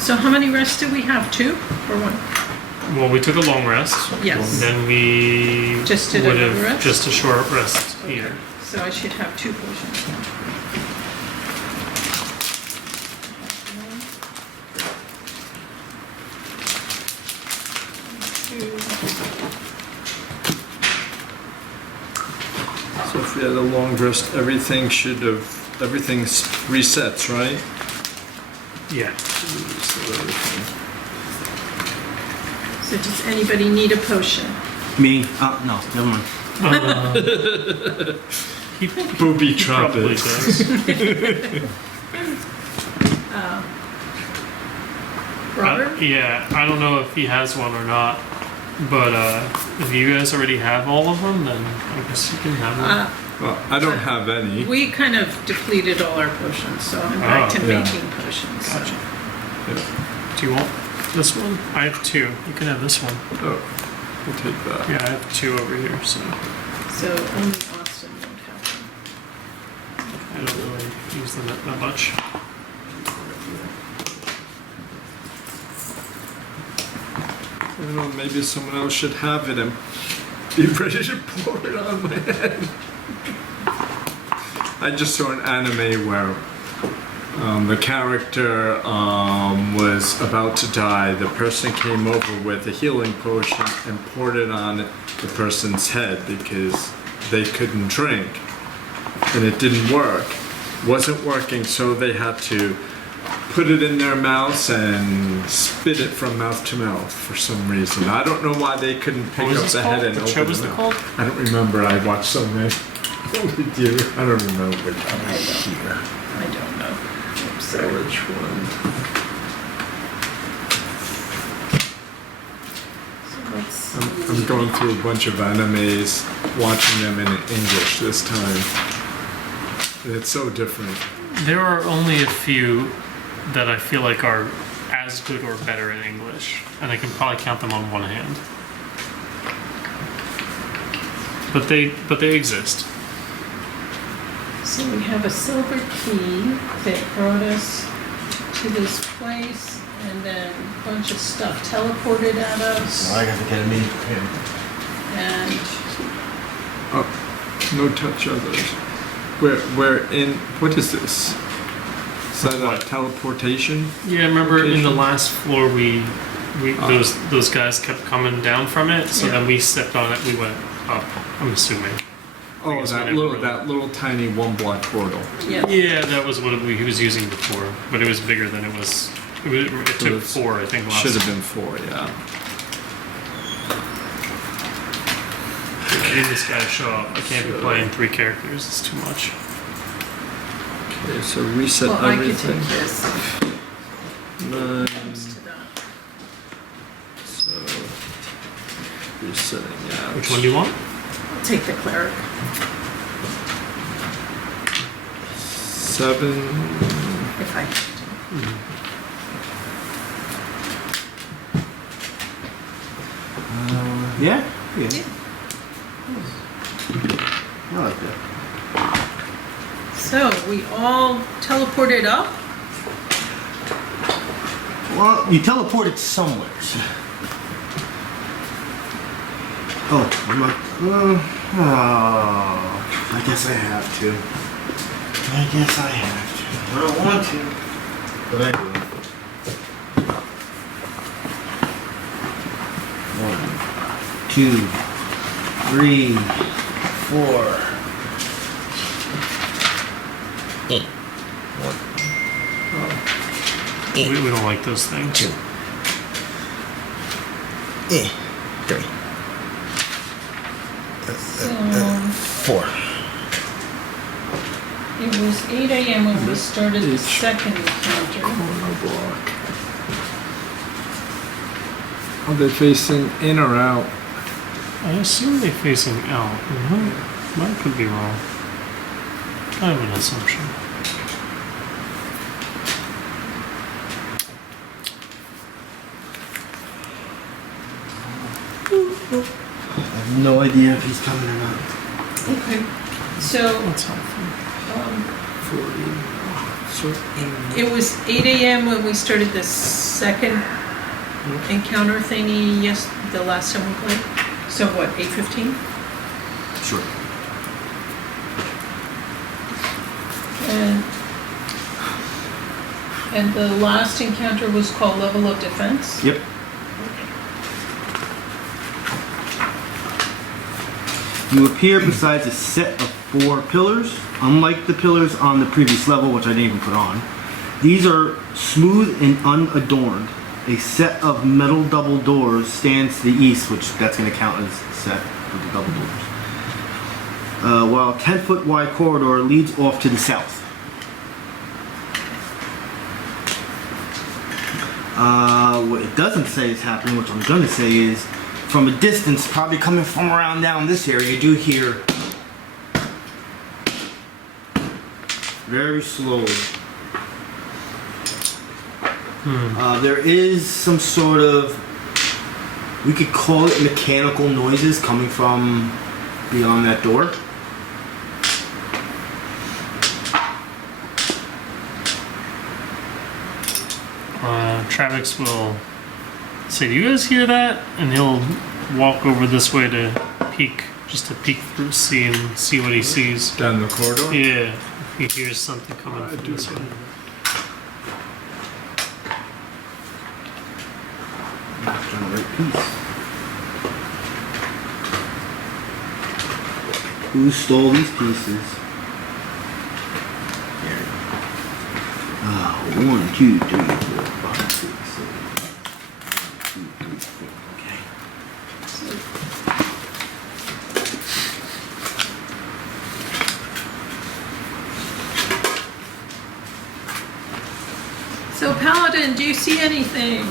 So how many rests do we have? 2 or 1? Well, we took a long rest. Yes. Then we Just did would a have rest? just a short rest here. So I should have 2 potions. So if we had a long rest, everything resets, right? Yeah. Reset everything. So does anybody need a potion? Me? No, never mind. He Booby probably trumpets. does. Robert? Yeah, I don't know if he has one or not, but if you guys already have all of them, then I guess you can have one. Well, I don't have any. We kind of depleted all our potions, so I'm back to yeah. making potions. Gotcha. Yeah. Do you want this one? I have 2. You can have this one. Oh, we'll take that. Yeah, I have 2 over here, so So only Austin won't have them. I don't really use them that much. I don't know, maybe someone else should have it and be ready to pour it on my head. I just saw an anime where the character was about to die. The person came over with a healing potion and poured it on the person's head because they couldn't drink. And it didn't work. Wasn't working, so they had to put it in their mouths and spit it from mouth to mouth for some reason. I don't know why they couldn't pick What was up this the called? head and What show open was the it mouth. called? I don't remember. I watched so many. What did you? I don't remember which one. I don't know. Oops, So sorry. which one? So let's I'm going through a bunch of animes, watching them in English this time. It's so different. There are only a few that I feel like are as good or better in English, and I can probably count them on one hand. But they exist. So we have a silver key that brought us to this place, and then a bunch of stuff teleported at us, I got to get me. and Oh, no touch others. We're in. What is this? Is that a teleportation? Yeah, remember in the Location? last floor we those guys kept coming down from it, so Yeah. then we stepped on it. We went up. I'm assuming. Oh, guess that whatever. little tiny 1-block portal. yeah. Yeah, that was what he was using before, but it was bigger than it was. It took was- 4, I think. Last Should have been 4, yeah. Getting this guy to show up. I can't be playing 3 characters. It's too much. Okay, so reset Well, I could everything. take this. if it 9. comes to that. So resetting out. Which one do you want? I'll take the cleric. 7. If I have to. Yeah? Yeah. I like that. So we all teleported up. Well, you teleported somewhere. Oh, I'm not. I guess I have to. I don't want to, but I do. 1, 2, 3, 4. 8. 1. We don't like those things. 2. 3. So 4. it was 8 a.m. when we started the Each second encounter. Corner block. Are they facing in or out? I assume they're facing out. Mine could be wrong. Kind of an assumption. I have no idea if he's coming or not. Okay. So That's helpful. 40. So, It was 8 a.m. when we started the second encounter thingy, yes, the last time we played. So what, 8:15? Sure. And the last encounter was called Level of Defense? Yep. You appear besides a set of 4 pillars. Unlike the pillars on the previous level, which I didn't even put on, these are smooth and unadorned. A set of metal double doors stands to the east, which that's going to count as a set with the double doors. While a 10-foot wide corridor leads off to the south. What it doesn't say is happening, which I'm going to say is, from a distance, probably coming from around down this area, you do hear very slowly. There is some sort of, we could call it mechanical noises coming from beyond that door. Travex will say, "Do you guys hear that?" And he'll walk over this way to peek, just to peek through, see what he sees. down the corridor? Yeah, if he hears something coming from this way. Trying to write peace. Who stole these pieces? There. 1, 2, 3, 4, 5, 6, 7. 1, 2, 3, 4. Okay. So Paladin, do you see anything?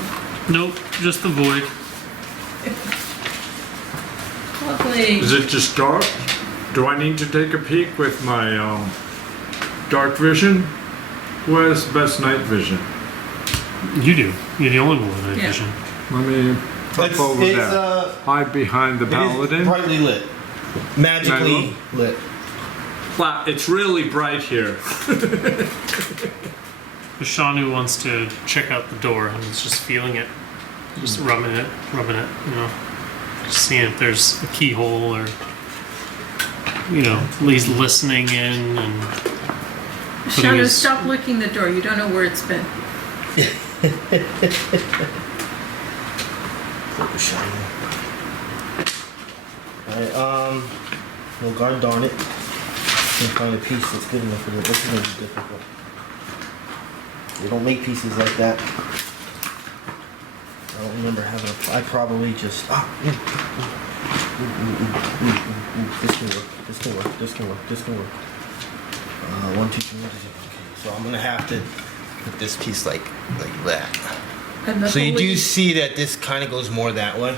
Nope, just the void. Lovely. Is it just dark? Do I need to take a peek with my dark vision? Who has the best night vision? You do. You're the only one with Yeah. vision. Let me pop over there. Hide behind the It is Paladin. brightly lit. Magically lit. Wow, it's really bright here. Bashanu wants to check out the door and he's just feeling it. Just rubbing it, you know. Just seeing if there's a keyhole or, you know, he's listening in and putting Shadow, his... stop licking the door. You don't know where it's been. Alright, well, God darn it. Can't find a piece that's good enough for this. This is gonna be difficult. They don't make pieces like that. I don't remember having a... I probably just... This can work. This can work. This can work. This can work. 1, 2, 3. Okay, so I'm gonna have to put this piece like that. And the So you do holy- see that this kind of goes more that way.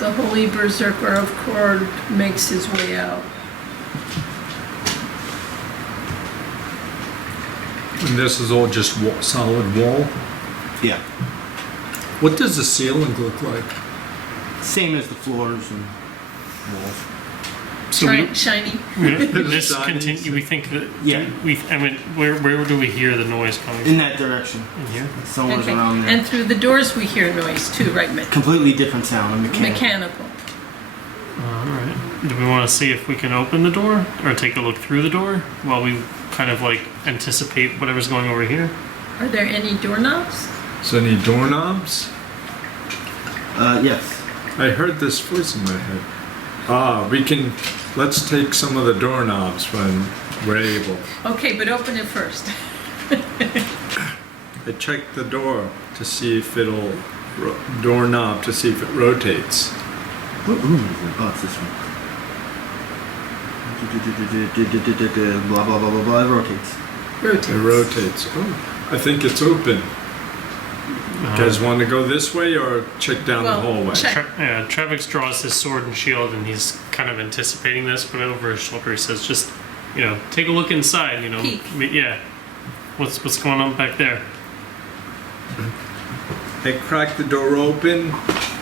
The Holy Berserker of Kord makes his way out. And this is all just solid wall. Yeah. What does the ceiling look like? Same as the floors and walls. So we, Shiny. this Shiny. continue. We think that Yeah. I mean, where do we hear the noise coming In from? that direction. In here. Somewhere Okay. around there. And through the doors we hear noise too, right? Completely different sound. Mechanical. Mechanical. All right. Do we want to see if we can open the door or take a look through the door while we kind of like anticipate whatever's going over here? Are there any doorknobs? So any doorknobs? Yes. I heard this voice in my head. Let's take some of the doorknobs when we're able. Okay, but open it first. I checked the door to see if doorknob to see if it rotates. What room is it? Oh, it's this one. Blah, blah, blah, blah, blah. It rotates. Rotates. It rotates. Oh, I think it's open. You guys want to go this way or check down Well, the hallway? check. Travex draws his sword and shield, and he's kind of anticipating this, but over his shoulder he says, "Just, you know, take a look inside. You know, Peek. yeah. What's going on back there?" I crack the door open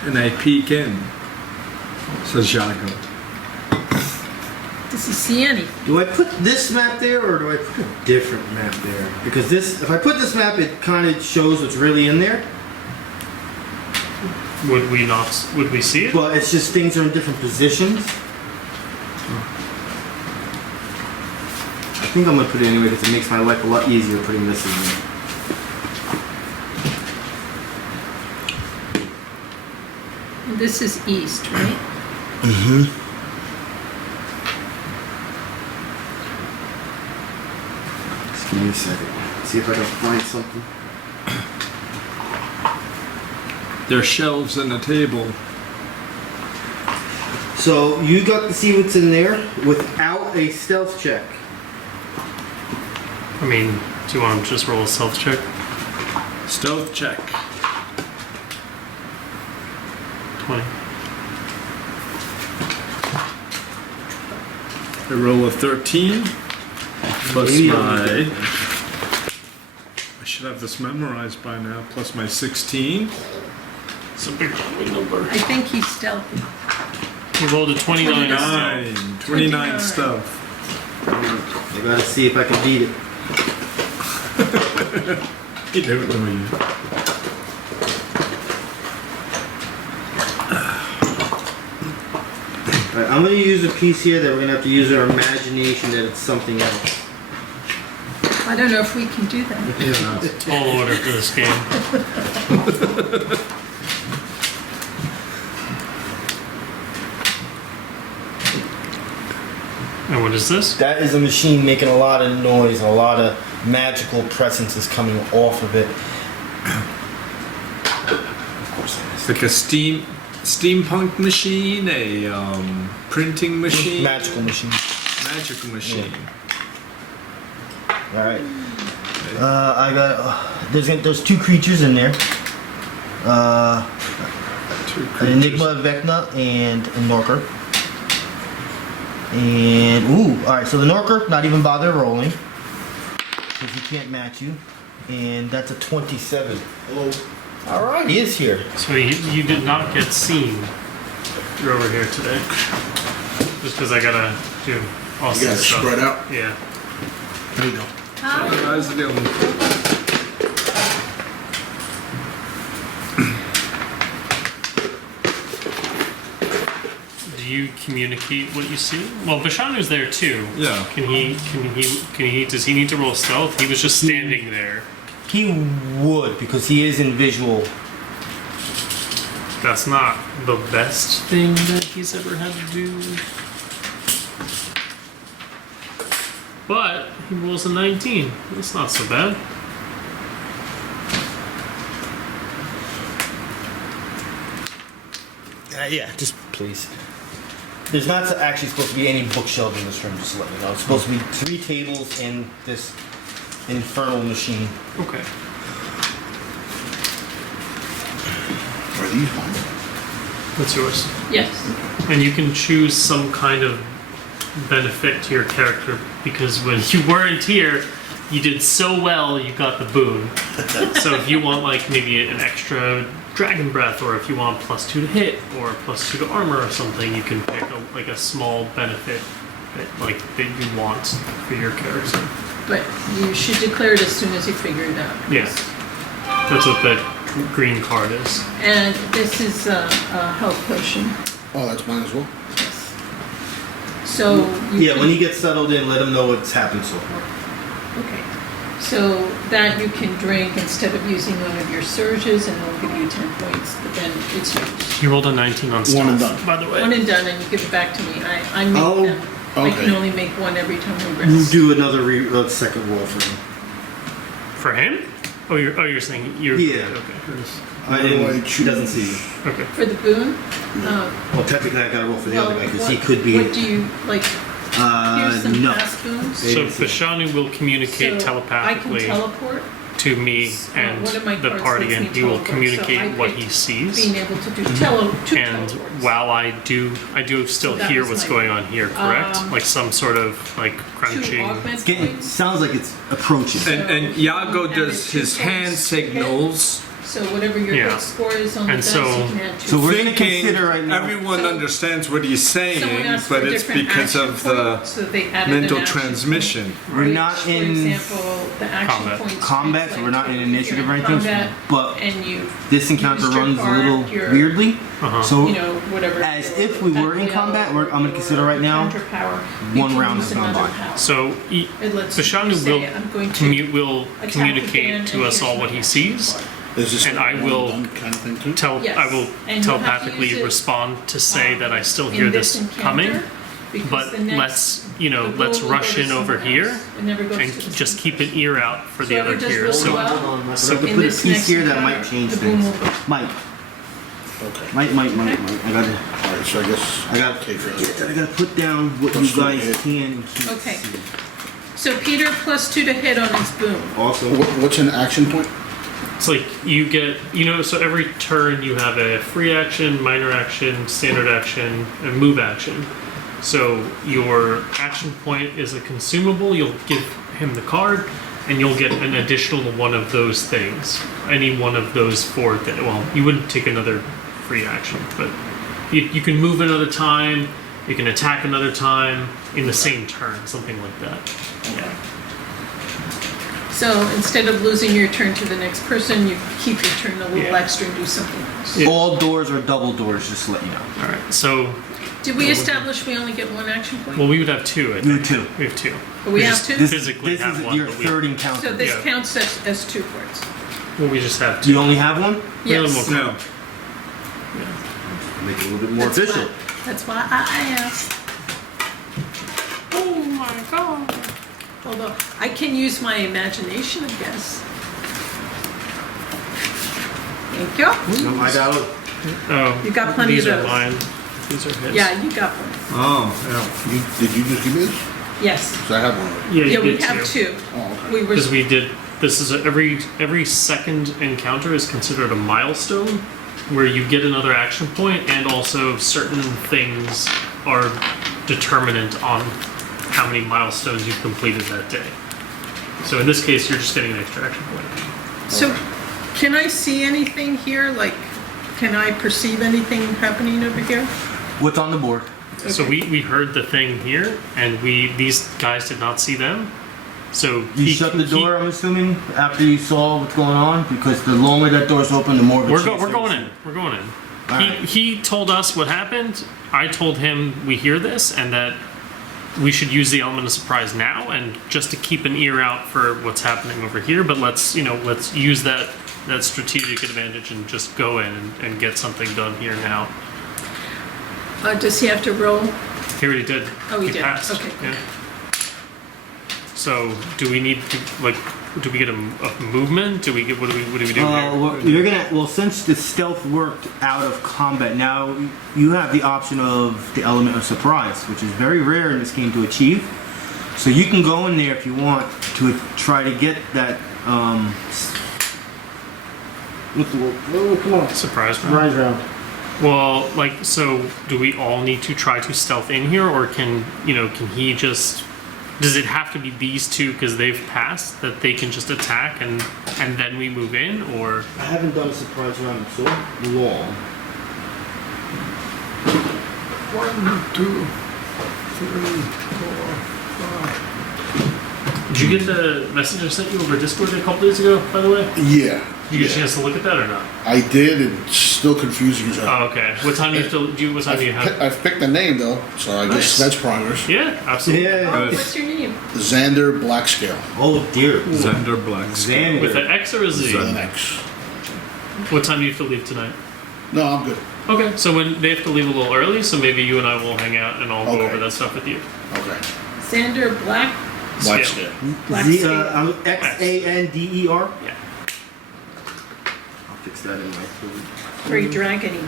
and I peek in, says Yago. Does he see anything? Do I put this map there or do I put a different map there? Because this, if I put this map, it kind of shows what's really in there. Would we not? Would we see it? Well, it's just things are in different positions. I think I'm gonna put it anyway because it makes my life a lot easier putting this in there. This is east, right? Just give me a second. See if I can find something. There's shelves and a table. So you got to see what's in there without a stealth check. I mean, do you want to just roll a stealth check? Stealth check. 20. I roll a 13. Plus Maybe my... I should have this memorized by now. Plus my 16. It's a big number. I think he's stealthy. You rolled a 29. 29 stuff. I gotta see if I can beat it. You don't know you. Alright, I'm gonna use a piece here that we're gonna have to use our imagination that it's something else. I don't know if we can do that. Yeah. Tall order for this game. And what is this? That is a machine making a lot of noise, a lot of magical presences coming off of it. Of course it is. Like a steampunk machine, a printing machine. Magical machine. Magical machine. Alright. I got there's two creatures in there. Two An Enigma of Vecna and a Norker. And alright, so the Norker, not even bother rolling. Because he can't match you. And that's a 27. Oh. Alright, he is here. So you did not get seen. You're over here today. Just because I gotta do awesome You guys stuff. spread out. Yeah. There you go. How you guys doing? Do you communicate what you see? Well, Bashanu's there too. Yeah. Can he? Does he need to roll stealth? He was just standing there. He would, because he is in visual. That's not the best thing that he's ever had to do. But he rolls a 19. That's not so bad. Yeah, just please. There's not actually supposed to be any bookshelves in this room, just to let you know. It's supposed to be 3 tables and this infernal machine. Okay. Are these mine? That's yours. Yes. And you can choose some kind of benefit to your character because when you weren't here, you did so well you got the boon. So if you want like maybe an extra dragon breath, or if you want +2 to hit or +2 to armor or something, you can pick a small benefit that you want for your character. But you should declare it as soon as you figure it out. Yeah, that's what that green card is. And this is a health potion. Oh, that's mine as well. Yes. So you Yeah, can- when he gets settled in, let him know what's happened so far. Okay. So that you can drink instead of using one of your surges, and it'll give you 10 points. But then it's yours. He rolled a 19 on stealth, One and done. by the way. One and done, and you give it back to me. I make Oh, them. I can okay. only make one every time we You rest. do another second roll for him. For him? Oh, you're saying you're Yeah. Okay. I didn't, she doesn't see you. Okay. For the boon? Well, technically I gotta roll for the Well, other guy, because what- he could be... What do you, like, here's some no. past boons? So Agency. Bashanu will communicate So I telepathically can teleport. to me and one of my the cards party, lets and me he will teleport, so communicate I what picked he sees. Being able to do two And teleports. while I do still So that hear was what's my- going on here, correct? Like some sort of like 2 crunching. augment It's getting, points. sounds like it's approaching. And Yago And does it's 2 his hand points to hit. signals So whatever your Yeah. hit score is on the And dice, so- you can add 2. So we're gonna Thinking consider right now. everyone So- understands what he's saying, Someone asked for but a it's different because action of the point, so they added an mental action transmission. point. We're Which, not for in example, the action combat. points Combat, so we're not in translate to if initiative you're or in anything, combat but and you this encounter used your runs a card, little your- weirdly. Uh-huh. So you know, whatever. as your if we were in FPL combat, I'm gonna or consider right now, counter power, you one can round use has gone another by. power. So It lets you Bashanu say, will I'm going to will attack communicate again, to and us here's all my what he action sees. point. Is this And like I one will and done kind of thing too? Yes. I will And you'll have to telepathically use it, respond to say that I still in hear this encounter, coming, because but the next- let's the let's roll will rush go in to over someone here else. It never goes and to the just same keep an person. ear out for the Whoever other does here. really So well, Hold on, I so have to in put a this piece next here that encounter, might change the boom things. will go. Might. Okay. I gotta Alright, so I guess. I gotta take it. I gotta put down what you Let's go guys ahead. can and can't Okay. see. So Peter +2 to hit on his boom. Also, What's an action point? it's like you get so every turn you have a free action, minor action, standard action, and move action. So your action point is a consumable. You'll give him the card, and you'll get an additional one of those things. Any one of those 4 things. Well, you wouldn't take another free action, but you can move another time. You can attack another time in the same turn, something like that. Yeah. So instead of losing your turn to the next person, you keep your turn a little Yeah. extra and do something else. Yeah. all doors are double doors, just to let you know. All right. So, Did we establish we only get 1 action point? well, we would have 2. I You think. two. We have 2. But we have just- 2? This, Physically this have is one, your but we- third So encounter. this Yeah. counts as 2 cards. Well, we just have 2. You only have one? We only Yes. have No. Make it a little bit more That's official. That's why I asked. Oh my god. Although I can use my imagination, I guess. Thank you. No, I got it. Oh, You got plenty these of are those. mine. These are his. Yeah, you got one. Oh, yeah. Did you just give me this? Yes. Because I have one already. Yeah, you Yeah, we did have too. 2. Oh, okay. We were. Because we did. This is every second encounter is considered a milestone, where you get another action point, and also certain things are determinant on how many milestones you've completed that day. So in this case, you're just getting an extra action point. So, can I see anything here? Like, can I perceive anything happening over here? What's on the board? So Okay. we heard the thing here, and these guys did not see them. So You shut the door, I'm assuming, after you saw what's going on? Because the longer that door's open, the more of a We're chance going there is. in. We're going in. Alright. He told us what happened. I told him we hear this and that we should use the element of surprise now, and just to keep an ear out for what's happening over here. But let's use that strategic advantage and just go in and get something done here now. Does he have to roll? He already did. Oh, he did. Passed. Okay, cool. Yeah. So do we need to do we get a movement? Do we get what do we do here? Well, you're gonna. Well, since the stealth worked out of combat, now you have the option of the element of surprise, which is very rare in this game to achieve. So you can go in there if you want to try to get that. What's the word? Oh, come on. Surprise round. Surprise round. Well, so do we all need to try to stealth in here, or can he just? Does it have to be these 2 because they've passed that they can just attack and then we move in, or? I haven't done a surprise round in so long. 1, 2, 3, 4, 5. Did you get the message I sent you over Discord a couple days ago? By the way, Yeah. did you get a chance to look at that or not? I did, and it's still confusing as hell. Oh, okay. What time do you have to do? What time do you have? I've picked the name though, so I Nice. guess that's progress. Yeah, absolutely. Oh, what's your name? Xander Blackscale Oh dear. Xander Black. Xander. With an X or a Z? with an X. What time do you have to leave tonight? No, I'm good. Okay, so when they have to leave a little early, so maybe you and I will hang out and I'll go Okay. over that stuff with you. Okay. Xander Black. Blackscale. Black Z, Scale. Xander. Yeah. I'll fix that in my food. Very dragony.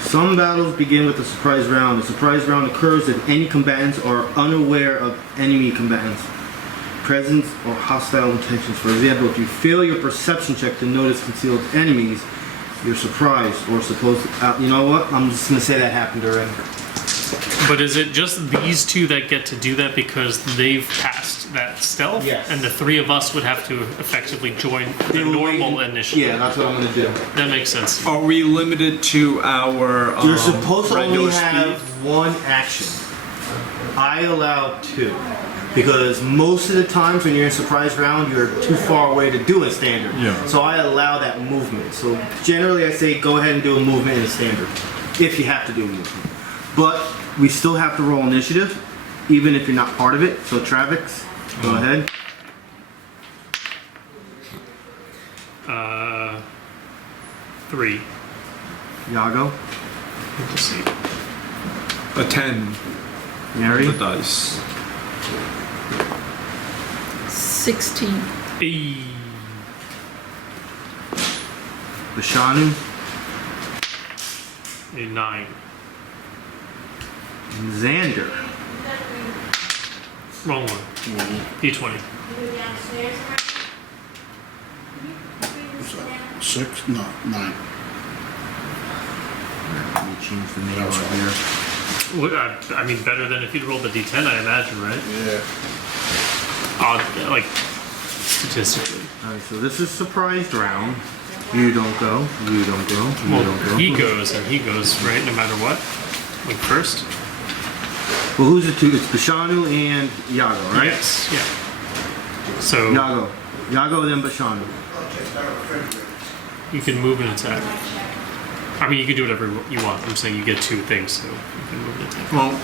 Some battles begin with a surprise round. The surprise round occurs if any combatants are unaware of enemy combatants' presence or hostile intentions. For example, if you fail your perception check to notice concealed enemies, you're surprised or supposed to. You know what? I'm just gonna say that happened already. But is it just these two that get to do that because they've passed that stealth? Yes. And the three of us would have to effectively join They the will normal wait- initiative? Yeah, that's what I'm gonna do. That makes sense. Are we limited to our You're supposed to regular only have speed? one action. I allow two. Because most of the times when you're in surprise round, you're too far away to do a standard. Yeah. So I allow that movement. So generally I say go ahead and do a movement in a standard. If you have to do a movement. But we still have to roll initiative, even if you're not part of it. So Travex, go ahead. 3. Yago, Let's see. A 10. Neri, The dice. 16. Eee. Bashanu, A 9. and Xander. Wrong one. D20. What's that? 6? No, 9. Let me change the name That's on fine. here. I mean, better than if you'd rolled the D10, I imagine, right? Yeah. Odd, like, statistically. Alright, so this is surprised round. You don't go, you don't go, you Well, don't go. he goes, and he goes, right, no matter what? Like, first? Well, who's the two? It's Bashanu and Yago, right? Yes, yeah. So, Yago. Yago, then Bashanu. you can move and attack. I mean, you can do whatever you want. I'm saying you get 2 things, so you can move and attack. Well,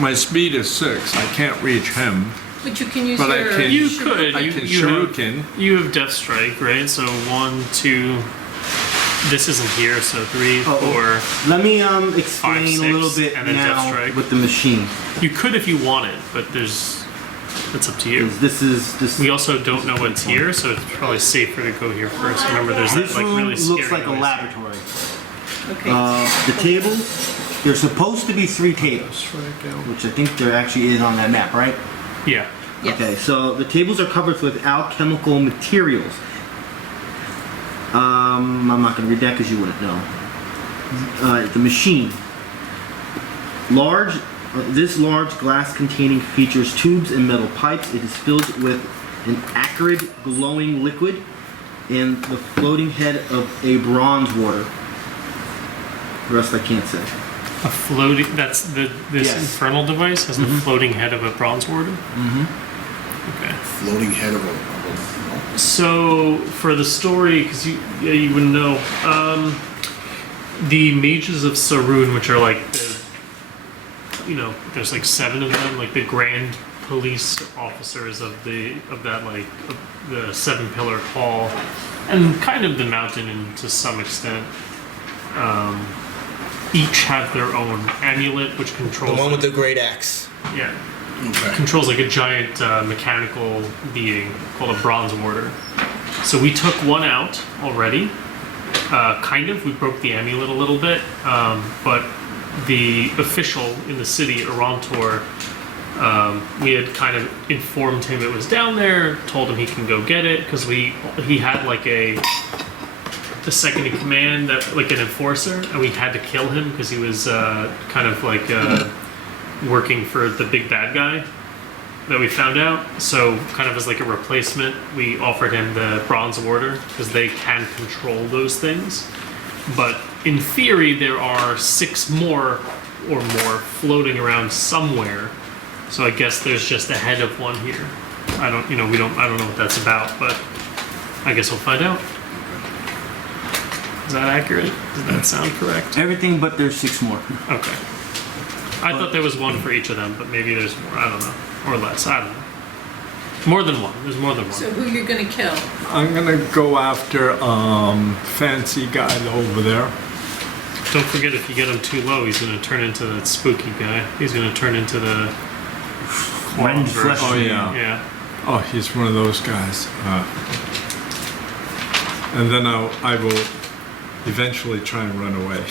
my speed is 6. I can't reach him. But you can use But I your... can- You shuriken. could. I You, can you have, shuriken. you have Death Strike, right? So 1, 2. This isn't here, so 3, 4. Let me explain 5, a little 6, bit and then Death now Strike. with the machine. You could if you wanted, but that's up to you. 'Cause this. We also don't know what's here, so it's probably safer to go here first. Remember, there's that This like room really scary looks like a noise. laboratory. Okay. The tables. There's supposed to be 3 tables, which I think there actually is on that map, right? Yeah. Yes. Okay, so the tables are covered with alchemical materials. I'm not going to read that because you wouldn't know. The machine. This large glass containing features tubes and metal pipes. It is filled with an acrid, glowing liquid and the floating head of a bronze water. The rest I can't say. A floating. That's this Yes. infernal device has the floating head of a bronze warden. Okay. Floating head of a So for the story, because you wouldn't know, the mages of Sarun, which are like there's like 7 of them, like the grand police officers of the 7-pillar hall, and kind of the mountain, and to some extent, each have their own amulet, which The controls. one with the great axe. Yeah. Okay. Controls like a giant mechanical being called a bronze warder. So we took one out already. Kind of. We broke the amulet a little bit. But the official in the city, Arantor, we had kind of informed him it was down there, told him he can go get it, because he had like a second in command, that like an enforcer, and we had to kill him because he was kind of like working for the big bad guy that we found out. So kind of as like a replacement, we offered him the bronze warder because they can control those things. But in theory, there are 6 more or more floating around somewhere. So I guess there's just a head of one here. I don't know what that's about, but I guess we'll find out. Is that accurate? Does that sound correct? Everything but there's 6 more. Okay. I thought there was one for each of them, but maybe there's more. I don't know. Or less. I don't know. More than one. There's more than one. So who you're gonna kill? I'm gonna go after fancy guy over there. Don't forget, if you get him too low, he's going to turn into that spooky guy. He's going to turn into the Rend version. flesh. Oh yeah. Yeah. Oh, he's one of those guys. And then I will eventually try and run away.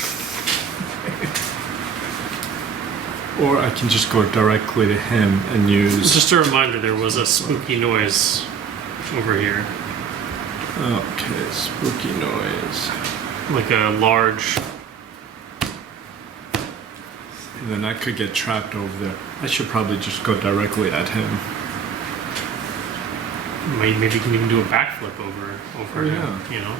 Or I can just go directly to him and use. Just a reminder, there was a spooky noise over here. Okay, spooky noise. Like a large And then I could get trapped over there. I should probably just go directly at him. Maybe you can even do a backflip over him, yeah. you know?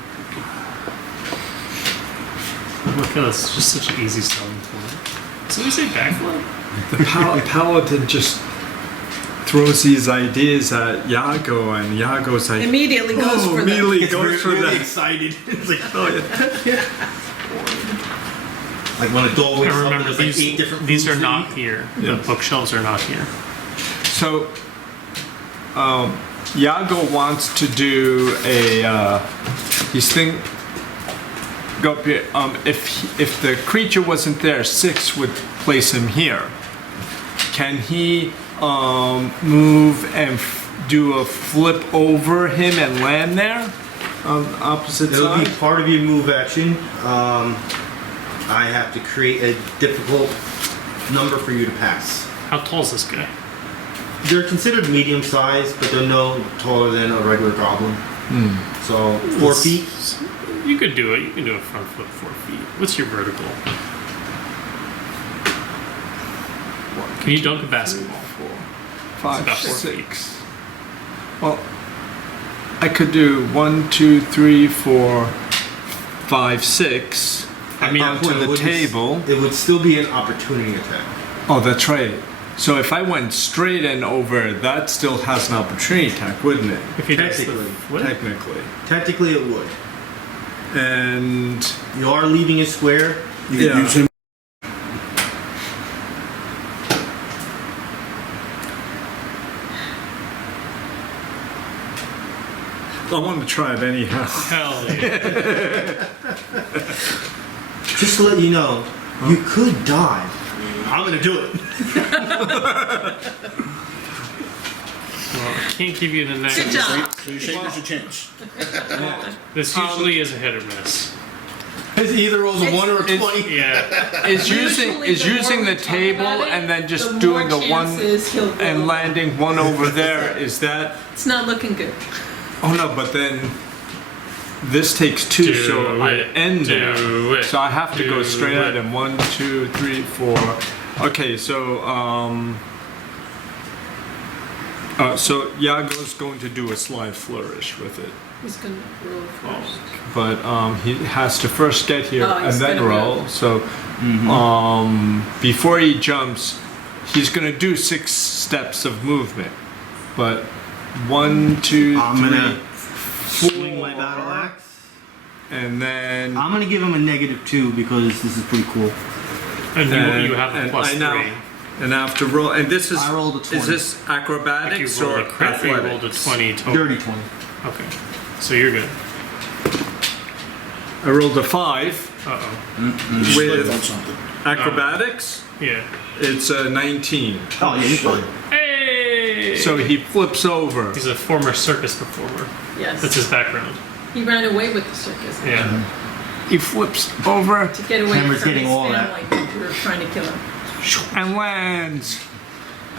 Look at this, it's just such an easy selling point. So we say backflip? The Paladin just throws these ideas at Yago, and Yago's like, Immediately goes for them. immediately Gets goes really, for really that. excited. It's like, oh yeah. Like when a dog wakes And up and remember, there's like 8 different these are foods to not eat. here. Yes. The bookshelves are not here. So, Yago wants to do a. He's think. Go up here. If the creature wasn't there, 6 would place him here. Can he move and do a flip over him and land there on the opposite It'll be side? part of your move action. I have to create a difficult number for you to pass. How tall is this guy? They're considered medium sized, but they're no taller than a regular goblin. So 4 feet. You could do it. You can do a front flip 4 feet. What's your vertical? Can you dunk a basketball? 5, about 4 6. Well, I could do 1, 2, 3, 4, 5, 6. I mean, onto It the would- table. It would still be an opportunity attack. Oh, that's right. So if I went straight and over, that still has an opportunity attack, wouldn't it? if he does the Technically. flip, Technically. Technically, it would. And You are leaving a square. You Yeah. can use him. I want to try it anyhow. hell yeah. Just to let you know, you could die. I'm gonna do it. Well, I can't give you the Good next. job. So you're saying there's a chance. This usually is a hit or miss. It either rolls a 1 or a It's- 20. Yeah. Is Usually using more the we table talk about it, and then just the doing more the one chances he'll go. and landing one over there, is that? It's not looking good. Oh no, but then this takes 2, Do so I it. end Do there. it. So I have to go Do straight it. at him. 1, 2, 3, 4. Okay, so so Yago's going to do a slide flourish with it, He's gonna roll first. but he has to first get here Oh, and he's then gonna roll. roll. So before he jumps, he's going to do 6 steps of movement. But 1, 2, I'm 3, gonna swing my battle axe. and then I'm gonna give him a -2 because this is pretty cool. And you have a and plus I now 3. and I have to roll. And this is I rolled a 20. Is this If you acrobatics rolled or a crit, you rolled a athletics? 20 total. Dirty 20. Okay. So you're good. I rolled a 5 Uh-oh. You slipped on with something. acrobatics. Yeah. It's a 19. Oh yeah, you're fine. Hey! So he flips over. He's a former circus performer. That's Yes. his background. He ran away with the circus. Yeah. He flips over To get away Cameron's from getting his all that. family who were trying to kill him. and lands.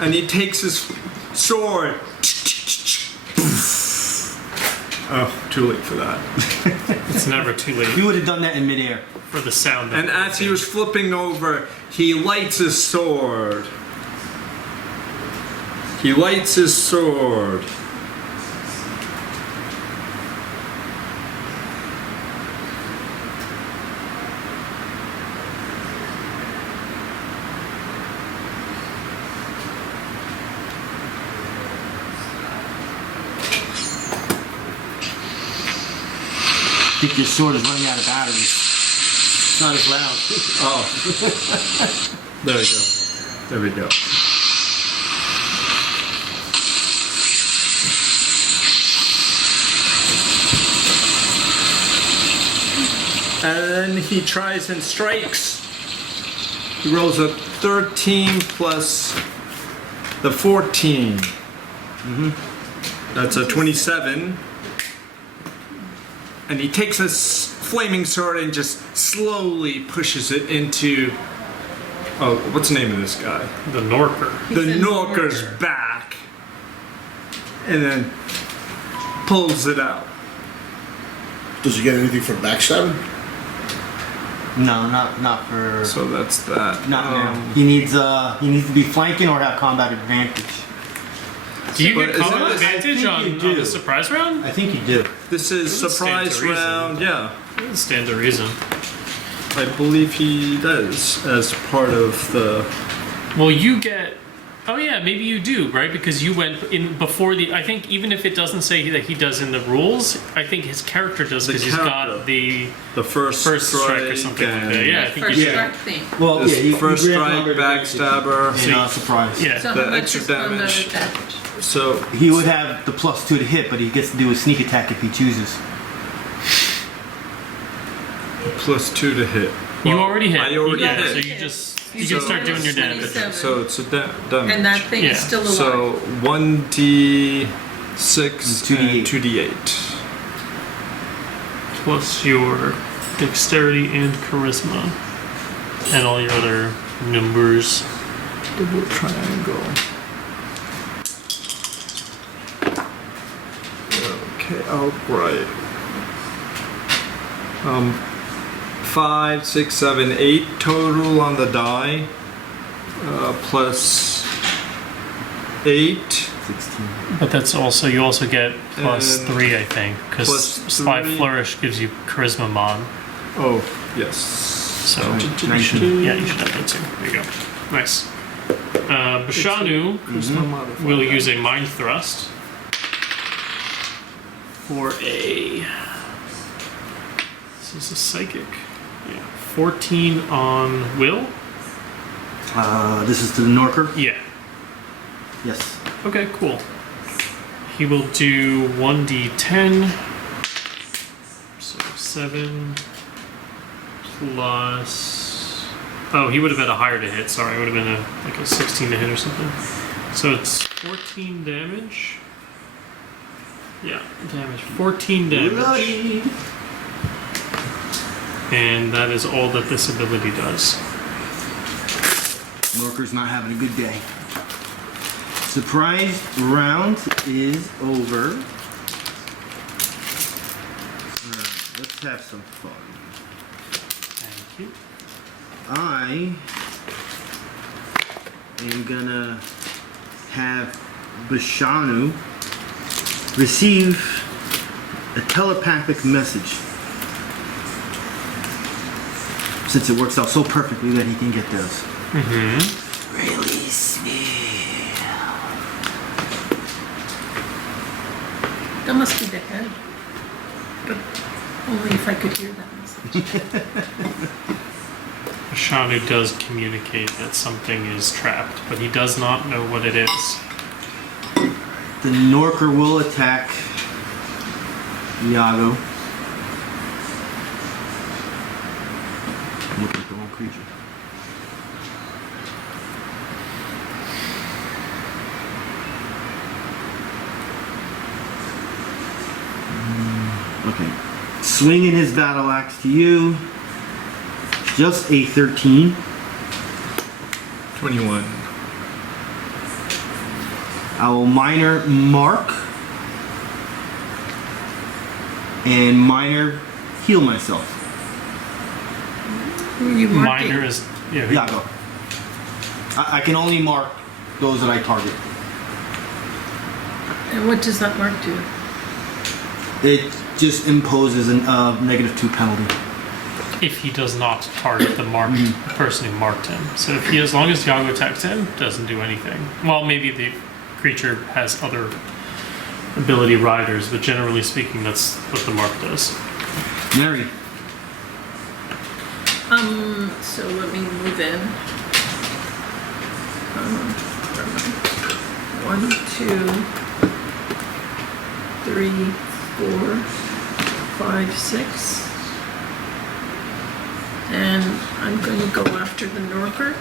And he takes his sword. Oh, too late for that. It's never too late You would have done that in midair. for the sound. And as he was flipping over, he lights his sword. He lights his sword. I think your sword is running out of batteries. It's not as loud. Oh. There we go. There we go. And then he tries and strikes. He rolls a 13 plus the 14. That's a 27. And he takes his flaming sword and just slowly pushes it into. Oh, what's the name of this guy? The Norker. The He's a Norker's Norker. back. And then pulls it out. Does he get anything for backstabbing? No, not for. So that's that. Not now. He needs to be flanking or have combat advantage. Do you But get isn't combat this- advantage I think on you do. the surprise round? I think you do. This is Doesn't stand surprise to reason. round. Yeah, Doesn't stand to reason. I believe he does as part of the. Well, you get. Oh yeah, maybe you do, right? Because you went in before the. I think even if it doesn't say that he does in the rules, I think his character does The because he's character. got the The first strike or strike something like that. and Yeah, I think First you should. strike thing. Well, this yeah. first grant strike, combat advantage backstabber. and surprise. Yeah. So The how much extra is combat damage. advantage? So He would have the +2 to hit, but he gets to do a sneak attack if he chooses. +2 to hit. You Well, already hit. I already yeah, hit. So you just you So can start doing your damage. 27. So it's a damage. And that thing is Yeah. still alive. So 1d6 And and 2d8. 2d8. Plus your dexterity and charisma, and all your other numbers. Double triangle. Okay, alright. 5, 6, 7, 8 total on the die. Plus 8. 16. But that's also you also get And +3, I think, because plus Spy 3. Flourish gives you charisma mod. Oh, yes. So Right, you 19. should, yeah, you should have that too. There you go. Nice. Bashanu will use a Mind Thrust for a. This is a psychic. Yeah, 14 on Will. This is to the Norker. Yeah. Yes. Okay, cool. He will do 1d10. So 7 plus. Oh, he would have had a higher to hit. Sorry, it would have been like a 16 to hit or something. So it's 14 damage. Yeah, damage. 14 damage. Bloody. And that is all that this ability does. Norker's not having a good day. Surprise round is over. Alright, let's have some fun. Thank you. I am gonna have Bashanu receive a telepathic message. Since it works out so perfectly that he can get those. Release me. That must be the head. But only if I could hear that message. Bashanu does communicate that something is trapped, but he does not know what it is. The Norker will attack Yago. Look like the wrong creature. Okay. Swinging his battle axe to you. Just a 13. 21. I will minor mark. And minor heal myself. Who are you marking? Minor is yeah. Yago. I can only mark those that I target. And what does that mark do? It just imposes a -2 penalty. If he does not target the marked person who marked him. So if he, as long as Yago attacks him, doesn't do anything. Well, maybe the creature has other ability riders, but generally speaking, that's what the mark does. Neri. So let me move in. 1, 2, 3, 4, 5, 6. And I'm going to go after the Norker.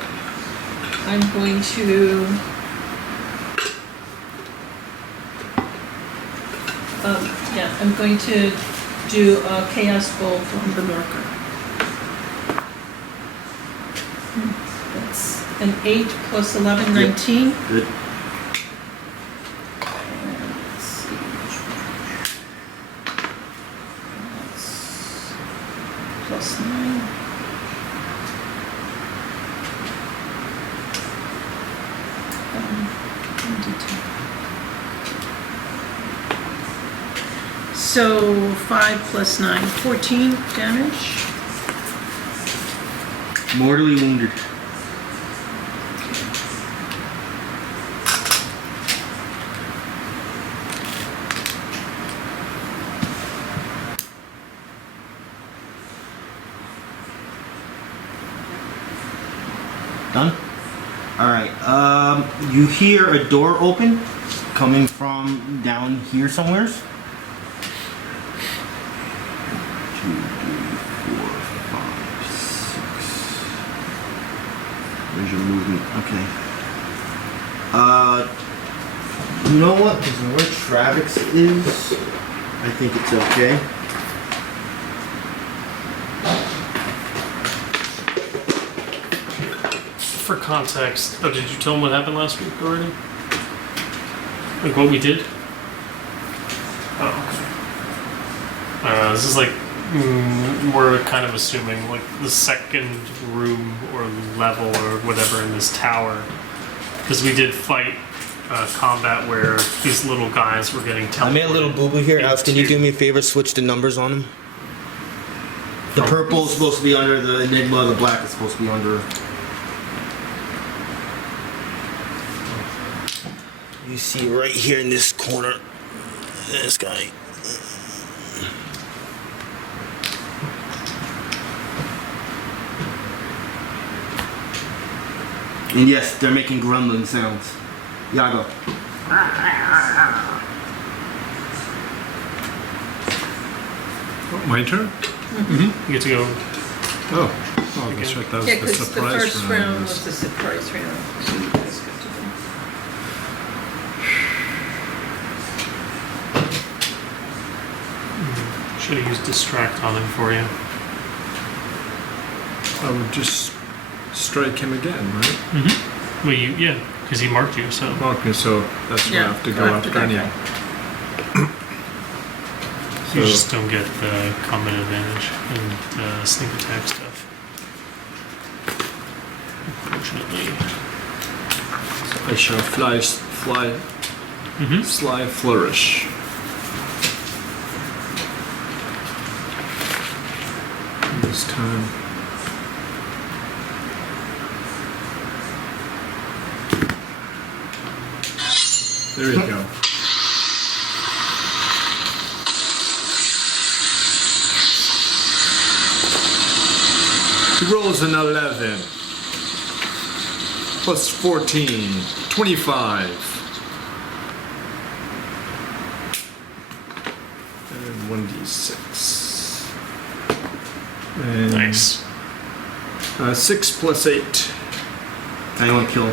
I'm going to I'm going to do a Chaos Bolt on the Norker. That's an 8 plus 11, 19. Good. And let's see. That's plus 9. So 5 plus 9, 14 damage. Mortally wounded. Done? Alright, you hear a door open coming from down here somewheres. 2, 3, 4, 5, 6. Where's your movement? Okay. You know what? Because where Travex is, I think it's okay. For context, oh, did you tell him what happened last week already? Like what we did? Oh, okay. This is like, we're kind of assuming like the second room or level or whatever in this tower. Because we did fight combat where these little guys were getting teleported. I made a little boo-boo here. Alex, can you into- do me a favor? Switch the numbers on them. The purple is supposed to be under the Enigma. The black is supposed to be under... You see right here in this corner, this guy. And yes, they're making grumbling sounds. Yago. My turn? You get to go. Oh, that's right. That was Yeah, the because the surprise first round round. was the surprise round. So you guys got to go. Should have used distract on him for you. I would just strike him again, right? Well, yeah, because he marked you, so. Okay, so that's where I have to go after that anyway. guy. You So- just don't get the combat advantage and sneak attack stuff. Unfortunately. I shall sly flourish. This time. There you go. He rolls an 11. Plus 14. 25. And 1d6. And Nice. 6 plus 8. Anyone kill?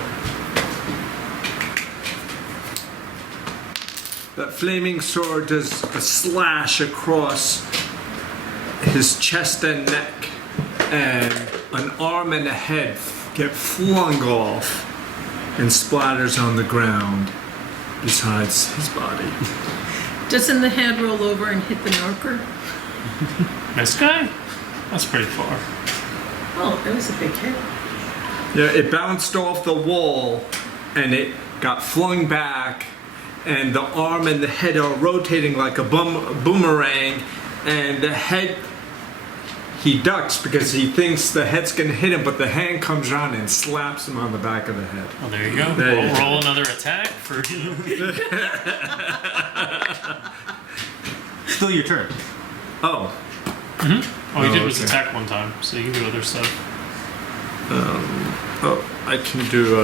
That flaming sword does a slash across his chest and neck, and an arm and a head get flung off and splatters on the ground besides his body. Doesn't the head roll over and hit the Norker? This guy? That's pretty far. Oh, that was a big hit. Yeah, it bounced off the wall and it got flung back, and the arm and the head are rotating like a boomerang, and the head, he ducks because he thinks the head's gonna hit him, but the hand comes around and slaps him on the back of the head. Oh, there you go. There you go. Roll another attack for. Still your turn. Oh, All he did was okay. attack one time, so you can do other stuff. I can do,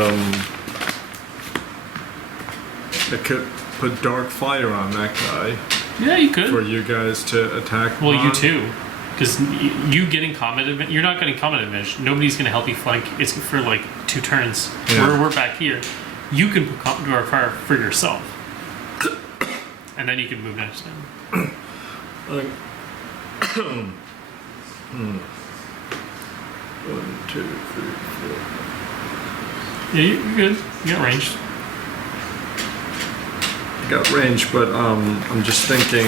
I could put dark fire on that guy Yeah, you could. for you guys to attack. Well, you on. too. Because you getting combat advantage, you're not getting combat advantage. Nobody's going to help you flank. It's for like 2 turns. Yeah. We're back here. You can put dark fire for yourself. And then you can move next time. One, two, three, four. Yeah, you're good. You got ranged. I got range, but I'm just thinking,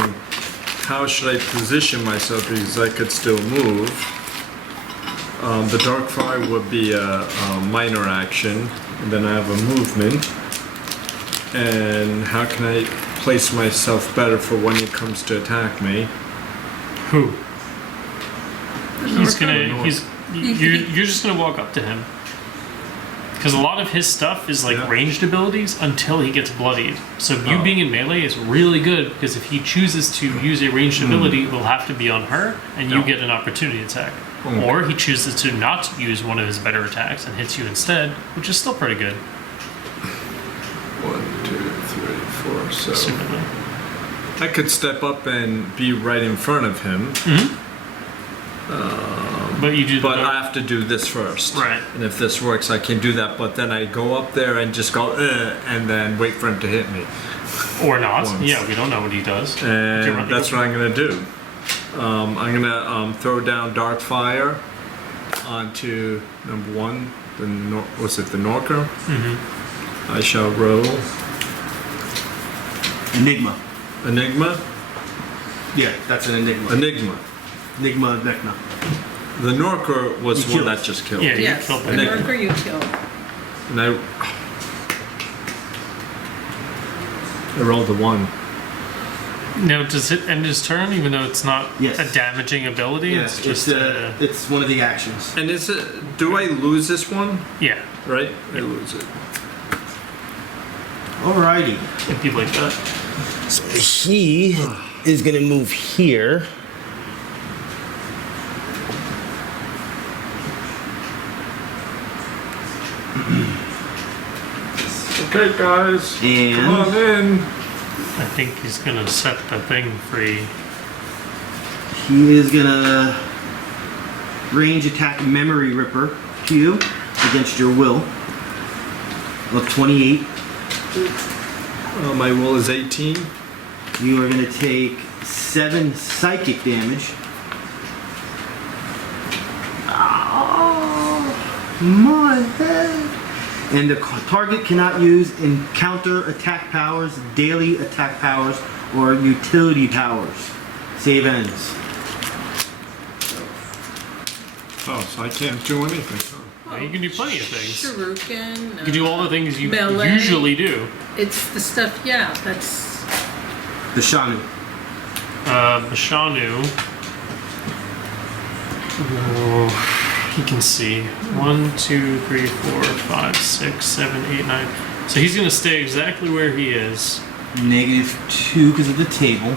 how should I position myself because I could still move? The dark fire would be a minor action, and then I have a movement. And how can I place myself better for when he comes to attack me? Who? He's Norker. gonna. You're just gonna walk up to him. Because a lot of his stuff is like Yeah. ranged abilities until he gets bloodied. So you Oh. being in melee is really good because if he chooses to use a ranged ability, it will have to be on her, and you Yeah. get an opportunity attack. Okay. Or he chooses to not use one of his better attacks and hits you instead, which is still pretty good. 1, 2, 3, 4. So Assumedly. I could step up and be right in front of him, But you do the but I have to do this first. Right. And if this works, I can do that. But then I go up there and just go, and then wait for him to hit me. or not. Once. Yeah, we don't know what he does. And that's what I'm gonna do. I'm gonna throw down Dark Fire onto number 1. Was it the Norker? I shall roll Enigma. Enigma. Yeah, that's an enigma. Enigma. Enigma of Vecna. The Norker was You one killed. that just killed. Yeah, you Yes, killed the him. Enigma. Norker you killed. And I rolled a 1. Now, does it end his turn even though it's not Yes. a damaging ability? Yeah, it's just a... it's one of the actions. And is it? Do I lose this one? Yeah, Right? I lose it. Alrighty. it'd be like that. So he is gonna move here. Okay, guys. And- come on in. I think he's gonna set the thing free. He is gonna range attack Memory Ripper to you against your will of 28. My roll is 18. You are gonna take 7 psychic damage. Oh, my head. And the target cannot use encounter attack powers, daily attack powers, or utility powers. Save ends. Oh, so I can't do anything. Well, you can do plenty of things. Shuriken. You can do all the things you Melee. usually do. It's the stuff, yeah, that's... Bashanu. Bashanu. Oh, he can see. 1, 2, 3, 4, 5, 6, 7, 8, 9. So he's gonna stay exactly where he is. -2 because of the table.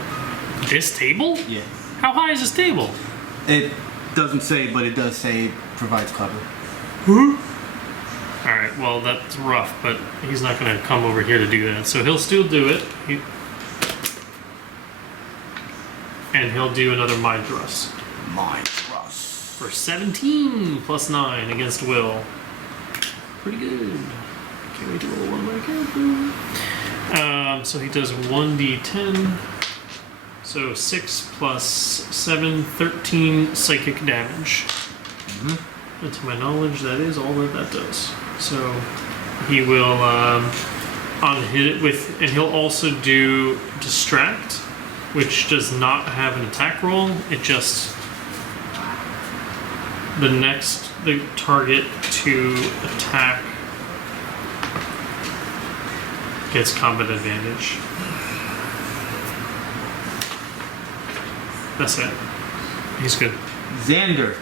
This table? Yeah. How high is this table? It doesn't say, but it does say it provides cover. Alright, well that's rough, but he's not gonna come over here to do that. So he'll still do it. And he'll do another Mind Thrust. My trust. For 17 plus 9 against Will. Pretty good. Can't wait to roll one of my character. So he does 1d10. So 6 plus 7, 13 psychic damage. And to my knowledge, that is all that does. So he will unhit it with, and he'll also do Distract, which does not have an attack roll. It just the target to attack gets combat advantage. That's it. He's good. Xander.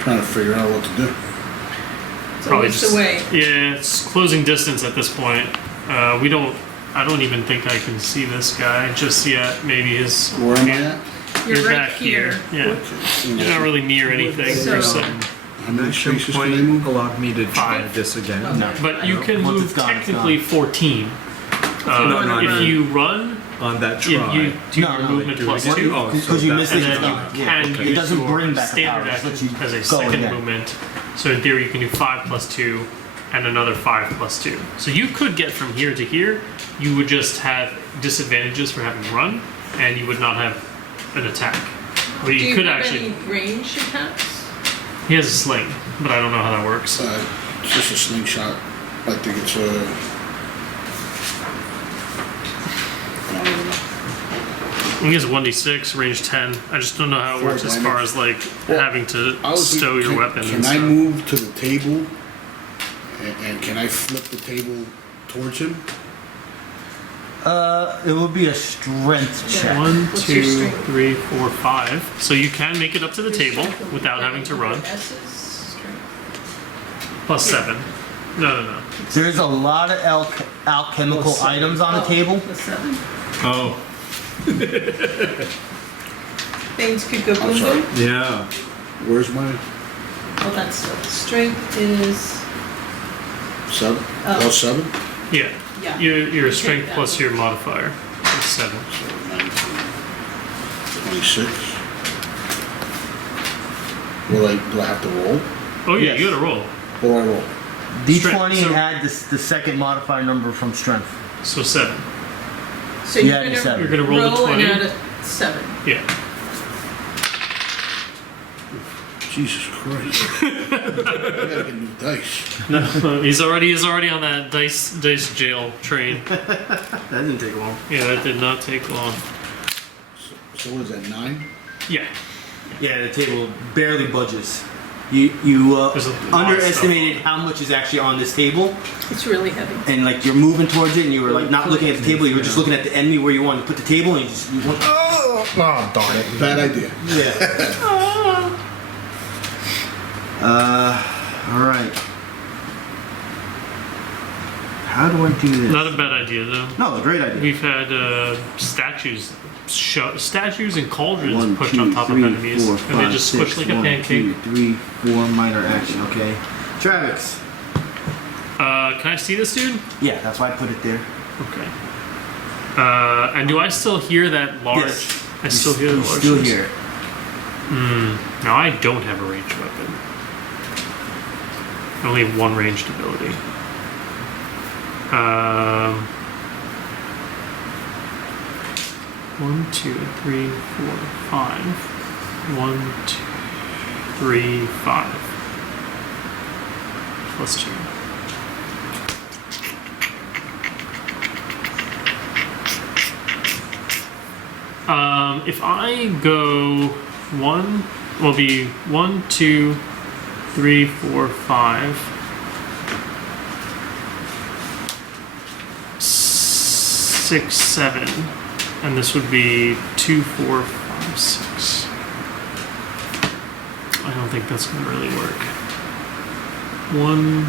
Trying to figure out what to do. It's always the way. Yeah, it's closing distance at this point. I don't even think I can see this guy just yet. Maybe his. Where am I at? You're right back here. Yeah. Okay. You're not really near anything. So- per se. How many Action spaces can I point move? allowed me to try 5. this again. No. But you can Once move it's gone, it's technically gone. 14. No, no, if no. you run, On that if try. you do No, your no, movement do it plus again? 2, Oh, Because you that's- missed it, and it's then gone. you Yeah. can It use doesn't your bring back a standard power, action just lets you as a go second again. movement. So in theory, you can do 5 plus 2 and another 5 plus 2. So you could get from here to here. You would just have disadvantages for having run, and you would not have an attack. But Do you you could have actually. any range attacks? He has a sling, but I don't know how that works. It's just a slingshot. I think it's He has 1d6, range 10. I just don't know how it works as far as like having to stow your weapon and Can I stuff. move to the table? And can I flip the table towards him? It would be a strength Yeah. check. 1, What's your 2, strength? 3, 4, 5. So you can make it up to the table without having to run. S's strength. Plus 7. No. There's a lot of alchemical items on the table. The 7. Oh, Things could go I'm boom sorry. boom. yeah. Where's my Oh, that's strength is 7? Oh. Plus 7? Yeah. yeah. Your Take strength that plus one. your modifier is 7. So 19. 26. Do I have to roll? Oh yeah, Yes. you gotta roll. What do I roll? D20 Strength, so- and add the second modifier number from strength. So 7. So You you're add gonna your 7. You're gonna roll the 20. and add a 7. Yeah. Jesus Christ. I gotta get new dice. No, he's already on that dice jail train. That didn't take long. Yeah, that did not take long. So what is that, 9? Yeah. Yeah, the table barely budges. You There's a lot of underestimated stuff how much is actually on this table, It's really heavy. and like you're moving towards it, and you were like not looking at the table. You were just looking at the enemy where you wanted to put the table, and you went, oh darn it. Bad idea. Yeah. All right. How do I do this? Not a bad idea though. No, it's a great idea. We've had statues and cauldrons 1, pushed 2, on top 3, of enemies, 4, and they 5, just 6, squish like a 1, pancake. 2, 3, 4 minor action. Okay. Travex. Can I see this dude? Yeah, that's why I put it there. Okay. And do I still hear that large? Yes. I still hear the You large. still ones? hear it. Now I don't have a ranged weapon. I only have one ranged ability. 1, 2, 3, 4, 5. 1, 2, 3, 5. Plus 2. If I go 1, will be 1, 2, 3, 4, 5. 6, 7, and this would be 2, 4, 5, 6. I don't think that's going to really work. 1,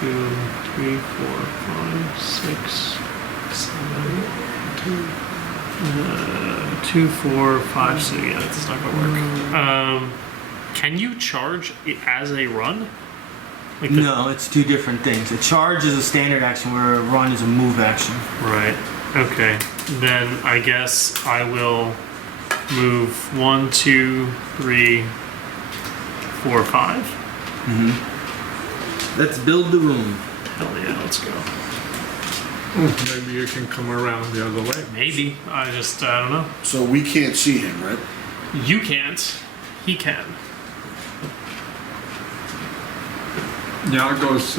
2, 3, 4, 5, 6, 7, 2, 4, 5. So yeah, that's not going to work. Can you charge it as a run? Like the- No, it's two different things. A charge is a standard action, where a run is a move action. Right. Okay. Then I guess I will move 1, 2, 3, 4, 5. Let's build the room. Hell yeah, let's go. Maybe you can come around the other way. Maybe. I don't know. So we can't see him, right? You can't. He can. Yago's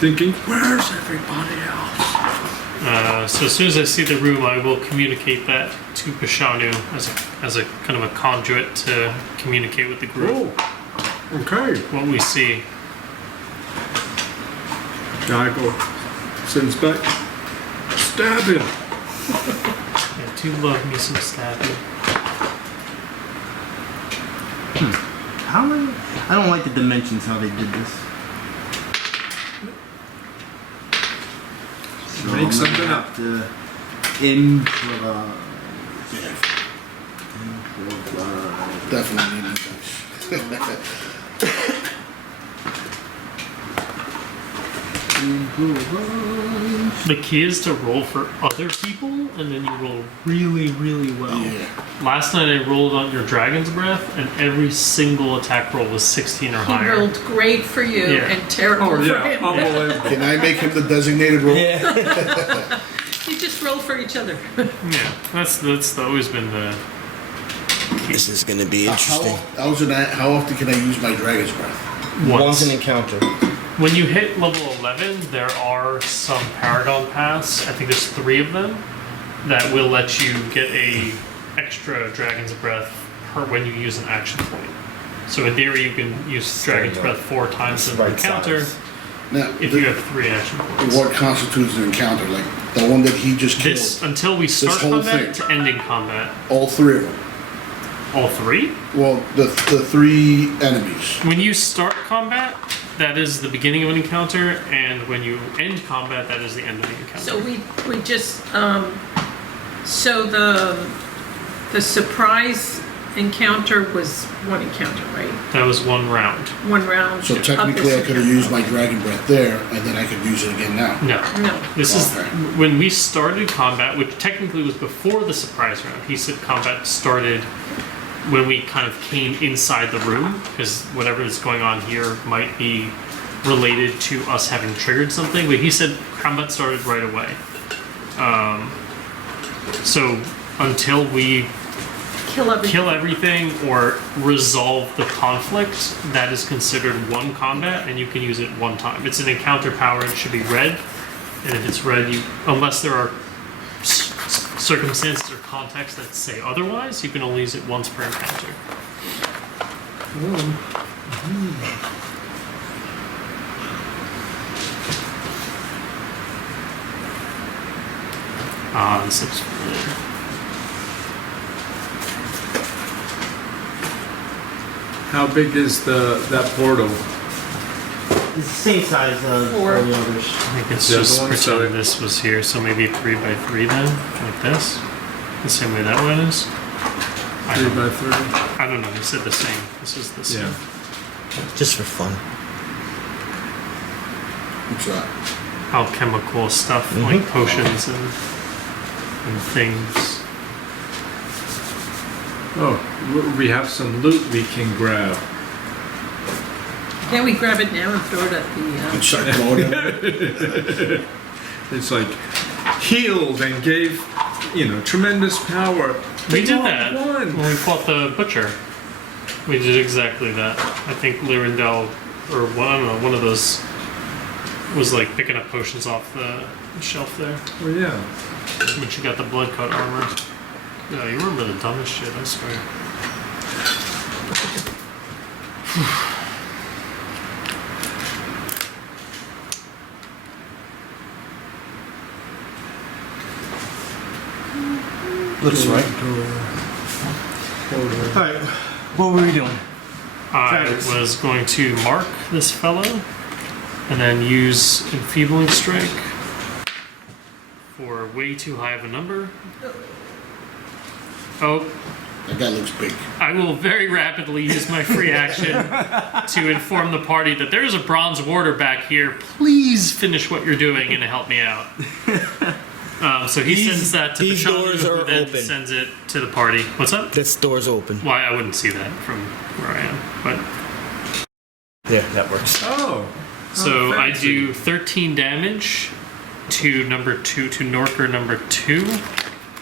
thinking, where's everybody else? So as soon as I see the room, I will communicate that to Bashanu as a kind of a conduit to communicate with the group Oh, okay. what we see. Yago sends back, stab him. I do love me some stabbing. How many? I don't like the dimensions how they did this. So Make I'm gonna something have up. to improvise. Improvise. Definitely need new dice. Improvise. The key is to roll for other people, and then you roll really, really well. Yeah. Last night I rolled on your Dragon's Breath, and every single attack roll was 16 or He higher. rolled great for you Yeah. and terrible Oh for yeah, him. unbelievable. Can I make him the designated roll? Yeah. You just roll for each other. Yeah, that's always been the. This is going to be How interesting. often can I use my Dragon's Breath? Once. an encounter. When you hit level 11, there are some Paragon Paths. I think there's 3 of them that will let you get a extra Dragon's Breath per when you use an action point. So in theory, you can use Dragon's Breath 4 times in the Right encounter. size. Now, if you have 3 action points. what constitutes an encounter? Like the one that he just killed? This until we start whole combat thing. to ending combat. All 3 of them. All 3? Well, the 3 enemies. When you start combat, that is the beginning of an encounter, and when you end combat, that is the end of the encounter. So we just, so the surprise encounter was 1 encounter, right? That was 1 round. 1 round. So of technically this I could have encounter. used my Dragon Breath there, and then I could use it again now. No. No. This is Okay. when we started combat, which technically was before the surprise round. He said combat started when we kind of came inside the room, because whatever is going on here might be related to us having triggered something. But he said combat started right away. So until we kill everything or resolve the conflict, that is considered 1 combat, and you can use it 1 time. It's an encounter power. It should be red, and if it's red, unless there are circumstances or contexts that say otherwise, you can only use it once per encounter. This looks familiar. How big is that portal? It's the same size as Four. all the others. I think it's The other just one, so pretend this was here, so maybe 3 by 3 then, like this. The same way that one is. I 3 don't, by 3? I don't know. He said the same. This is the same. Yeah. Just for fun. What's that? Alchemical stuff like potions and things. Oh, we have some loot we can grab. Can't we grab it now and throw it at the, And start blowing it. It's like healed and gave, tremendous power. We did all that won. when we fought the butcher. We did exactly that. I think Lyrindel, or I don't know, one of those was like picking up potions off the shelf there Well, yeah. when she got the blood cut armor. Yeah, you remember the dumbest shit, I swear. Looks right. Alright, what were we doing? I Travex. was going to mark this fellow and then use Enfeebling Strike for way too high of a number. Oh, That guy looks big. I will very rapidly use my free action to inform the party that there's a bronze warder back here. Please finish what you're doing and help me out. So he sends that to these Bashanu, doors who are then open. sends it to the party. What's up? This door's open. Why I wouldn't see that from where I am, but There, that works. Oh. so I fancy. do 13 damage to number 2 to Norker number 2,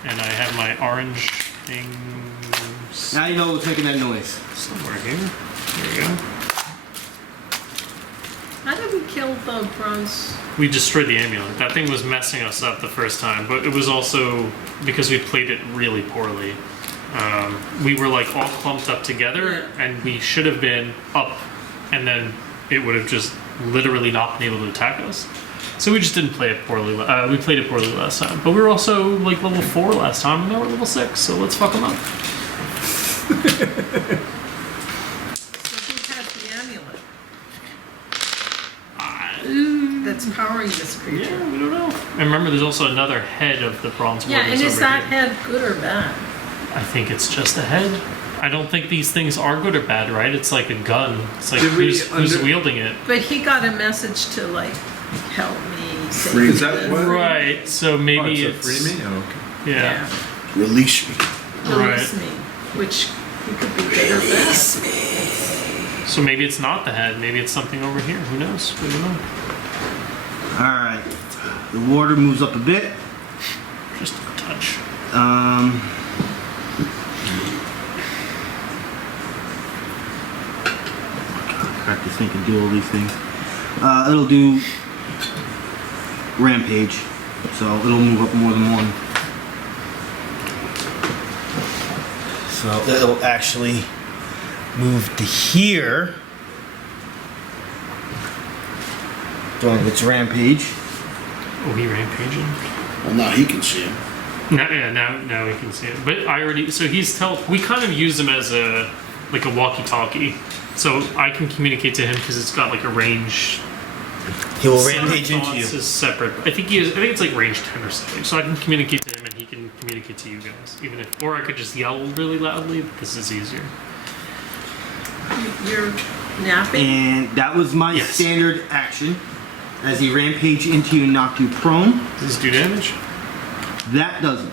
and I have my orange things Now you know what's making that noise. somewhere here. There we go. how did we kill the bronze? We destroyed the amulet. That thing was messing us up the first time, but it was also because we played it really poorly. We were like all clumped up together, and we should have been up, and then it would have just literally not been able to attack us. So we just didn't play it poorly. We played it poorly last time, but we were also like level 4 last time, and now we're level 6. So let's fuck them up. So who has the amulet that's powering this creature? Yeah, we don't know. And remember, there's also another head of the bronze Yeah, warders and is over that here. head good or bad? I think it's just a head. I don't think these things are good or bad, right? It's like a gun. It's like Did we who's wielding it? But he got a message to like help me save Free. Is that this. what? Right. So maybe Oh, it's it's a free me? Oh, okay. Yeah. Release me. Release Right. me, which he could be good or bad. So maybe it's not the head. Maybe it's something over here. Who knows? We don't know. Alright. The water moves up a bit. Just a touch. Crap, this thing can do all these things. It'll do rampage, so it'll move up more than one. So it'll actually move to here. Doing its rampage. Oh, he rampaging? Well, now he can see him. Now we can see it. But I already, so we kind of use him as a walkie-talkie. So I can communicate to him because it's got like a range. He will rampage into you. This is separate. I think it's like range 10 or something. So I can communicate to him and he can communicate to you guys. Or I could just yell really loudly, but this is easier. You're napping? And that was my Yes. standard action. As he rampage into you and knock you prone. Does this do damage? That doesn't.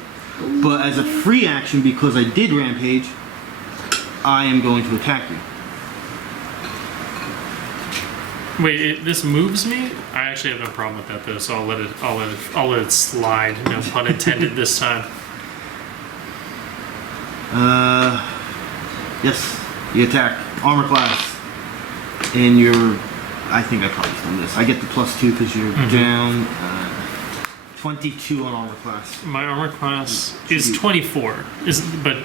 But as a free action, because I did rampage, I am going to attack you. Wait, this moves me? I actually have no problem with that though, so I'll let it slide. No pun intended this time. Yes, you attack. Armor class. And you're... I think I probably done this. I get the +2 because you're down. 22 on armor class. My armor class is 24. But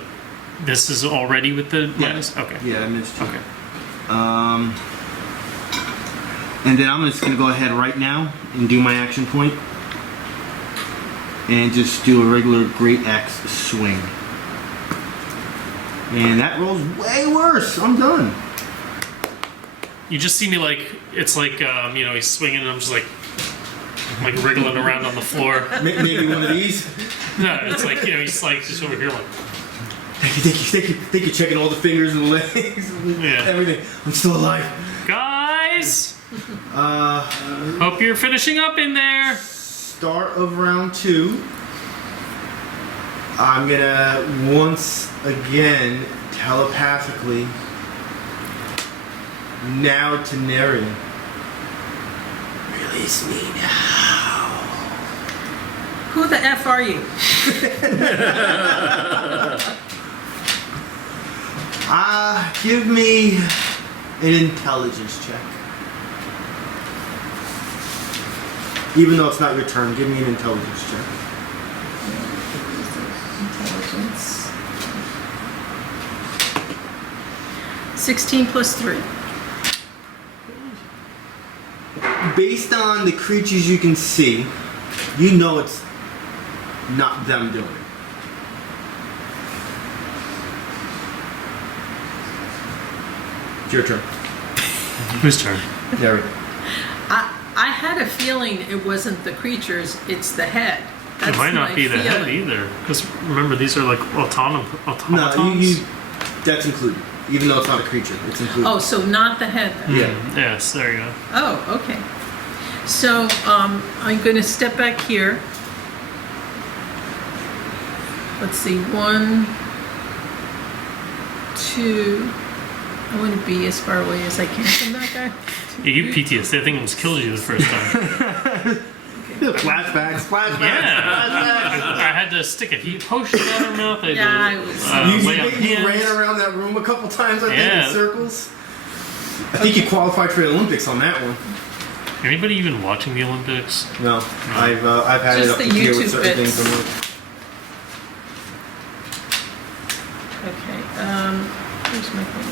this is already with the minus? Okay. Yeah, I missed you. Okay. And then I'm just going to go ahead right now and do my action point. And just do a regular Great Axe swing. And that rolls way worse. I'm done. You just see me it's like, he's swinging and I'm just like wriggling around on the floor. Maybe one of these. No, it's like, he's like just over here like. Thank you. Checking all the fingers and the legs. Yeah. Everything. I'm still alive. Guys! Hope you're finishing up in there. Start of round 2. I'm gonna once again telepathically now to Neri. Release me now. Who the F are you? Give me an intelligence check. Even though it's not your turn, give me an intelligence check. Intelligence. 16 plus 3. Based on the creatures you can see, you know it's not them doing it. It's your turn. Whose turn? Neri. I had a feeling it wasn't the creatures, it's the head. That's It might not my be the head feeling. either. Because remember, these are like automatons. No, that's included. Even though it's not a creature, it's included. Oh, so not the head then? Yeah. Yes, there you go. Oh, okay. So I'm going to step back here. Let's see, 1, 2. I want to be as far away as I can from that guy. Yeah, you PTSD. I think almost killed you the first time. Flashbacks. Yeah. I had to stick a heat potion down her mouth. I Yeah, I was. You ran around that room a couple times, I think, Yeah. in circles. I think you qualified for the Olympics on that one. Anybody even watching the Olympics? No, I've had Just it up the to here with YouTube certain bits. things. Okay, here's my thing.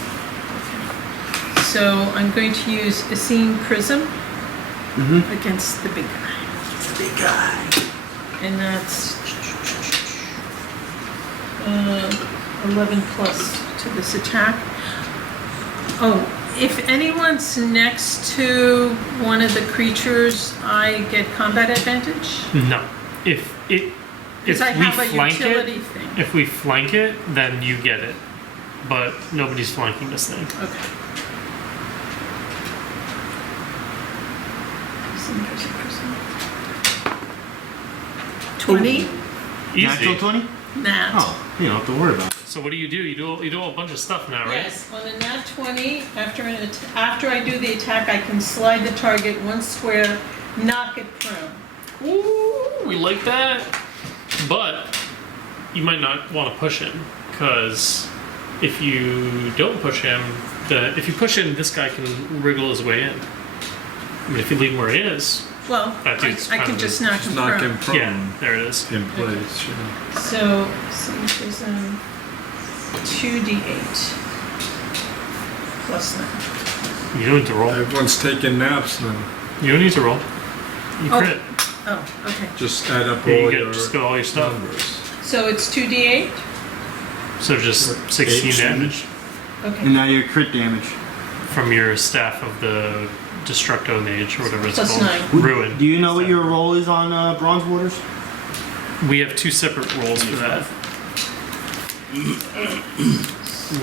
Okay. So I'm going to use a scene prism against the big guy. The big guy. And that's 11 plus to this attack. Oh, if anyone's next to one of the creatures, I get combat advantage? No. If Because I we have a flank utility it, thing. if we flank it, then you get it. But nobody's flanking this thing. Okay. 20? Easy. Natural 20? Nat. Oh, you don't have to worry about it. So what do? You do a bunch of stuff now, right? Yes, on a nat 20, after I do the attack, I can slide the target 1 square, knock it prone. Ooh, we like that. But you might not want to push him, because if you don't push him, if you push him, this guy can wriggle his way in. I mean, if you leave him where he is, Well, That dude's I kind can of- just knock him Knock prone. him prone yeah, there it is. in place. Yeah. So, there's 2d8 plus 9. You don't need to roll. Everyone's taking naps now. You don't need to roll. You Oh. crit. Oh, okay. Just add up Yeah, all you your get just go all your stuff. numbers. So it's 2d8? So just 16 damage Okay. And now your crit damage. from your staff of the Destructo Mage or whatever it's Plus called. 9. Ruin. Do you know what your roll is on Bronze Waters? We have 2 separate rolls for that. We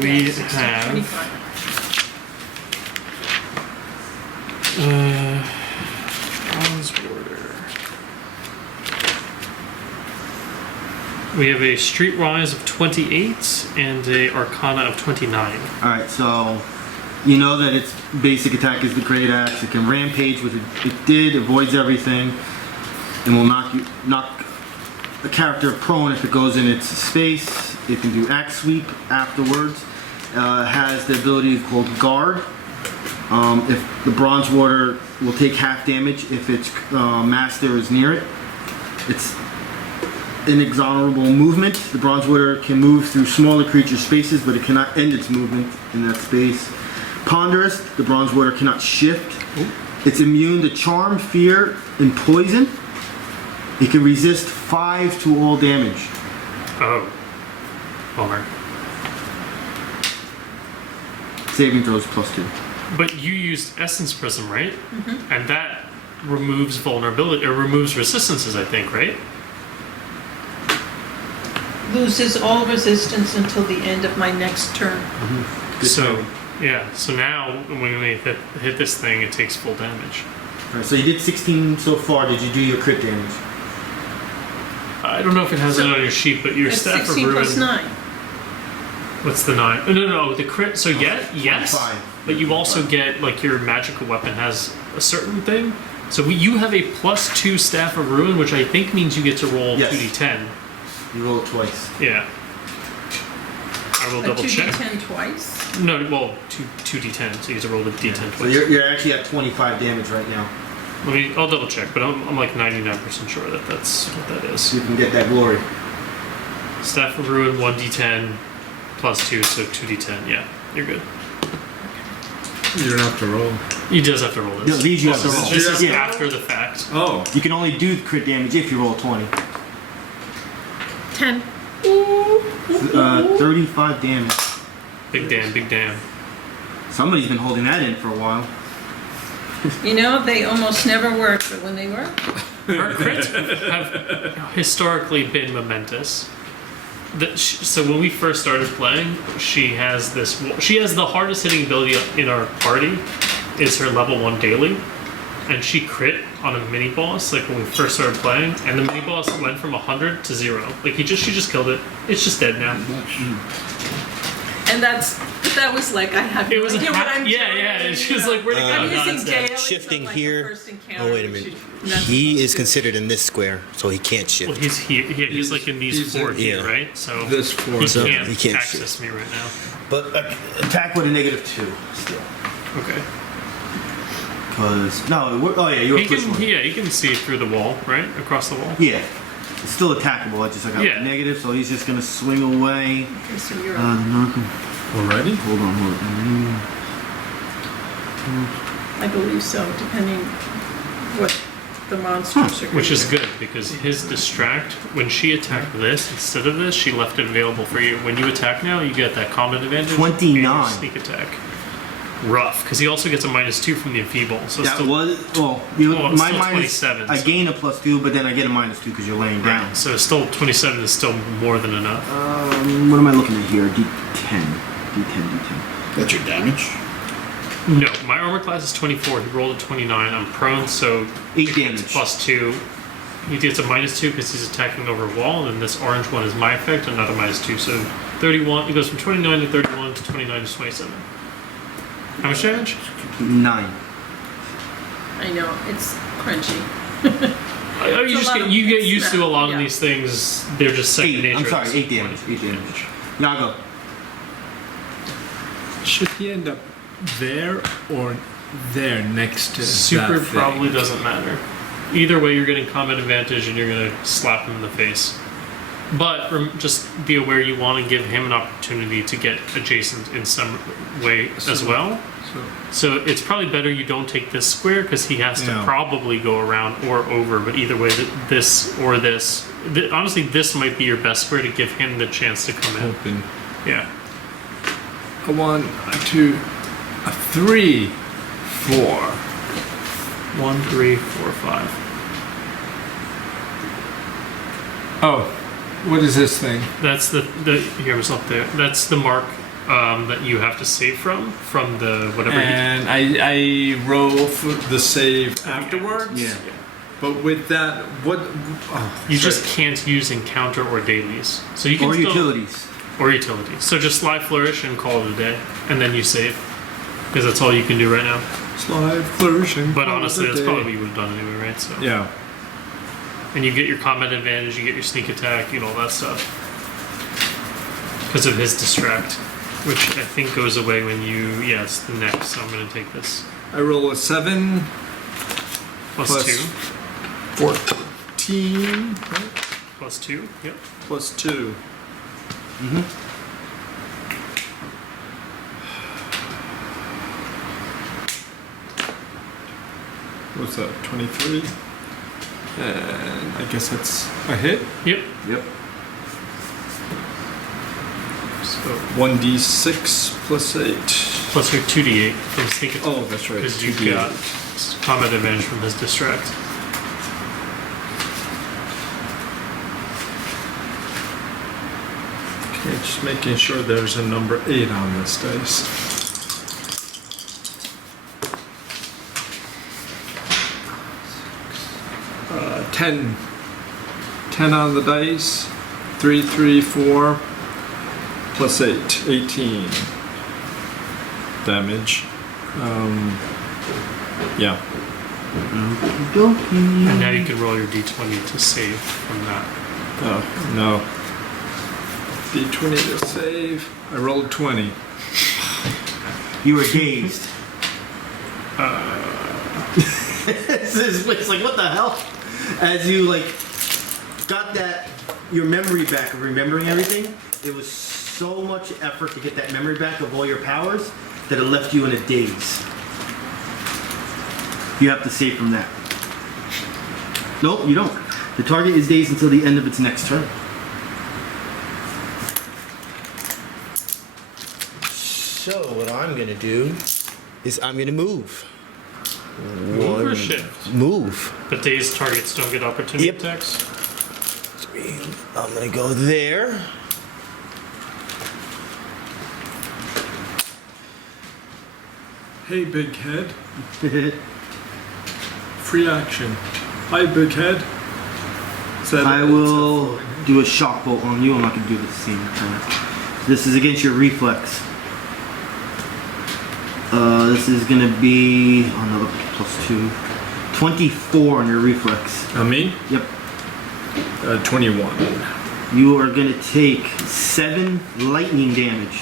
Yeah, 16, have 25. Bronze Warder. We have a Street Rise of 28 and a Arcana of 29. Alright, so you know that its basic attack is the Great Axe. It can rampage, which it did, avoids everything, and will knock a character prone if it goes in its space. It can do Axe Sweep afterwards. Has the ability called Guard. If the Bronze Warder will take half damage if its master is near it. It's inexorable movement. The Bronze Warder can move through smaller creature spaces, but it cannot end its movement in that space. Ponderous, the Bronze Warder cannot shift. It's immune to Charm, Fear, and Poison. It can resist 5 to all damage. Oh. Bummer. Saving throws +2. But you used Essence Prism, right? Mm-hmm. And that removes vulnerability, or removes resistances, I think, right? Loses all resistance until the end of my next turn. Good So, timing. yeah. So now, when we hit this thing, it takes full damage. Alright, so you did 16 so far. Did you do your crit damage? I don't know if it has So- it on your sheet, but your It's Staff of 16 Ruin... plus 9. What's the 9? Oh, no, the crit... So, yes, 25. but you also get, like, your magical weapon has a certain thing. So you have a +2 Staff of Ruin, which I think means you get to roll Yes. 2d10. You roll it twice. Yeah. I will A double check. 2d10 twice. No, well, 2d10, so you get to roll the d10 So twice. you're actually at 25 damage right now. I'll double check, but I'm like 99% sure that that's what that is. So you can get that glory. Staff of Ruin, 1d10 +2, so 2d10. Yeah, you're good. You don't have to roll. He does have to roll this. No, these you have to This- roll. This is Yeah. after the fact. Oh, You can only do crit damage if you roll 20. 10. 35 damage. Big damn. Somebody's been holding that in for a while. You know, they almost never work, but when they work, Her crits have historically been momentous. So when we first started playing, she has the hardest hitting ability in our party is her level 1 daily, and she crit on a mini boss like when we first started playing, and the mini boss went from 100 to 0. Like she just killed it. It's just dead now. and that was like I have It no was idea what I'm doing. and she was like, "Where'd it go?" I'm No, using it's dead. Gale Shifting until, like, here. the first encounter, Oh, wait a which minute. you're not He supposed is to. considered in this square, so he can't shift. Well, he's here. Yeah, he's like in these he's 4 in- here, yeah. right? So This 4. he So can't, he can't access me right now. But attack with a -2 still. Okay. Cause no, oh yeah, you're He plus can, 1. yeah, he can see through the wall, right? Across the wall. Yeah, it's still attackable. I just got Yeah. negative, so he's just gonna swing away. Okay, so you're The Norker. Already? Hold on. I believe so, depending what the monsters are. Which is gonna good because his distract, when she attacked this instead of this, she left it available for you. When you attack now, you get that combat advantage. and 29. your sneak attack. Rough, because he also gets a -2 from the enfeeble. So That still, was it's my still minus. 27, I so- gain a +2, but then I get a -2 because you're laying down. right. So still 27 is still more than enough. What am I looking at here? D10. That's your damage? No, my armor class is 24. He rolled a 29. I'm prone, so 8 it gets damage. +2. He gets a -2 because he's attacking over a wall, and this orange one is my effect, another -2. So 31. It goes from 29 to 31 to 29 to 27. How much damage? 9. I know, it's crunchy. You a just lot get of- you get it's used to a not- lot of yeah. these things. They're just second 8. nature. I'm sorry, at 8 this damage. point. 8 damage. Yago. Should he end up there or there next to Super that thing? probably doesn't matter. Either way, you're getting combat advantage, and you're gonna slap him in the face. But just be aware you want to give him an opportunity to get adjacent in some way as well. So it's probably better you don't take this square because he has to Yeah. probably go around or over. But either way, this or this. Honestly, this might be your best square to give him the chance to come in. Open. Yeah. A 1, a 2, a 3, 4. 1, 3, 4, 5. Oh, what is this thing? That's the here was up there. That's the mark that you have to save from the whatever. And I roll for the save afterwards? Yeah. But with that, what? Oh, You sorry. just can't use encounter or dailies. So you can Or still, utilities. Or utilities. So just Sly Flourish and call it a day, and then you save, because that's all you can do right now. Slide flourishing. But call it honestly, a that's day. probably what you would have done anyway, right? So Yeah. and you get your combat advantage, you get your sneak attack, you know, all that stuff, because of his distract, which I think goes away when you. Yeah, it's the next. So I'm gonna take this I roll a 7 plus Plus- 2, 14 plus 2. Yep. plus 2. What's that? 23. And I guess that's a hit. Yep. Yep. So 1d6 plus 8. plus your 2d8 from sneak attack. Oh, that's right. Because you've 2d8. got combat advantage from his distract. Okay, just making sure there's a number 8 on this dice. Uh, 10. 10 on the dice. 3, 3, 4. Plus 8. 18. Damage. Yeah. And now you can roll your d20 to save from that. Oh, no. D20 to save. I rolled 20. You were dazed. It's like, what the hell? As you like got that your memory back of remembering everything, it was so much effort to get that memory back of all your powers that it left you in a daze. You have to save from that. Nope, you don't. The target is dazed until the end of its next turn. So what I'm gonna do is I'm gonna move. Move or shift? Move. But dazed targets don't get opportunity Yep. attacks. 3. I'm gonna go there. Hey, big head. Free action. Hi, big head. Is that I will do a shock bolt on you. I'm not going to do it at the same time. This is against your reflex. This is going to be another +2. 24 on your reflex. On me? Yep. 21. You are going to take 7 lightning damage.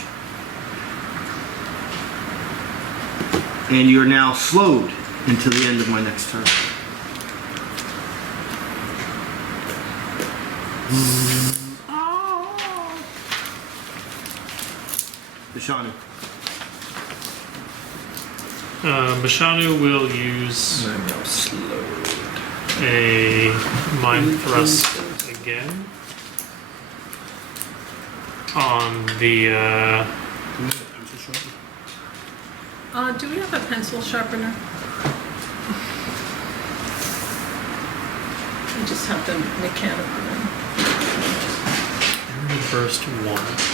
And you're now slowed until the end of my next turn. Bashanu. Bashanu will use I'm now slowed. a mind thrust again on the. Do we have a pencil sharpener? I just have the mechanical one. Burst 1.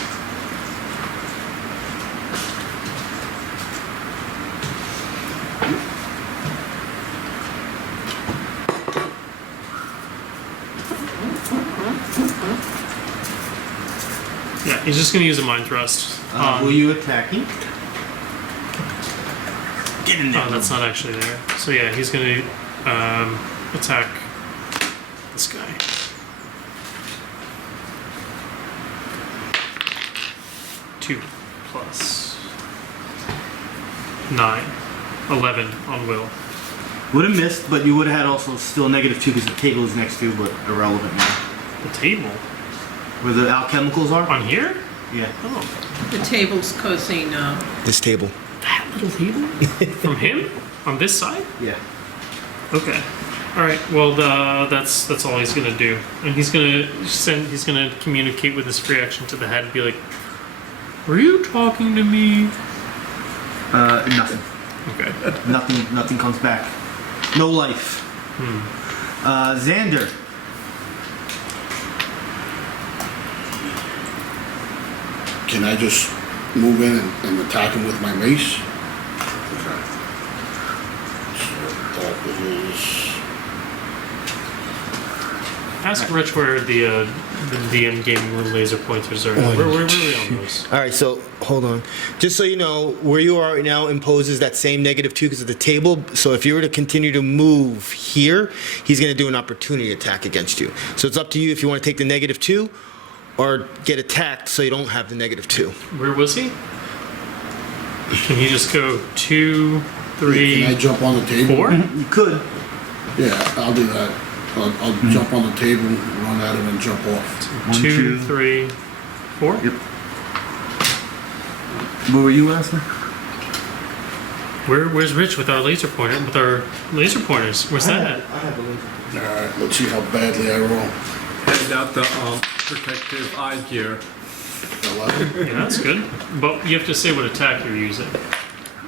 Yeah, he's just gonna use a mind thrust. Will you attack him? Get in there. Oh, that's not actually there. So yeah, he's gonna attack this guy. Two plus 9, 11 on will. Would have missed, but you would have had also still -2 because the table is next to, but irrelevant now. The table. Where the alchemicals are? On here? Yeah. Oh, The table's causing, This table. that little table? From him? On this side? Yeah. Okay. All right. Well, that's all he's gonna do, and he's gonna communicate with his free action to the head and be like, "Were you talking to me?" Nothing. Okay. Nothing comes back. No life. Xander. Can I just move in and attack him with my mace? Okay. So that is... Ask Rich where the DM gaming room laser pointers are. Where are we on those? All right, so hold on. Just so you know, where you are right now imposes that same -2 because of the table. So if you were to continue to move here, he's going to do an opportunity attack against you. So it's up to you if you want to take the -2 or get attacked so you don't have the -2. Where was he? Can he just go 2, 3, Can I jump on the table? 4? You could. Yeah, I'll do that. I'll jump on the table, run at him, and jump off. 1, 2, 2. 3, 4. Yep. What were you asking? Where's Rich with our laser pointer? With our laser pointers? Where's that? I have a laser. Alright, let's see how badly I roll. Hand out the protective eye gear. 11. Yeah, that's good. But you have to say what attack you're using.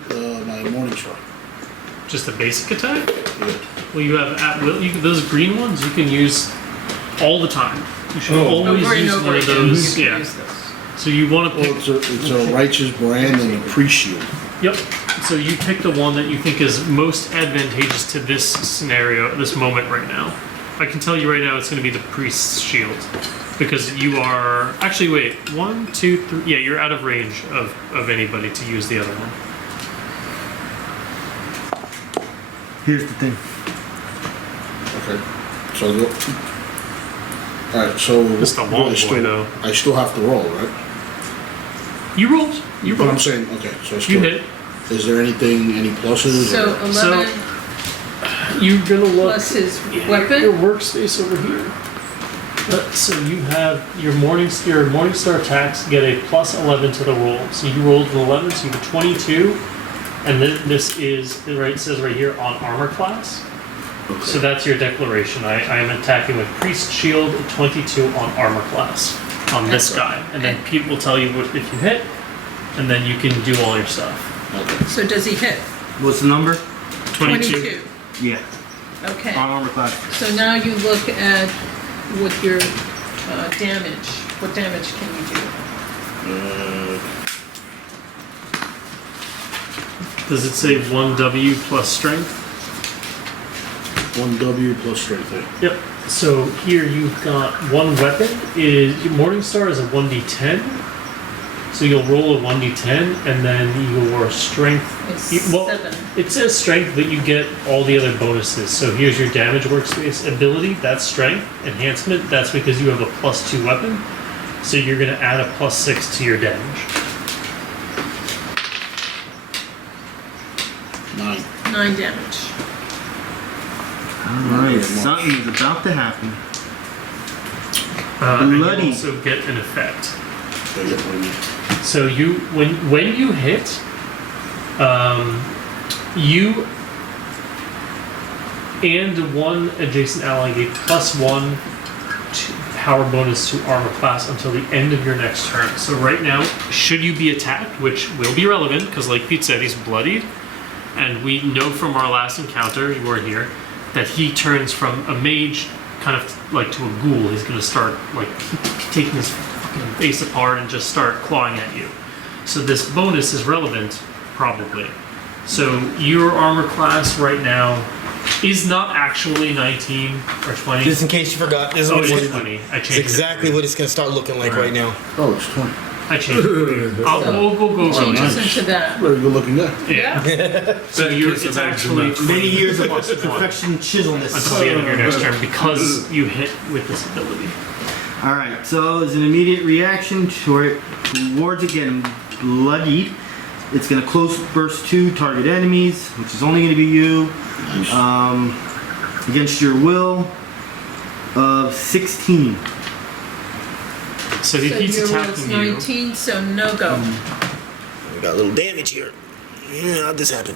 My morning star. Just a basic attack? Yeah. Well, you have at will. Those green ones you can use all the time. You should always over and use over one of again. those. You can Yeah. use those. So you want to Well, pick. it's a righteous brand and a pre-shield. Yep. So you pick the one that you think is most advantageous to this scenario, this moment right now. I can tell you right now, it's going to be the priest's shield because you are actually wait 1, 2, 3. Yeah, you're out of range of anybody to use the other one. Here's the thing. Okay. So, alright, so... Just a long boy, though. I still have to roll, right? You rolled. You But I'm rolled. saying, okay, so I You still... hit. Is there anything, any pluses? So or? 11 You're gonna look. plus his Your weapon. workspace over here. So you have your Morningstar attacks get a plus 11 to the roll. So you rolled an 11, so you have a 22, and then this is right. It says right here on armor class. Okay. So that's your declaration. I am attacking with priest shield 22 on armor class on this guy, and then Pete will tell you what if you hit, and then you can do all your stuff. Okay. So does he hit? What's the number? 22. Yeah. Okay. On armor class. So now you look at what your damage. What damage can you do? Does it say 1W plus strength? 1W plus strength. Yep. So here you've got one weapon. Morningstar is a 1d10. So you'll roll a 1d10, and then your strength. It's 7. It says strength, but you get all the other bonuses. So here's your damage workspace ability. That's strength. Enhancement. That's because you have a +2 weapon. So you're going to add a +6 to your damage. 9. 9 damage. Alright, something is about to happen. And you Bloody. also get an effect. So I get one. So you when you hit, you and one adjacent ally get +1 power bonus to armor class until the end of your next turn. So right now, should you be attacked, which will be relevant because, like Pete said, he's bloodied, and we know from our last encounter you were here that he turns from a mage kind of like to a ghoul. He's going to start like taking his fucking face apart and just start clawing at you. So this bonus is relevant, probably. So your armor class right now is not actually 19 or 20. Just in case you forgot, this is Oh, what it is it's 20. I changed it's exactly it. what it's going to start looking like right now. Oh, it's 20. I changed it. We'll go. Changes into that. Very good looking guy. Yeah. So it's actually Many years of plus 1 perfection chiselness. until the end of your next turn because you hit with this ability. Alright, so as an immediate reaction towards it getting bloodied, it's going to close burst 2 target enemies, which is only going to be you, against your will, of 16. So So if he's your will's attacking you, 19, so no go. We got a little damage here. Yeah, how'd this happen?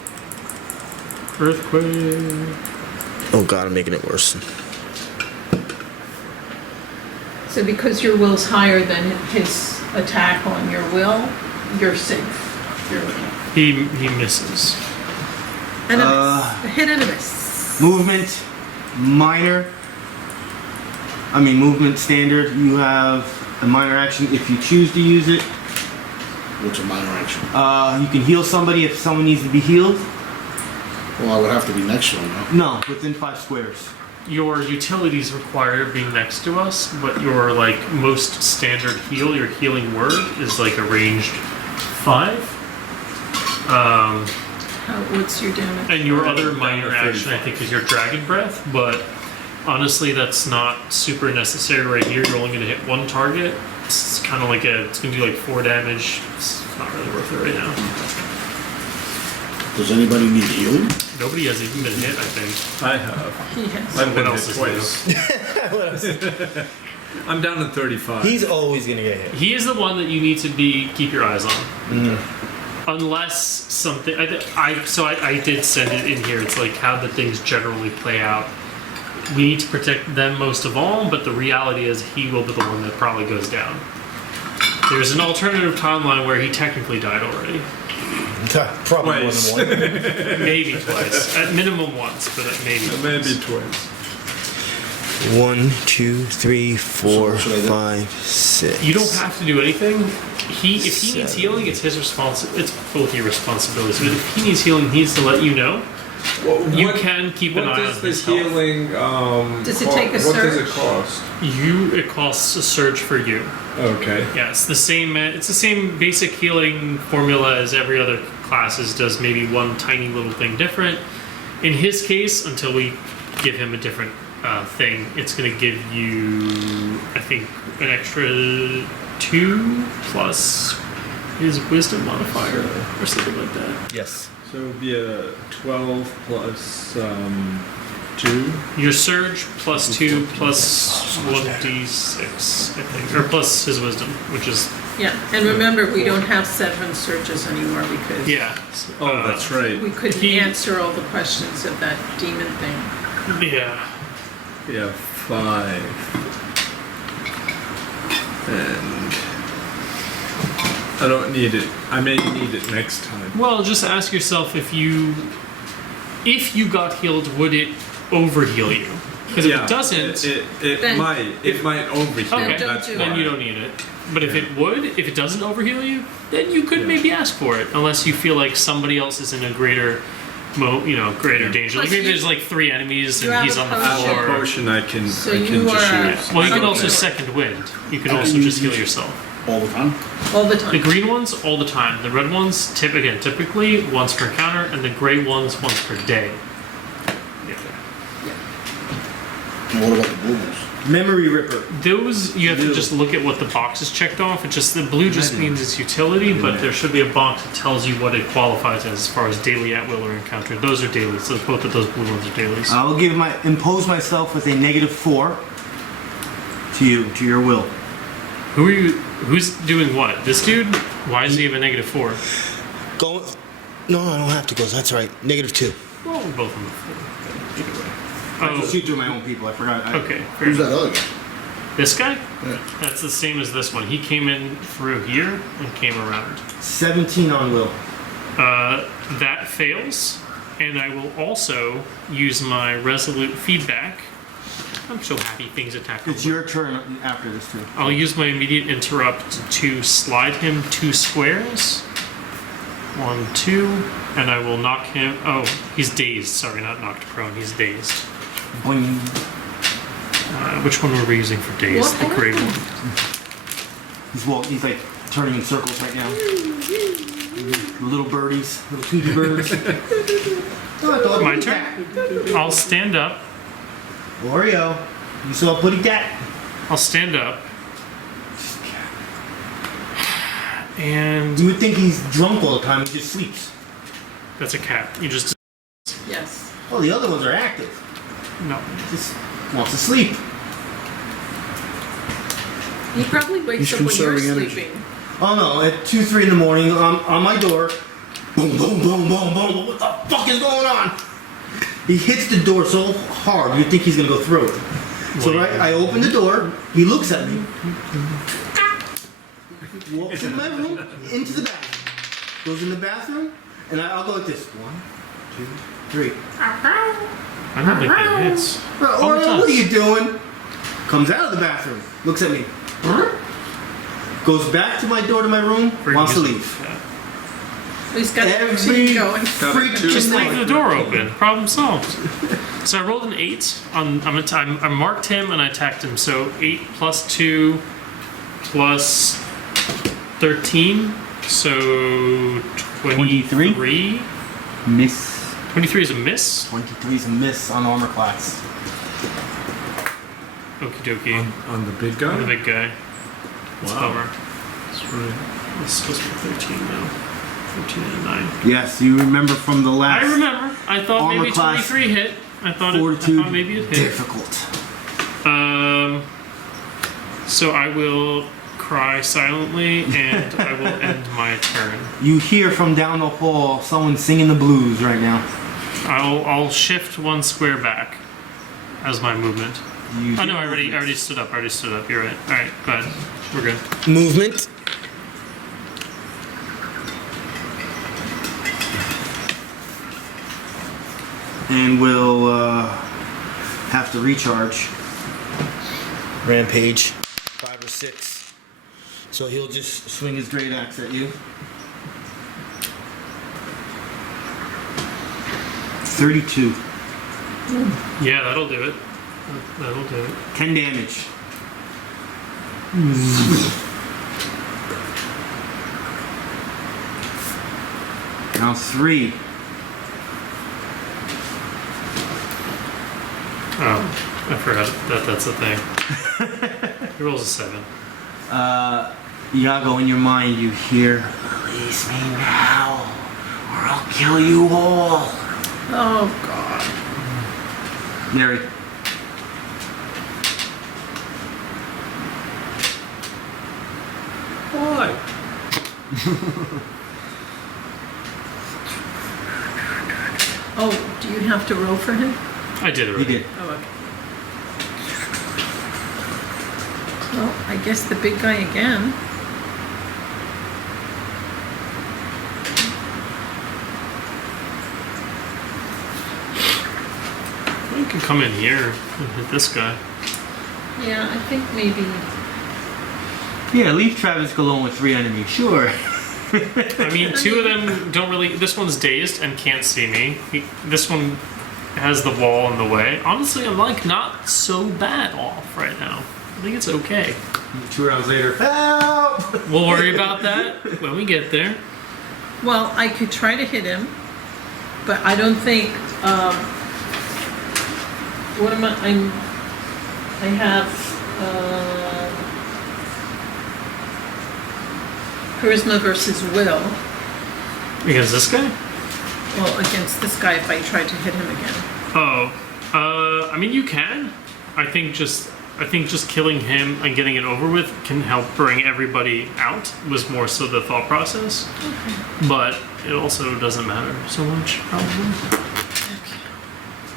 earthquake. Oh god, I'm making it worse. So because your will's higher than his attack on your will, you're safe. You're okay. He misses. And a hit and a miss. Movement, minor. Movement standard. You have a minor action if you choose to use it. What's a minor action? You can heal somebody if someone needs to be healed. Well, I would have to be next to him, no? No, within 5 squares. Your utilities require being next to us, but your most standard heal, your healing word, is a ranged 5. What's your damage? And your other minor action, I think, is your dragon breath, but honestly, that's not super necessary right here. You're only going to hit one target. It's kind of it's going to do 4 damage. It's not really worth it right now. Does anybody need healing? Nobody has even been hit, I think. I have. He has. I've been What else hit is twice. I'm down to 35. He's always gonna get hit. He is the one that you need to keep your eyes on. Unless something, I did send it in here. It's how the things generally play out. We need to protect them most of all, but the reality is he will be the one that probably goes down. There's an alternative timeline where he technically died already. Probably Twice. more than one. Maybe twice. At minimum once, but maybe twice. Maybe twice. 1, 2, 3, 4, So should I do- 5, 6. You don't have to do anything. If he needs 7. healing, it's his responsibility. It's both your responsibilities. But if he needs healing, he needs to let you know. You can keep an eye on his health. healing? Does it take a What does it surge? cost? It costs a surge for you. Okay. Yeah, it's the same. It's the same basic healing formula as every other classes. Does maybe one tiny little thing different. In his case, until we give him a different thing, it's going to give you, I think, an extra 2 plus his wisdom modifier or something like that. Yes. So it would be a 12 plus 2. Your surge plus 2 plus 1d6, I think, or plus his wisdom, which is Yeah, and remember, we don't have 7 surges anymore because yeah. Oh, that's right. we couldn't answer all the questions of that demon thing. Yeah. Yeah, 5. And I don't need it. I may need it next time. Well, just ask yourself if you got healed, would it overheal you? Because if it doesn't, it Then- might overheal. okay, don't that's do then why. you don't need it. But if it would, if it doesn't overheal you, then you could maybe ask for it, unless you feel like somebody else is in a greater, greater danger. Like Plus maybe you- there's 3 enemies you and have he's a on the potion. I have a floor. potion I can So I you can just are- use. Well, you can Okay. also second wind. You can I also can just use heal yourself. All the time? All the The time. green ones all the time. The red ones typically once per encounter, and the gray ones once per day. Yeah. And what about the blue ones? Memory Ripper. Those you have to Blue. just look at what the box is checked off. It just the blue just means its utility, but there should be a box that tells you what it qualifies as far as daily at will or encounter. Those are daily, so both of those blue ones are dailies. I will impose myself with a -4 to you, to your will. Who are you? Who's doing what? This dude? Why does he have a -4? Go. No, I don't have to go. That's right. -2. Well, we're both on the floor. Either way. I can Oh, shoot through my own people. I forgot. okay. Fair Who's enough. that other guy? This guy? Yeah. That's the same as this one. He came in through here and came around. 17 on will. That fails, and I will also use my resolute feedback. I'm so happy things attack. It's your turn after this too. I'll use my immediate interrupt to slide him 2 squares. 1, 2, and I will knock him. Oh, he's dazed. Sorry, not knocked prone. He's dazed. Boing. Which one were we using for dazed? What The gray happened? one. He's like turning in circles right now. Little birdies, little tweety birds. Oh, My turn. I'll stand up. Oreo, you saw a putty cat. I'll stand up. And You would think he's drunk all the time. He just sleeps. that's a cat. You just Yes. Oh, the other ones are active. no. Just wants to sleep. He probably wakes He's up when you're conserving energy. sleeping. Oh no, at 2, 3 in the morning, on my door, boom, boom, boom, boom, boom, what the fuck is going on? He hits the door so hard, you'd think he's gonna go through it. So right, I open the door, he looks at me, walks in my room, into the bathroom, goes in the bathroom, and I'll go like this, 1, 2, 3. I don't think it hits. What are you doing? Comes out of the bathroom, looks at me, goes back to my door to my room, wants to leave. Yeah. He's got Every everything going. freaking Just leave night. the door open. Problem solved. So I rolled an 8 on. I marked him and I attacked him. So 8 plus 2 plus 13. So 23. Miss. 23 is a miss. 23 is a miss on armor class. Okie dokie. On the big On the guy? big guy. It's a bummer. That's right. It's supposed to be 13 now. 13 and 9. Yes, you remember from the last I remember. I thought Armor maybe class 23 hit. I thought fortitude maybe it hit. difficult. So I will cry silently and I will end my turn. You hear from down the hall someone singing the blues right now. I'll shift 1 square back as my movement. You Oh no, hear I already stood up. You're right. All right, go ahead. We're good. Movement. and will have to recharge. Rampage. 5 or 6. So he'll just swing his great axe at you. 32. Yeah, that'll do it. That'll do it. 10 damage. Now 3. Oh, I forgot that that's a thing. He rolls a 7. Yago, in your mind, you hear, "Release me now, or I'll kill you all." Oh, God. Neri. Why? Oh, do you have to roll for him? I did He already. did. Oh, okay. Well, I guess the big guy again. You can come in here and hit this guy. Yeah, I think maybe. Yeah, leave Travis alone with 3 enemies. Sure. I mean, 2 of them don't really. This one's dazed and can't see me. This one has the wall in the way. Honestly, I'm like not so bad off right now. I think it's okay. 2 rounds later. Help! We'll worry about that when we get there. Well, I could try to hit him, but I don't think. What am I? I have charisma versus will. Against this guy? Well, against this guy if I tried to hit him again. Oh, I mean you can. I think just killing him and getting it over with can help bring everybody out. Was more so the thought process. Okay. But it also doesn't matter so much, probably.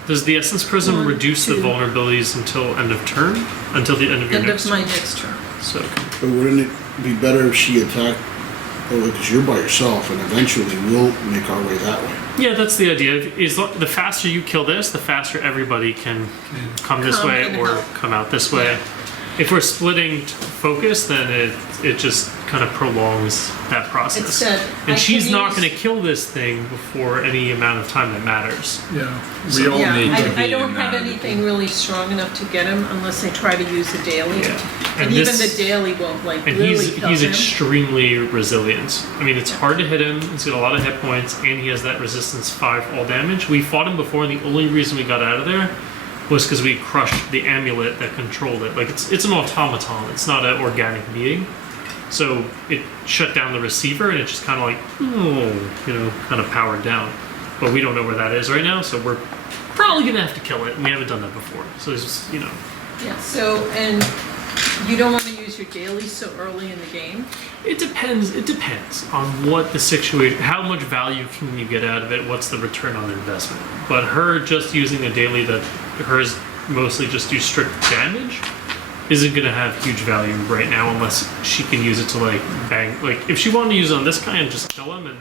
Does the Essence Prism 1, reduce 2. the vulnerabilities until end of turn? Until the end of your End next of my turn? next turn. So, But wouldn't it be better if she attacked, because you're by yourself, and eventually we'll make our way that way? yeah, that's the idea. Is the faster you kill this, the faster everybody can come this Come way and or help. come out this way. If we're splitting focus, then it just kind of prolongs that process. It said, I and she's can not use- going to kill this thing before any amount of time that matters. Yeah, we all Yeah, need to be I don't in have that. anything really strong enough to get him unless I try to use a daily. Yeah. And And even this- the daily won't like And really he's kill he's him. extremely resilient. I mean, it's hard to hit him. He's got a lot of hit points, and he has that resistance 5 all damage. We fought him before, and the only reason we got out of there was because we crushed the amulet that controlled it. Like it's an automaton. It's not an organic being. So it shut down the receiver, and it just kind of like, kind of powered down. But we don't know where that is right now, so we're probably gonna have to kill it. And we haven't done that before, so it's just, Yeah, so, and You don't want to use your daily so early in the game? It depends. It depends on what the situation, how much value can you get out of it, what's the return on investment. But her just using a daily that hers mostly just do strict damage isn't going to have huge value right now unless she can use it to like bang. Like if she wanted to use it on this guy and just kill him, and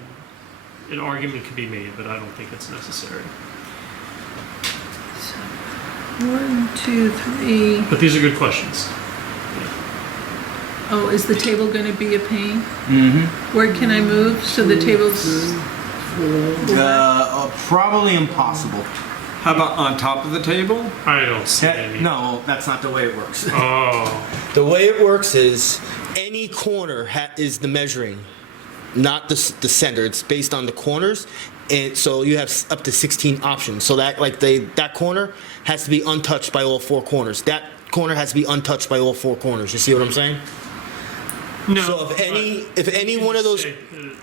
an argument could be made, but I don't think it's necessary. 1, 2, 3. But these are good questions. Oh, is the table going to be a pain? Mm-hmm. Where can I move so the table's... Probably impossible. How about on top of the table? I don't see any. No, that's not the way it works. Oh. The way it works is any corner is the measuring, not the center. It's based on the corners, and so you have up to 16 options. So that that corner has to be untouched by all 4 corners. That corner has to be untouched by all 4 corners. You see what I'm saying? No. So if any one of those, Say,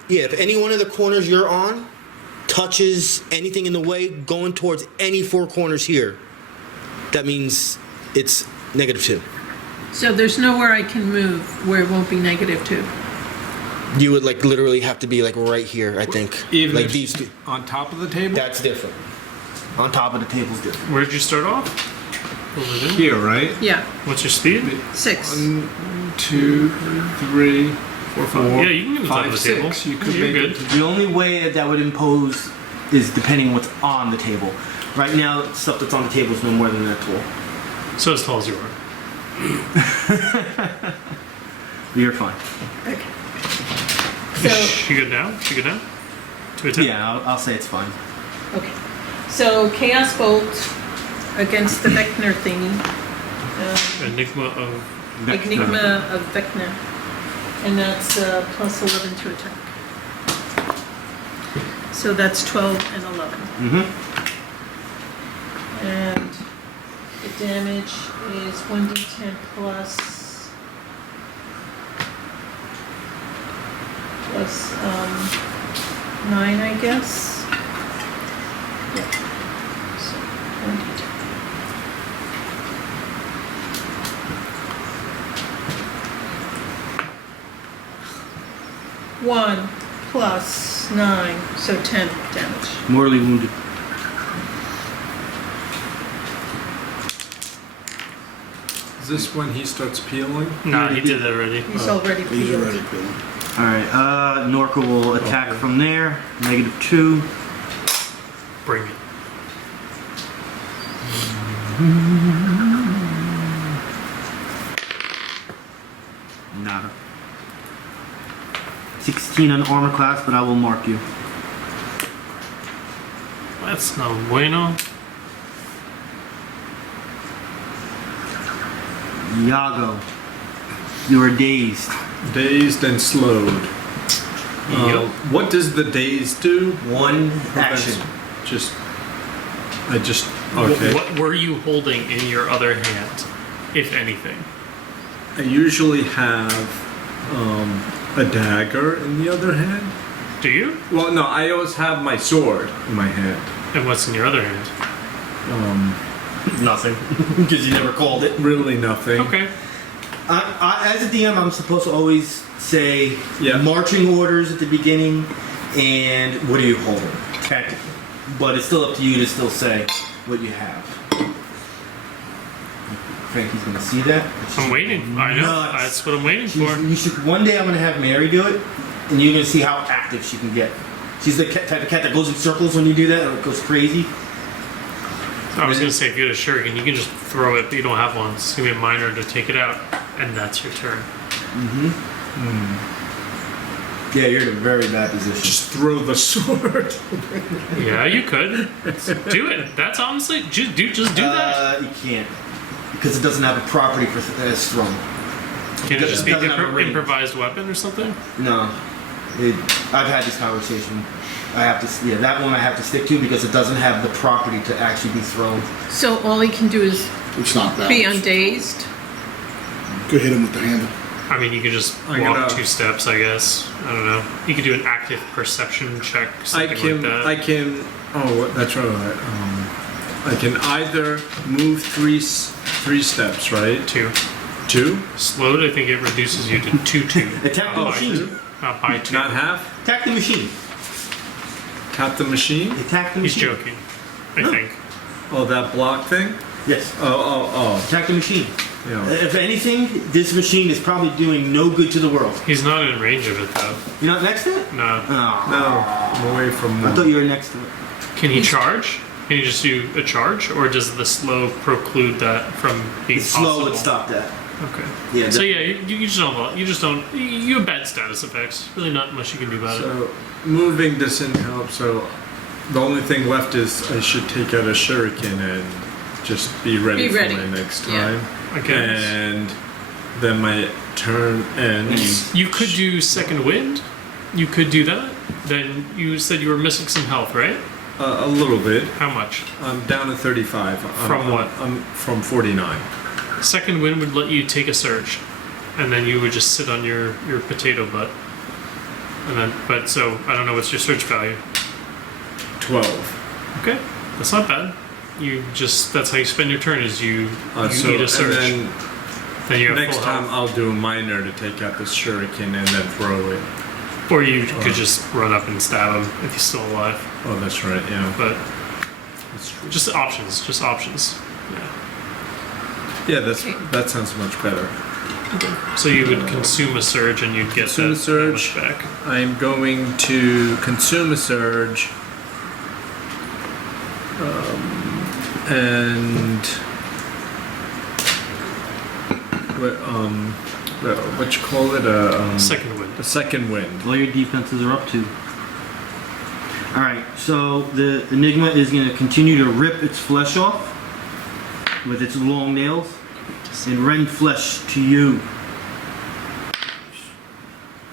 if any one of the corners you're on touches anything in the way going towards any 4 corners here, that means it's -2. So there's nowhere I can move where it won't be -2. You would literally have to be right here, I think. Even like if these two. on top of the table? That's different. On top of the table's different. Where'd you start off? Over there. Here, right? Yeah, What's your speed? 6. 1, 2, 3, 4, 5. Yeah, you can get on top of the table. 6. You could You're make good. it. The only way that would impose is depending on what's on the table. Right now, stuff that's on the table is no more than that tall. So as tall as you are. You're fine. Okay. Is So, she good now? She good now? To attack? Yeah, I'll say it's fine. okay. So Chaos Bolt against the Vecna thingy. Enigma of. Enigma of Vecna. And that's plus 11 to attack. So that's 12 and 11. Mm-hmm. And the damage is 1d10 plus 9, I guess. Yeah. So 1d10. 1 plus 9, so 10 damage. Mortally wounded. Is this when he starts peeling? Nah, he did that already. He's already He's peeled. already peeling. Alright, Norka will attack from there. -2. Bring it. Nada. 16 on armor class, but I will mark you. That's no bueno. Yago, you are dazed. Dazed and slowed. Yep. What does the daze do? One Prevents- action. Okay. What were you holding in your other hand, if anything? I usually have a dagger in the other hand. Do you? Well, no, I always have my sword in my hand. And what's in your other hand? Nothing, because you never called it. Really nothing. Okay. As a DM, I'm supposed to always say Yeah. marching orders at the beginning, and what are you holding, technically. But it's still up to you to still say what you have. Frankie's gonna see that. I'm waiting. I know. Nuts. That's what I'm waiting for. You should. One day I'm gonna have Mary do it, and you're gonna see how active she can get. She's the type of cat that goes in circles when you do that, and it goes crazy. I was gonna say, if you had a shuriken, you can just throw it, but you don't have one. It's gonna be a minor to take it out, and that's your turn. Yeah, you're in a very bad position. Just throw the sword. Yeah, you could. Do it. That's honestly, just do that. You can't, because it doesn't have a property for as thrown. Can it just be doesn't have a range. improvised weapon or something? No, I've had this conversation. I have to, that one I have to stick to because it doesn't have the property to actually be thrown. So all he can do is It's not bad. be undazed. Go hit him with the handle. I mean, you could just I'm walk gonna- 2 steps, I guess. I don't know. You could do an active perception check, something like that. That's right. I can either move three steps, right? 2. 2? Slowed, I think it reduces you to 2/2. Attack the Not by machine. 2. Not by 2. Not half? Attack the machine. Tap the machine? Attack the He's machine. joking, I No. think. Oh, that block thing? Yes. Oh. Attack the machine. Yeah. If anything, this machine is probably doing no good to the world. He's not in range of it, though. You're not next to it? No. Oh. No, I'm away from I thought you were next to it. Can he charge? Can he just do a charge? Or does the slow preclude that from being The possible? slow would stop that. Okay. Yeah. So yeah, you just don't, you have bad status effects. Really not much you can do about it. So, moving doesn't help, so the only thing left is I should take out a shuriken and just be ready, Be ready. for my next Yeah. time. I guess. And then my turn ends. You could do second wind. You could do that. Then you said you were missing some health, right? A little bit. How much? I'm down to 35. From what? I'm from 49. Second wind would let you take a surge, and then you would just sit on your potato butt. And then, but so I don't know what's your surge value. 12. Okay, that's not bad. You just that's how you spend your turn is you So, eat a surge. and Then you then have next full time health. I'll do a minor to take out this shuriken and then throw it. Or you could just run up and stab him if he's still alive. Oh, that's right, yeah. But That's true. just options, Yeah. Yeah, that sounds much better. So you would consume a surge and you'd get Consume a that surge. much back. I'm going to consume a surge. And what you call it? Second wind. A second wind. All your defenses are up to. Alright, so the Enigma is going to continue to rip its flesh off with its long nails and rend flesh to you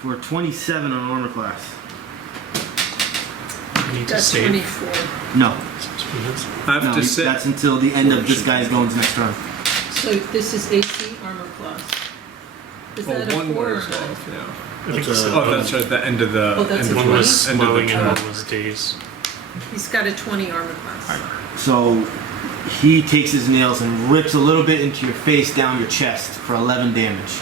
for 27 on armor class. You need to That's save. 24. No, I have no, to sit. that's until the end of this guy's going next turn. So this is AC armor class. Is that a one 4 or wears no? off, yeah. I think That's so. Oh, that's right, the end of the. Oh, that's end a of One the- was end of the slowing and turn. one was daze. He's got a 20 armor class. So he takes his nails and rips a little bit into your face down your chest for 11 damage.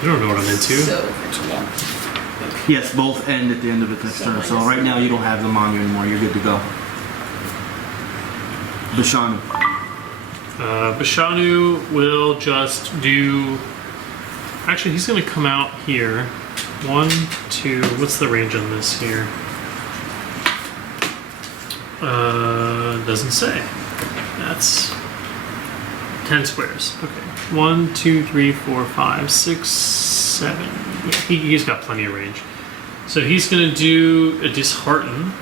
You don't know what I'm into. So It's a lot. Yes, both end at the end of it next turn. So right now you don't have them on you anymore. You're good to go. Bashanu. Bashanu will just do. Actually, he's going to come out here. 1, 2. What's the range on this here? Doesn't say. That's 10 squares. Okay. 1, 2, 3, 4, 5, 6, 7. Yeah, he's got plenty of range. So he's going to do a dishearten.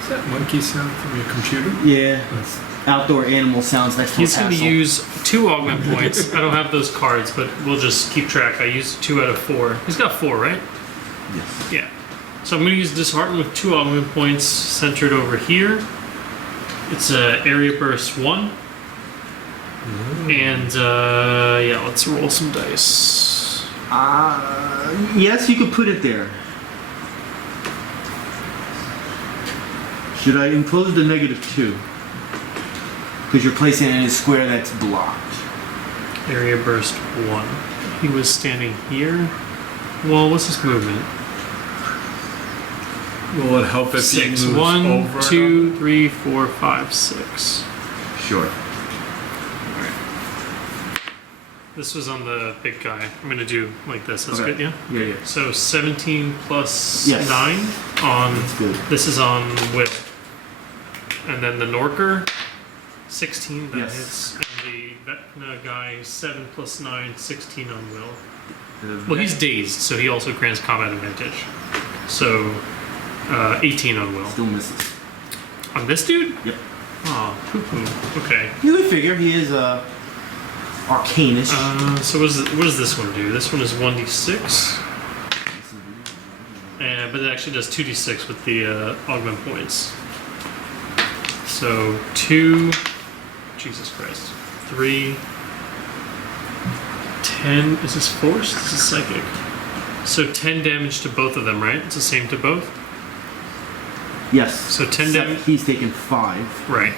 Is that monkey sound from your computer? Yeah, it's outdoor animal sounds next to a He's going to castle. use 2 augment points. I don't have those cards, but we'll just keep track. I used 2 out of 4. He's got 4, right? Yes. Yeah. So I'm going to use Dishearten with 2 augment points centered over here. It's area burst 1. And yeah, let's roll some dice. Yes, you could put it there. Should I impose the -2? Because you're placing it in a square that's blocked. Area burst 1. He was standing here. Well, what's his movement? Will it help if he 6. moves 1, over? 2, 3, 4, 5, 6. Sure. This was on the big guy. I'm going to do like this. That's Okay. good, yeah? Yeah, yeah. So 17 plus Yes. 9 on. That's good. This is on Will. And then the Norker, 16, that Yes. hits. And the Vecna guy, 7 plus 9, 16 on Will. Well, he's dazed, so he also grants combat advantage. So 18 on Will. Still misses. On this dude? Yep. Oh, poo-poo. Okay. You would figure he is arcanish. So what does this one do? This one is 1d6. But it actually does 2d6 with the augment points. So 2, Jesus Christ, 3, 10, is this force? This is psychic. So 10 damage to both of them, right? It's the same to both? Yes. So 10 Except damage. He's taken 5. Right.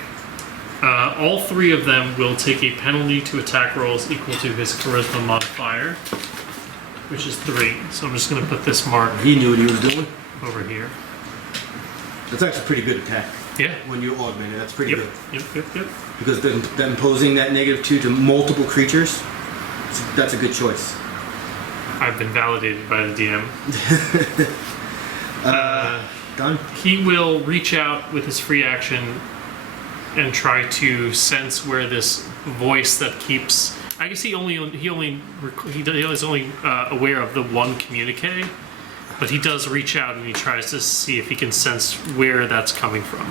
All 3 of them will take a penalty to attack rolls equal to his charisma modifier, which is 3. So I'm just going to put this mark He knew what he was doing. over here. That's actually a pretty good attack. Yeah. When you augment it, that's pretty Yep. good. Yep. Because them posing that -2 to multiple creatures, that's a good choice. I've been validated by the DM. Done. He will reach out with his free action and try to sense where this voice that keeps. I guess he's only aware of the one communique, but he does reach out and he tries to see if he can sense where that's coming from.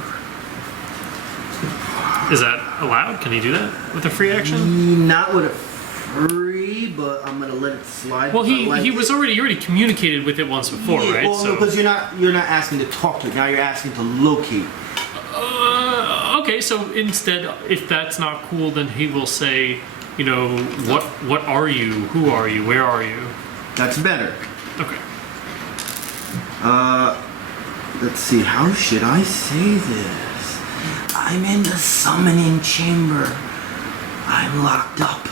Is that allowed? Can he do that with a free action? Not with a free, but I'm gonna let it slide. Well, because I like he it. was already communicated with it once before, Yeah, right? well, no, because you're not asking to talk to it. Now you're asking to locate. Okay, so instead, if that's not cool, then he will say, you know, what are you? Who are you? Where are you? That's better. Okay. Let's see. How should I say this? I'm in the summoning chamber. I'm locked up.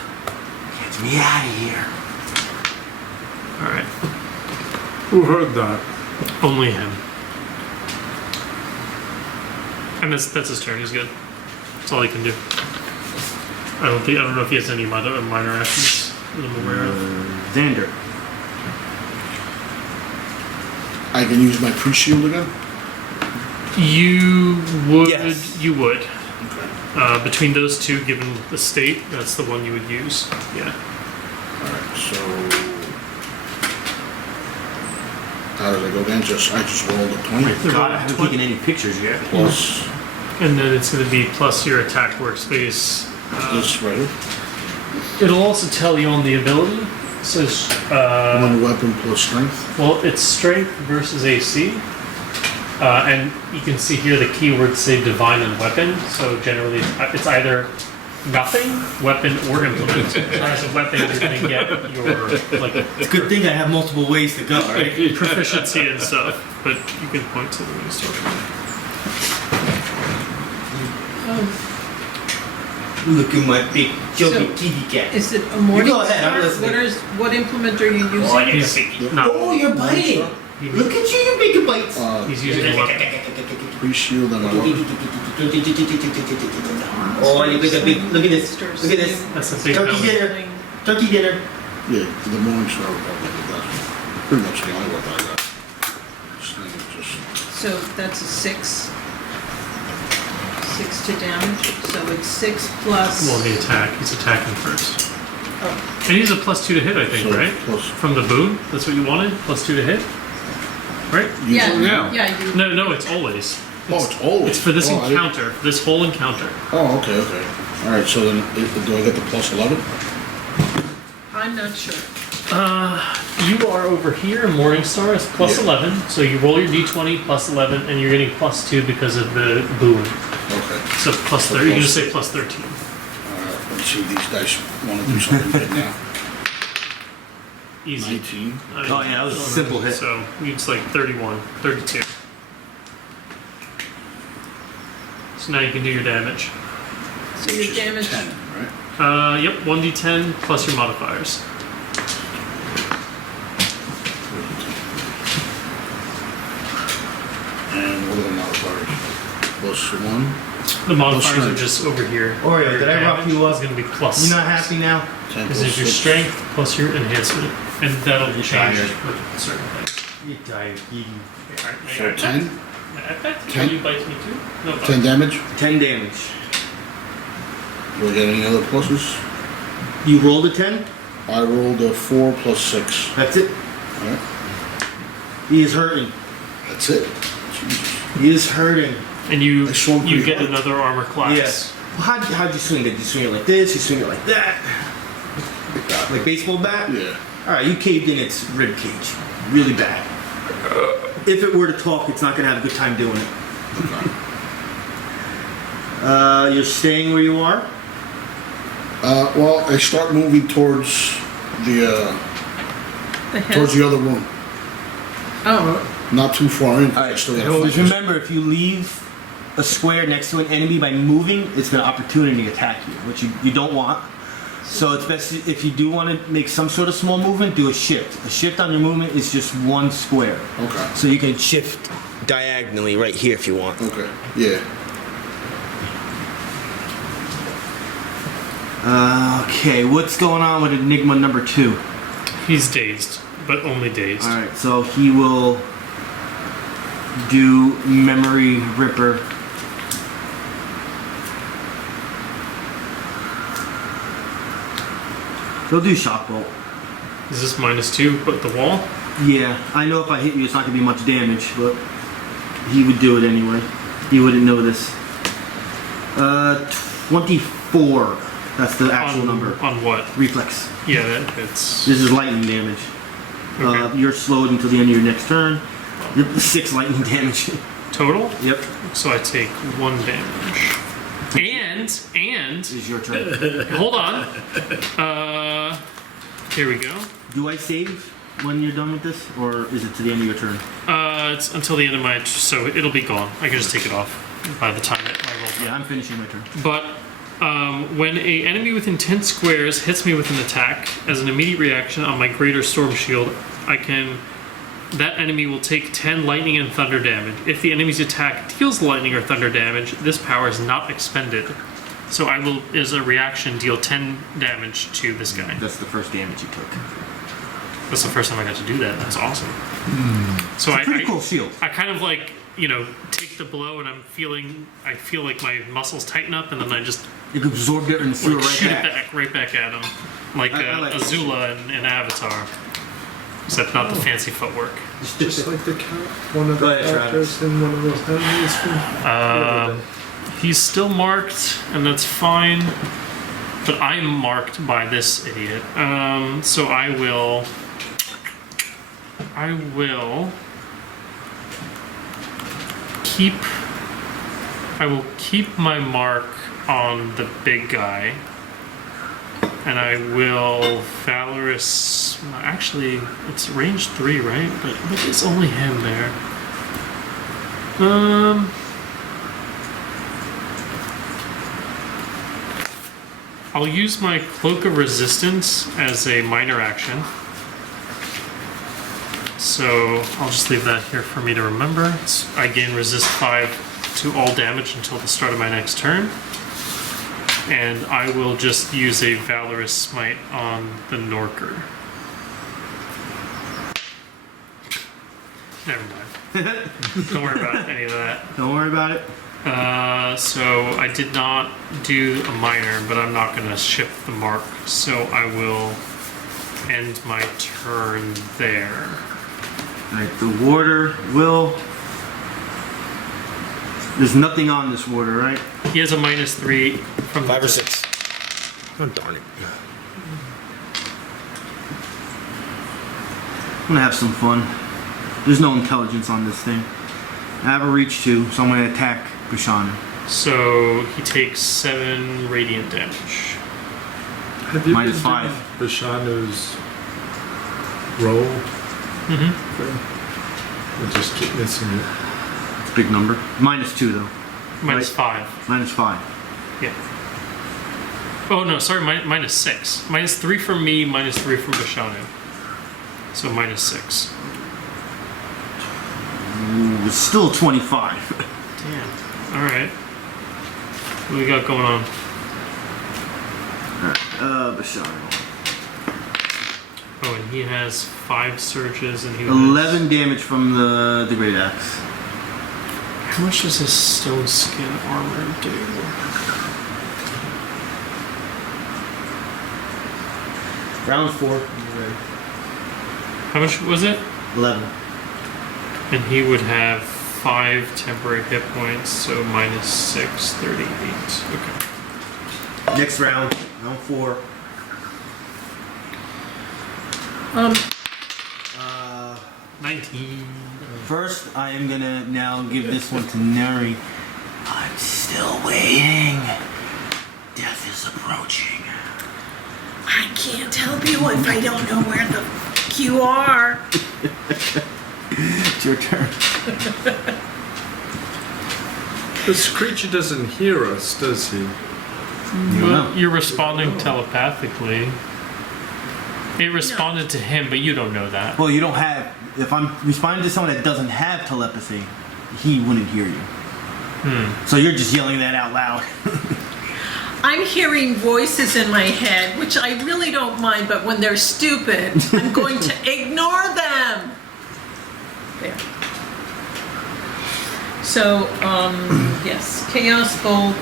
Get me out of here. All right. Who heard that? Only him. And that's his turn. He's good. That's all he can do. I don't know if he has any minor actions that I'm aware of. Xander. I can use my pre-shield again? You would. Yes. You would. Okay. Between those two, given the state, that's the one you would use. Yeah. Alright, so... How did I go again? I just rolled a 20 God, I haven't taken any pictures yet. plus And then it's going to be plus your attack workspace. this right here. It'll also tell you on the ability. It says, One weapon plus strength. well, it's strength versus AC. And you can see here the keywords say divine and weapon. So generally it's either nothing, weapon, or implement. As a weapon, you're going to get your It's a good thing I have multiple ways to go, right? proficiency and stuff. But you can point to the store. Look at my big chubby So- kitty cat. Is it a morning go ahead, I'm star? listening. What implement are you using? He's not. Oh, you're biting. Look at you, you're making bites. He's using a weapon. Pre-shield and my weapon. Oh, look at the big, look at this, look at this. That's a big Turkey helmet. dinner, turkey dinner. Yeah, the morning star would probably do that. Pretty much the only weapon I got. This thing is just... So that's a 6. 6 to damage. So it's 6 plus. Well, the attack. He's attacking first. Oh, And he's a +2 to hit, I think, So, right? plus- From the boon? That's what you wanted? +2 to hit? Right? yeah, Yeah. yeah. You, No, it's always. Oh, it's always... It's for this oh, I didn't- encounter. This whole encounter. Oh, okay. Alright, so then do I get the plus 11? I'm not sure. You are over here. Morningstar is plus Yeah. 11. So you roll your d20 plus 11, and you're getting +2 because of the boon. Okay. So plus 30. You can just say plus 13. Alright, let's see if these dice want to do something right now. Easy. 19. Oh yeah, that was a simple hit. So it's like 31, 32. So now you can do your damage. So your Which is damage. 10, right? Yep, 1d10 plus your modifiers. And what are the modifiers? Plus 1. The modifiers are strength. just over here. Oreo, Your did I rough damage you up? is going to be plus. You not happy now? 10 This plus is your 6. strength plus your enhancement, and that'll You're change tired. with certain things. You tired, So 10? Can you bite me too? No, 10 damage? 10 damage. Do I get any other pluses? You rolled a 10? I rolled a 4 plus 6. That's it. Alright. He is hurting. That's it. Jesus. He is hurting. And you I swung you pretty get hard. another armor class. Yes. Well, how'd you swing it? Did you swing it like this? You swing it like that? Like baseball bat? Yeah. Alright, you caved in its rib cage. Really bad. If it were to talk, it's not gonna have a good time doing it. Okay. You're staying where you are? Well, I start moving towards the The head. other room. Oh, not too far in. 'cause I Alright, still got always fighters. remember, if you leave a square next to an enemy by moving, it's going to opportunity attack you, which you don't want. So it's best if you do want to make some sort of small movement, do a shift. A shift on your movement is just one square. Okay. So you can shift diagonally right here if you want. Okay. Yeah. Okay, what's going on with Enigma number 2? He's dazed, but only dazed. Alright, so he will do Memory Ripper. He'll do Shock Bolt. Is this -2, but the wall? Yeah, I know if I hit you it's not going to be much damage, but he would do it anyway. He wouldn't know this. 24. That's the actual number. On what? Reflex. Yeah, that fits. This is lightning damage. Okay. You're slowed until the end of your next turn. 6 lightning damage. Total? Yep. So I take 1 damage. And This is your turn. hold on. Here we go. Do I save when you're done with this, or is it to the end of your turn? It's until the end of my, so it'll be gone. I can just take it off by the time I roll. Yeah, I'm finishing my turn. But when a enemy within 10 squares hits me with an attack, as an immediate reaction on my Greater Storm Shield, that enemy will take 10 lightning and thunder damage. If the enemy's attack deals lightning or thunder damage, this power is not expended. So I will, as a reaction, deal 10 damage to this guy. That's the first damage you took. That's the first time I got to do that. That's awesome. So Pretty cool shield. I kind of like, take the blow and I feel like my muscles tighten up and then I just You can absorb it and throw it right shoot back. it right back at him. Like, I like this Azula in Avatar. Except not the fancy footwork. Just like one of Go the ahead, characters in one of those enemies from. He's still marked, and that's fine. But I'm marked by this idiot. So I will keep my mark on the big guy. And I will Valorous. Actually, it's range 3, right? But it's only him there. I'll use my Cloak of Resistance as a minor action. So I'll just leave that here for me to remember. I gain resist 5 to all damage until the start of my next turn. And I will just use a Valorous Smite on the Norker. Never mind. Don't worry about any of that. Don't worry about it. So I did not do a minor, but I'm not going to shift the mark. So I will end my turn there. Alright, the warder will... There's nothing on this warder, right? He has a -3 from 5 or 6. Oh, darn it. I'm gonna have some fun. There's no intelligence on this thing. I have a reach 2, so I'm gonna attack Bashanu. So he takes 7 radiant damage. Have you Minus been 5. doing Bashanu's roll Mm-hmm. thing? I just keep missing it. It's a big number. -2 though. -5. -5. Yeah. Oh no, sorry, -6. -3 from me, -3 from Bashanu. So -6. Ooh, it's still 25. Damn. Alright. What do we got going on? Bashanu. Oh, and he has 5 surges and he was 11 damage from the Great Axe. How much does his stone skin armor do? Round 4. How much was it? 11. And he would have 5 temporary hit points, so -6, 38. Okay. Next round. Round 4. 19. First, I am gonna now give this one to Neri. I'm still waiting. Death is approaching. I can't help you if I don't know where the fuck you are. It's your turn. This creature doesn't hear us, does he? Well, you're responding telepathically. It responded to him, but you don't know that. Well, you don't have. If I'm responding to someone that doesn't have telepathy, he wouldn't hear you. So you're just yelling that out loud. I'm hearing voices in my head, which I really don't mind, but when they're stupid, I'm going to ignore them. There. So, yes, Chaos Bolt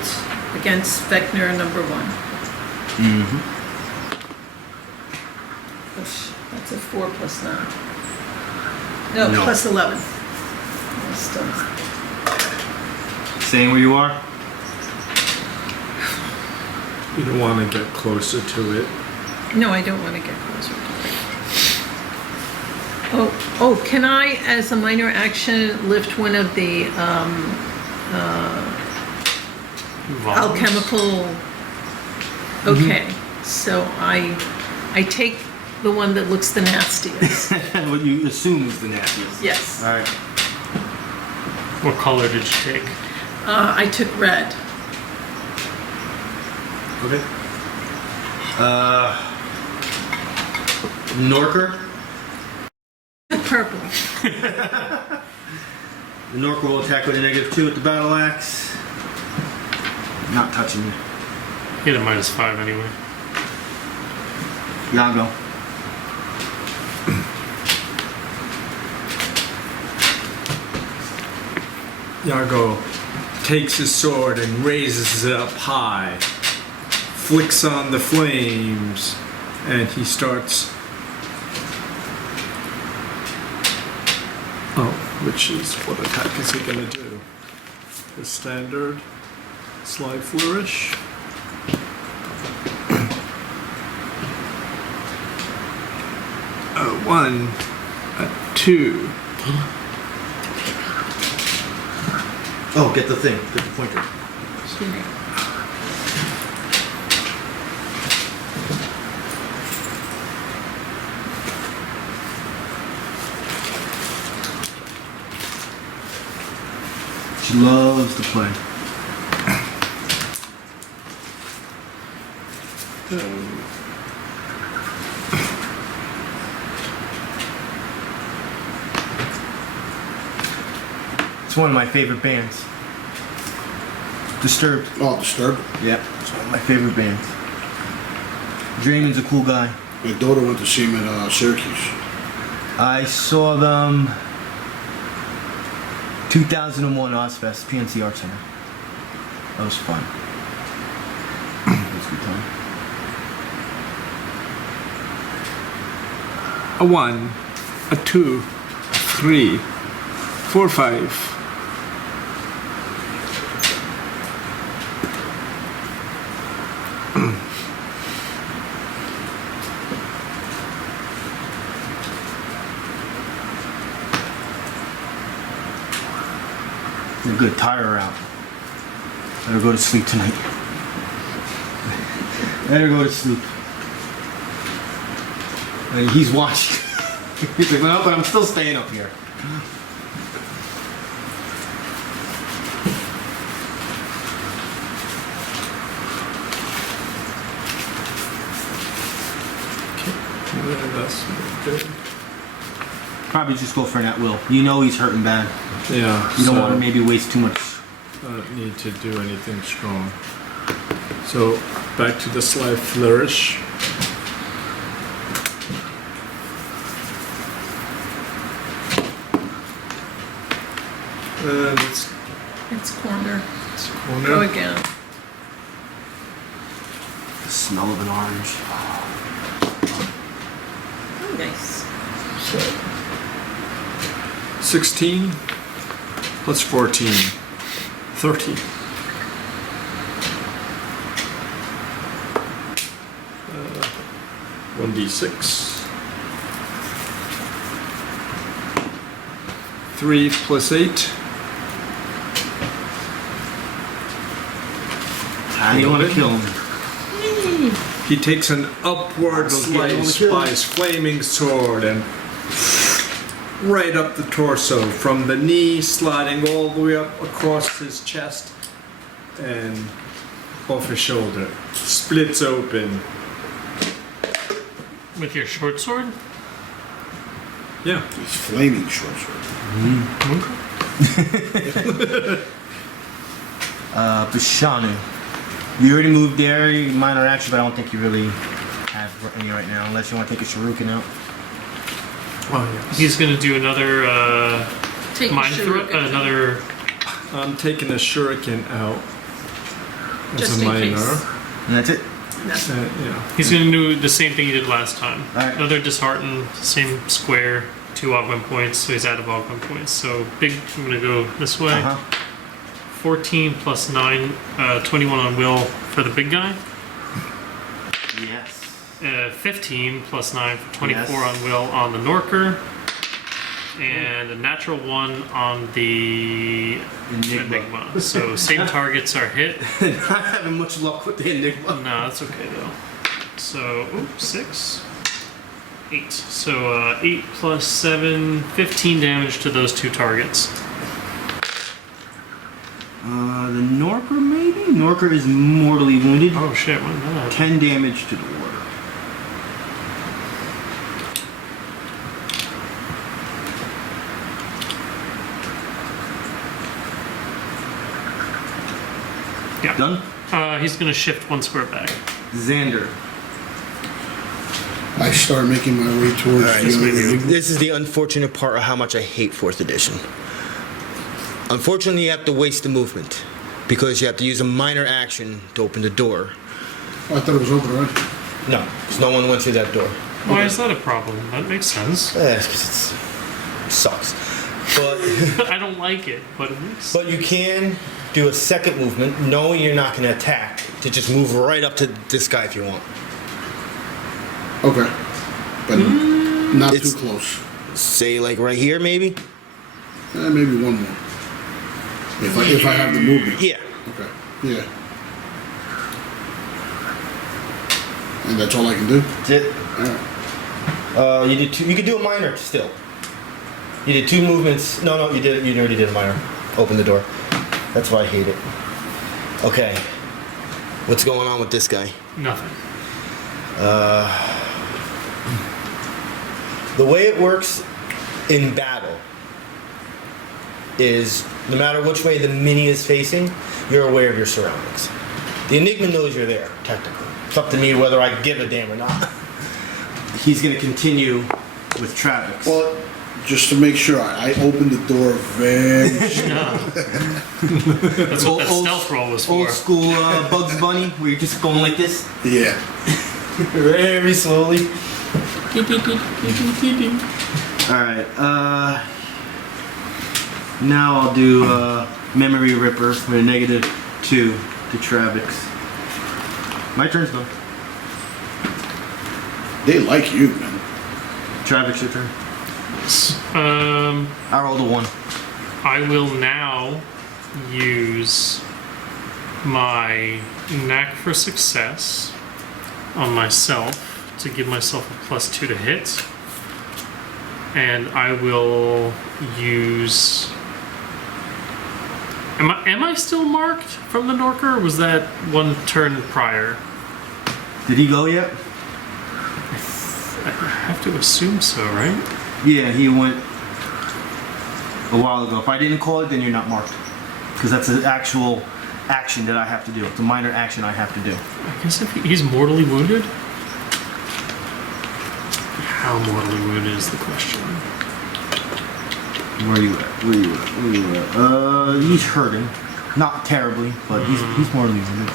against Vecna number 1. Mm-hmm. That's a 4 plus 9. No, No. plus 11. That's done. Staying where you are. You don't want to get closer to it. No, I don't want to get closer to it. Oh, can I, as a minor action, lift one of the alchemical? Okay, so I take the one that looks the nastiest. What you assume is the nastiest. Yes. All right. What color did you take? I took red. Okay. Norker. Purple. The Norker will attack with a -2 with the battle axe. Not touching you. Hit a -5 anyway. Yago. Yago takes his sword and raises it up high, flicks on the flames, and he starts. Oh, which is what attack is he gonna do? The standard slide flourish. A 1, a 2. Oh, get the thing. Get the pointer. She loves to play. It's one of my favorite bands. Disturbed. Oh, Disturbed. Yep. It's one of my favorite bands. Draymond's a cool guy. My daughter went to see him at Syracuse. I saw them 2001 Ozfest, PNC Art Center. That was fun. That was a good time. A 1, a 2, 3, 4, 5. You're good. Tire her out. Let her go to sleep tonight. Let her go to sleep. He's watching. He's like, well, but I'm still staying up here. That's good. Probably just go for an at will. You know he's hurting bad. Yeah. You don't want to maybe waste too much. Don't need to do anything strong. So back to the slide flourish. And It's corner. it's Go corner. again. The smell of an orange. Oh, nice. So 16 plus 14. 30. 1d6. 3 plus 8. How do you want to kill him? He takes an upward Goes slice getting all the by his flaming sword and right up the torso, from the knee sliding all the way up across his chest and off his shoulder. Splits open. With your short sword? Yeah. It's flaming short sword. Bashanu. You already moved there, minor action, but I don't think you really have any right now, unless you want to take a shuriken out. Oh, yes. He's gonna do another Take mind your throw, shuriken. another. I'm taking a shuriken out as Just a in minor. case. And that's it. Yeah. He's gonna do the same thing he did last time. Alright. Another dishearten, same square, 2 augment points, so he's out of augment points. So big, I'm gonna go this way. 14 plus 9, 21 on will for the big guy. Yes. 15 plus 9 for 24 Yes. on will on the Norker. And a natural 1 on the Enigma. So same targets are hit. Not having much luck with the Enigma. No, that's okay though. So, 6, 8. So 8 plus 7, 15 damage to those 2 targets. The Norker maybe? Norker is mortally wounded. Oh shit, what did that happen? 10 damage to the water. Yeah. Done? He's gonna shift 1 square back. Xander. I start making my way towards the other. This is the unfortunate part of how much I hate 4th edition. Unfortunately, you have to waste the movement because you have to use a minor action to open the door. Oh, I thought it was open already. No, because no one went through that door. Why is that a problem? That makes sense. Because it sucks. But I don't like it, but it makes but you can do a second movement, knowing you're not going to attack, to just move right up to this guy if you want. Okay. But not It's- too close. Say like right here, maybe. Maybe one more. If I have the movement. Yeah. Okay. Yeah. And that's all I can do? That's it. Alright. You did 2. You could do a minor still. You did 2 movements. No, you did. You already did a minor. Open the door. That's why I hate it. Okay. What's going on with this guy? nothing. The way it works in battle is no matter which way the mini is facing, you're aware of your surroundings. The Enigma knows you're there, technically. It's up to me whether I give a damn or not. He's going to continue with Travex. Well, just to make sure, I opened the door very That's what that stealth roll was for. Old school Bugs Bunny, where you're just going like this, Yeah. very slowly. Alright, now I'll do Memory Ripper with a -2 to Travex. My turn's done. They like you, man. Travex, your turn. I rolled a 1. I will now use my knack for success on myself to give myself a +2 to hit. And I will use... Am I still marked from the Norker, or was that one turn prior? Did he go yet? I have to assume so, right? Yeah, he went a while ago. If I didn't call it, then you're not marked. Because that's an actual action that I have to do. It's a minor action I have to do. I guess if he's mortally wounded? How mortally wounded is the question? Where are you at? Where are you at? Where are you at? He's hurting. Not terribly, but he's mortally wounded.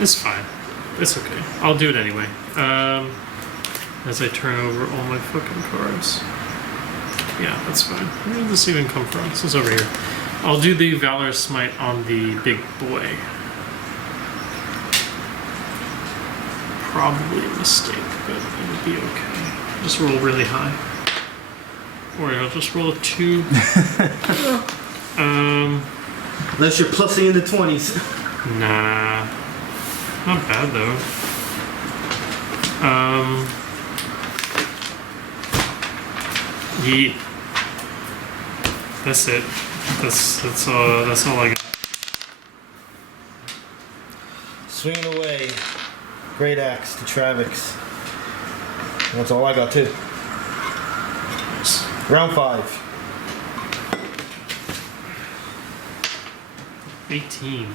It's fine. It's okay. I'll do it anyway. As I turn over all my fucking cards. Yeah, that's fine. Where did this even come from? This is over here. I'll do the Valor Smite on the big boy. Probably a mistake, but it'll be okay. Just roll really high. Or I'll just roll a 2. Unless you're plussing in the 20s. Nah. Not bad though. Yeet. That's it. That's all I got. Swinging away. Great axe to Travex. That's all I got too. Round 5. 18.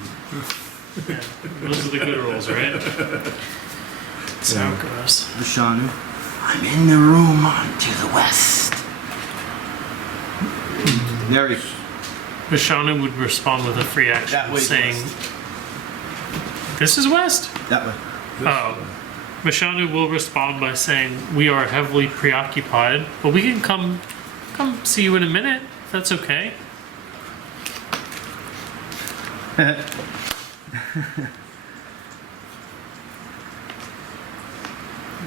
Yeah, those are the good rolls, right? That's how it goes. Bashanu. I'm in the room to the west. Neri. Bashanu would respond with a free That action way saying, west. "This is west." That way. Oh. Bashanu will respond by saying, "We are heavily preoccupied, but we can come see you in a minute, if that's okay."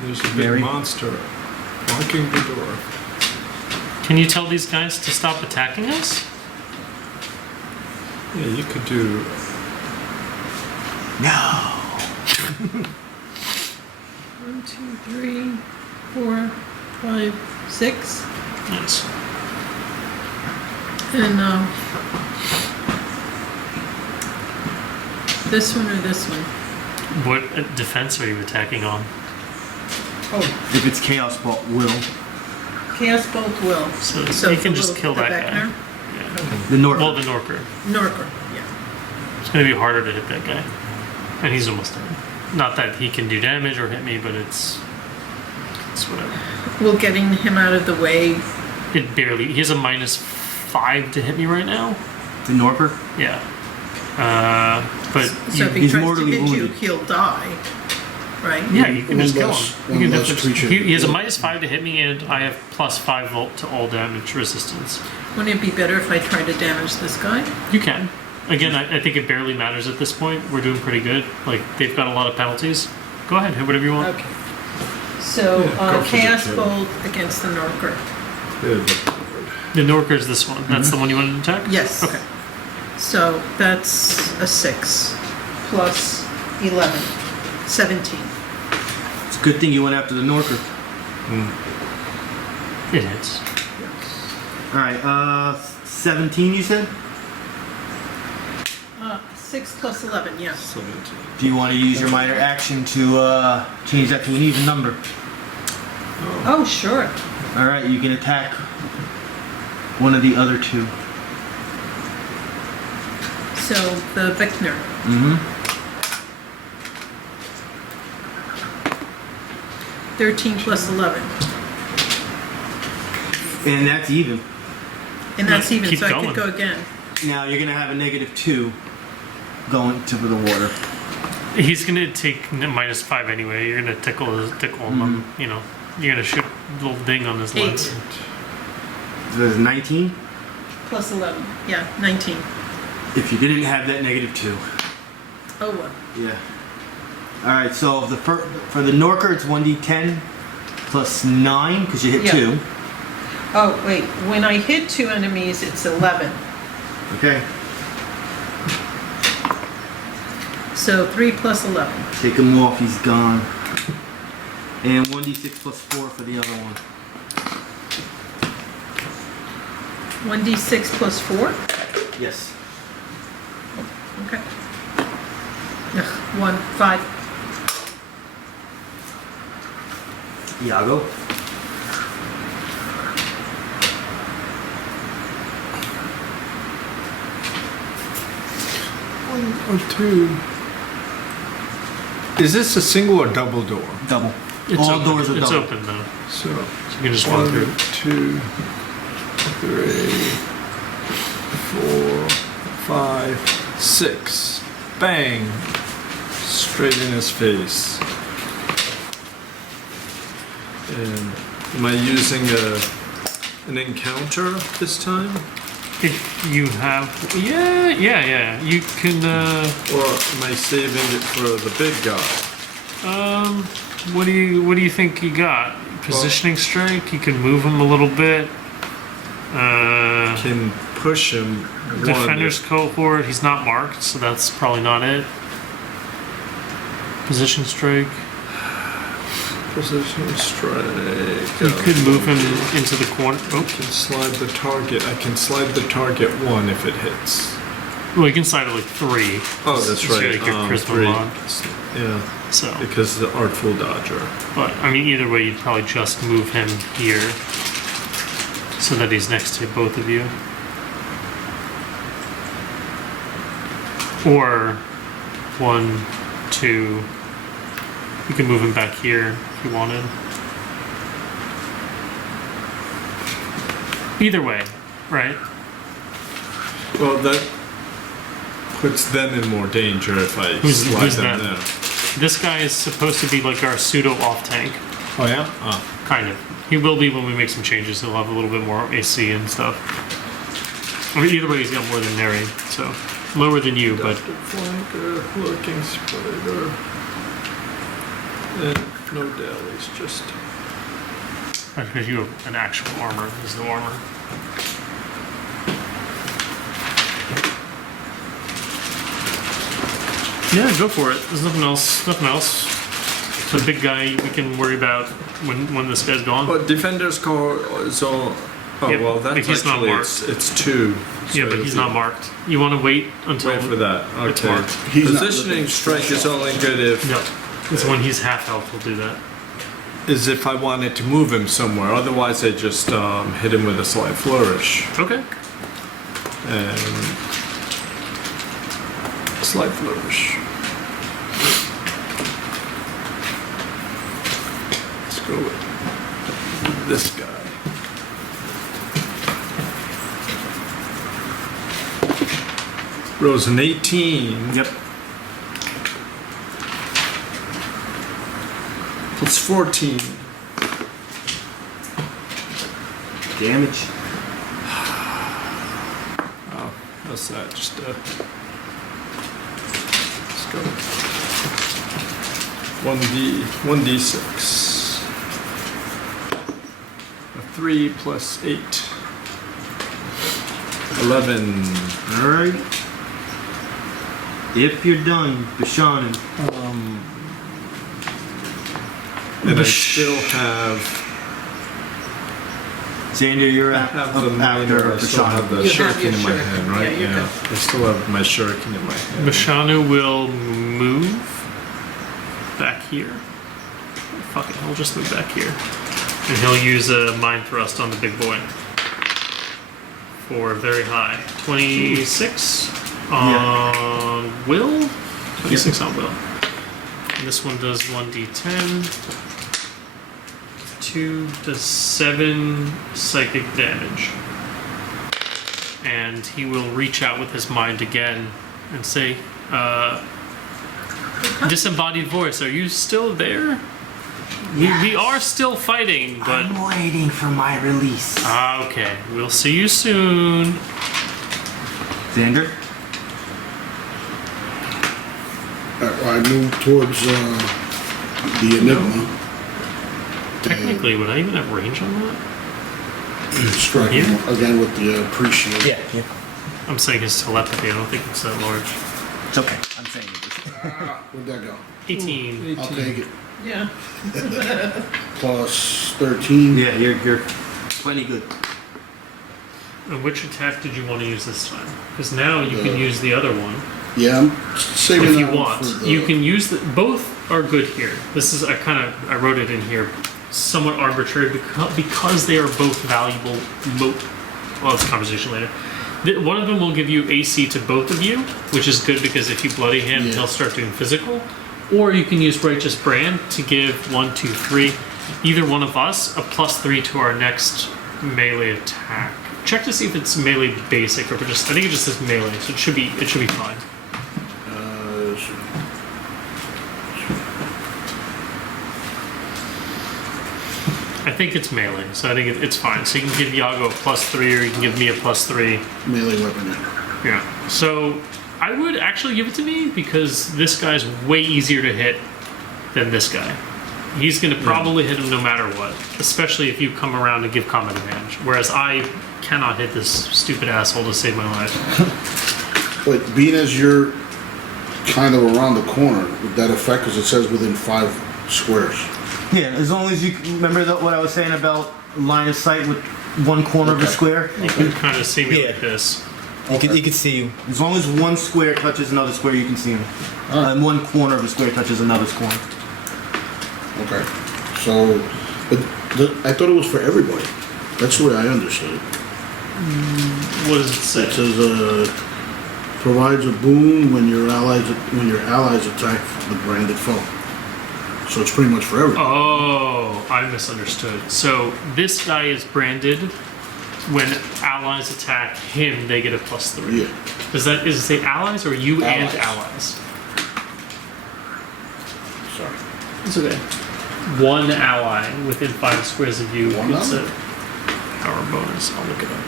There's a big Neri. monster blocking the door. Can you tell these guys to stop attacking us? Yeah, you could do. No. 1, 2, 3, 4, 5, 6. Nice. And this one or this one? What defense are you attacking on? Oh, If it's Chaos Bolt, will. Chaos Bolt will. So you the can just little- kill the that guy. Vecna? Yeah. The Norker. Well, the Norker. Norker, yeah. It's going to be harder to hit that guy. And he's almost dead. Not that he can do damage or hit me, but it's whatever. Well, getting him out of the way. It barely. He has a -5 to hit me right now. The Norker. Yeah. But So if he he's tries to mortally hit you, wounded. he'll die. Right? yeah, you can just kill him. One You can less creature. he has a -5 to hit me, and I have +5 volt to all damage resistance. Wouldn't it be better if I tried to damage this guy? You can. Again, I think it barely matters at this point. We're doing pretty good. Like, they've got a lot of penalties. Go ahead, hit whatever you want. Okay. So, Yeah, go for the Chaos kill. Bolt against the Norker. The Norker's this one. That's the one you wanted to attack? Yes. Okay. So, that's a 6 plus 11. 17. It's a good thing you went after the Norker. It hits. Alright, 17 you said? 6 plus 11, yeah. 17. Do you want to use your minor action to change that to an even number? Oh, sure. Alright, you can attack one of the other two. So, the Vecna. Mm-hmm. 13 plus 11. And that's even. And that's even, Keep so I going. could go again. Now you're going to have a -2 going to the water. He's going to take -5 anyway. You're going to tickle him. You know, you're going to shoot a little ding on his leg. 8 So there's 19. plus 11. Yeah, 19. If you didn't have that -2. Oh, well. Yeah. Alright, so for the Norker it's 1d10 plus 9 because you hit Yeah. 2. Oh, wait. When I hit 2 enemies, it's 11. Okay. So 3 plus 11. Take him off, he's gone. And 1d6 plus 4 for the other one. 1d6 plus 4? Yes. Okay. Ugh, 1, 5. Yago. One or two. Is this a single or double door? Double. It's All open. doors are It's double. open though, So so you can just run 1, through. 2, 3, 4, 5, 6. Bang! Straight in his face. And am I using an encounter this time? If you have, yeah, you can. Or am I saving it for the big guy? What do you think you got? Positioning strike. You can move him a little bit. Can push him. one Defender's cohort. He's not marked, so that's probably not it. Position strike. Position strike. You could move him into the corner. I Oh, can slide the target. I can slide the target 1 if it hits. well, you can slide it like 3. Oh, that's So right. like your charisma 3. mod. Yeah, So, because the Artful Dodger. but I mean, either way, you'd probably just move him here so that he's next to both of you. Or 1, 2. You can move him back here if you wanted. Either way, right? Well, that puts them in more danger if I Who's slide them that? there. This guy is supposed to be like our pseudo off tank, Oh yeah. Oh. kind of. He will be when we make some changes. He'll have a little bit more AC and stuff. I mean, either way, he's got more than Neri, so lower than you, but Flanker, lurking spider, and no dailies, just. because you have an actual armor. There's no armor. Yeah, go for it. There's nothing else. Nothing else. The big guy we can worry about when this guy's gone. But defender's call is all. Oh Yep, well, but that's he's not actually marked. it's 2. Yeah, but he's not marked. You want to wait until Wait for that. it's Okay. marked. He's not Positioning looking strike is only good if No, it's when he's half health. We'll do that. is if I wanted to move him somewhere. Otherwise, I just hit him with a slight flourish Okay. and slight flourish. Let's go with this guy. Rolls an 18. Yep. It's 14. Damage. Oh, how's that? Just let's go. 1d6. A 3 plus 8. 11. All right. If you're done, Bashanu. And I still have Xander, you're I up have the after minor, I still have the Bashanu. You have shuriken your in my shuriken. hand, right? Yeah, you're good. I still have my shuriken in my hand. Bashanu will move back here. Fuck it, he'll just move back here. And he'll use a Mind Thrust on the big boy. For very high. 26 on Will? 26 on Will. And this one does 1d10. 2 does 7 psychic damage. And he will reach out with his mind again and say, disembodied voice, are you still there? We are still fighting, but... I'm waiting for my release. Okay, we'll see you soon. Xander? I move towards the Enigma. Technically, would I even have range on that? Strike him Here? again with the appreciate. Yeah. I'm saying his telepathy, I don't think it's that large. It's okay. I'm saying it. Where'd that go? 18. I'll take it. Yeah. Plus 13. Yeah, you're plenty good. And which attack did you want to use this time? Because now you can use the other one. Yeah, I'm saving If that you one want, for the- you can use both are good here. This is I wrote it in here, somewhat arbitrary because they are both valuable. Well, it's a conversation later. One of them will give you AC to both of you, which is good because if you bloody him, Yeah. he'll start doing physical. Or you can use Righteous Brand to give 1, 2, 3, either one of us a +3 to our next melee attack. Check to see if it's melee basic or if it just. I think it just says melee, so it should be fine. I think it's melee, so I think it's fine. So you can give Yago a +3, or you can give me a +3. melee weapon. Yeah. So I would actually give it to me because this guy's way easier to hit than this guy. He's going to probably hit him no matter what, especially if you come around and give combat advantage. Whereas I cannot hit this stupid asshole to save my life. But being as you're kind of around the corner, would that affect? Because it says within 5 squares. Yeah, as long as you remember what I was saying about line of sight with one corner of the Okay. square. You can kind of see me Yeah. like this. He can see you. As long as one square touches another square, you can see him. Alright. And one corner of a square touches another corner. Okay. So, but I thought it was for everybody. That's the way I understood it. What does it say? It says, provides a boon when your allies attack the branded foe. So it's pretty much for everybody. Oh, I misunderstood. So this guy is branded. When allies attack him, they get a +3. Yeah. Does it say allies or you and Allies. allies? Sorry. It's okay. One ally within 5 squares of you One gets a ally? power bonus. I'll look it up.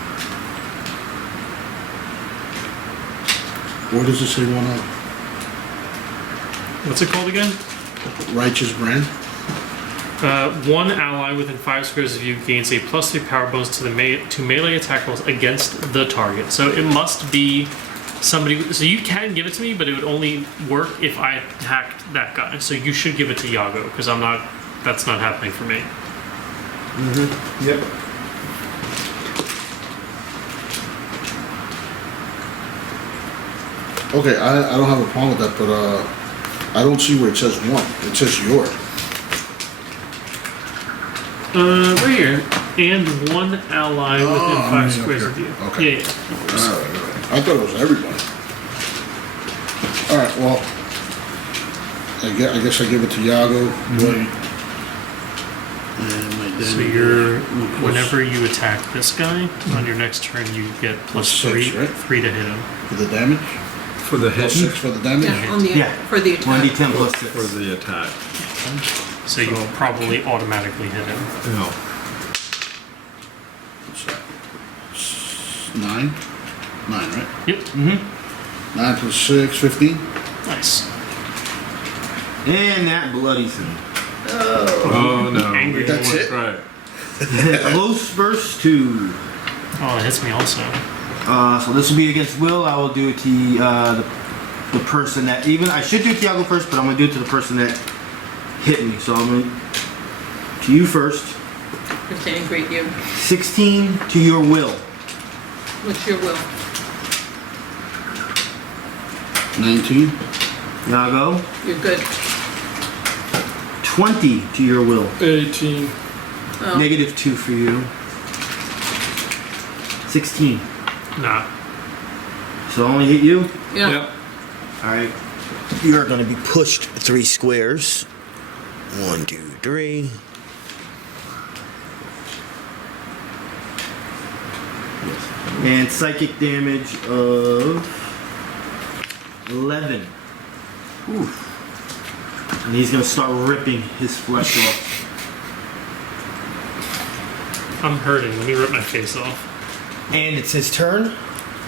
Where does it say one other? What's it called again? Righteous brand? One ally within 5 squares of you gains a +3 power bonus to to melee attack rolls against the target. So it must be somebody. So you can give it to me, but it would only work if I attacked that guy. So you should give it to Yago because I'm not. That's not happening for me. Yep. Okay, I don't have a problem with that, but I don't see where it says one. It says your. Right here. And one ally within I 5 mean, squares up of here. you. Okay. Yeah, yeah. Alright. I thought it was everybody. Alright, well, I guess I give it to Yago. And my So damage, you're plus- whenever you attack this guy on your next turn, you get +3, 6, right? 3 to hit him. For the damage? For the Plus hit, 6 for the damage? Yeah, on the, Yeah. for the attack. 1d10 plus 6. for the attack. So you'll probably automatically hit him. No. What's that? 9? 9, right? Yep. 9 plus 6, 15? Nice. And that bloodies him. Oh no. Angry That's boy. it? Right. Close burst 2. Oh, it hits me also. So this will be against Will. I will do it to the person that I should do it to Yago first, but I'm gonna do it to the person that hit me. So I'm gonna to you first. Just to angry at you. 16 to your Will. What's your will? 19? Yago. You're good. 20 to your Will. 18. Oh. -2 for you. 16. Nah. So I only hit you. Yeah. Yep. All right. You're going to be pushed 3 squares. 1, 2, 3. And psychic damage of 11. Oof. And he's gonna start ripping his flesh off. I'm hurting. Let me rip my face off. And it's his turn.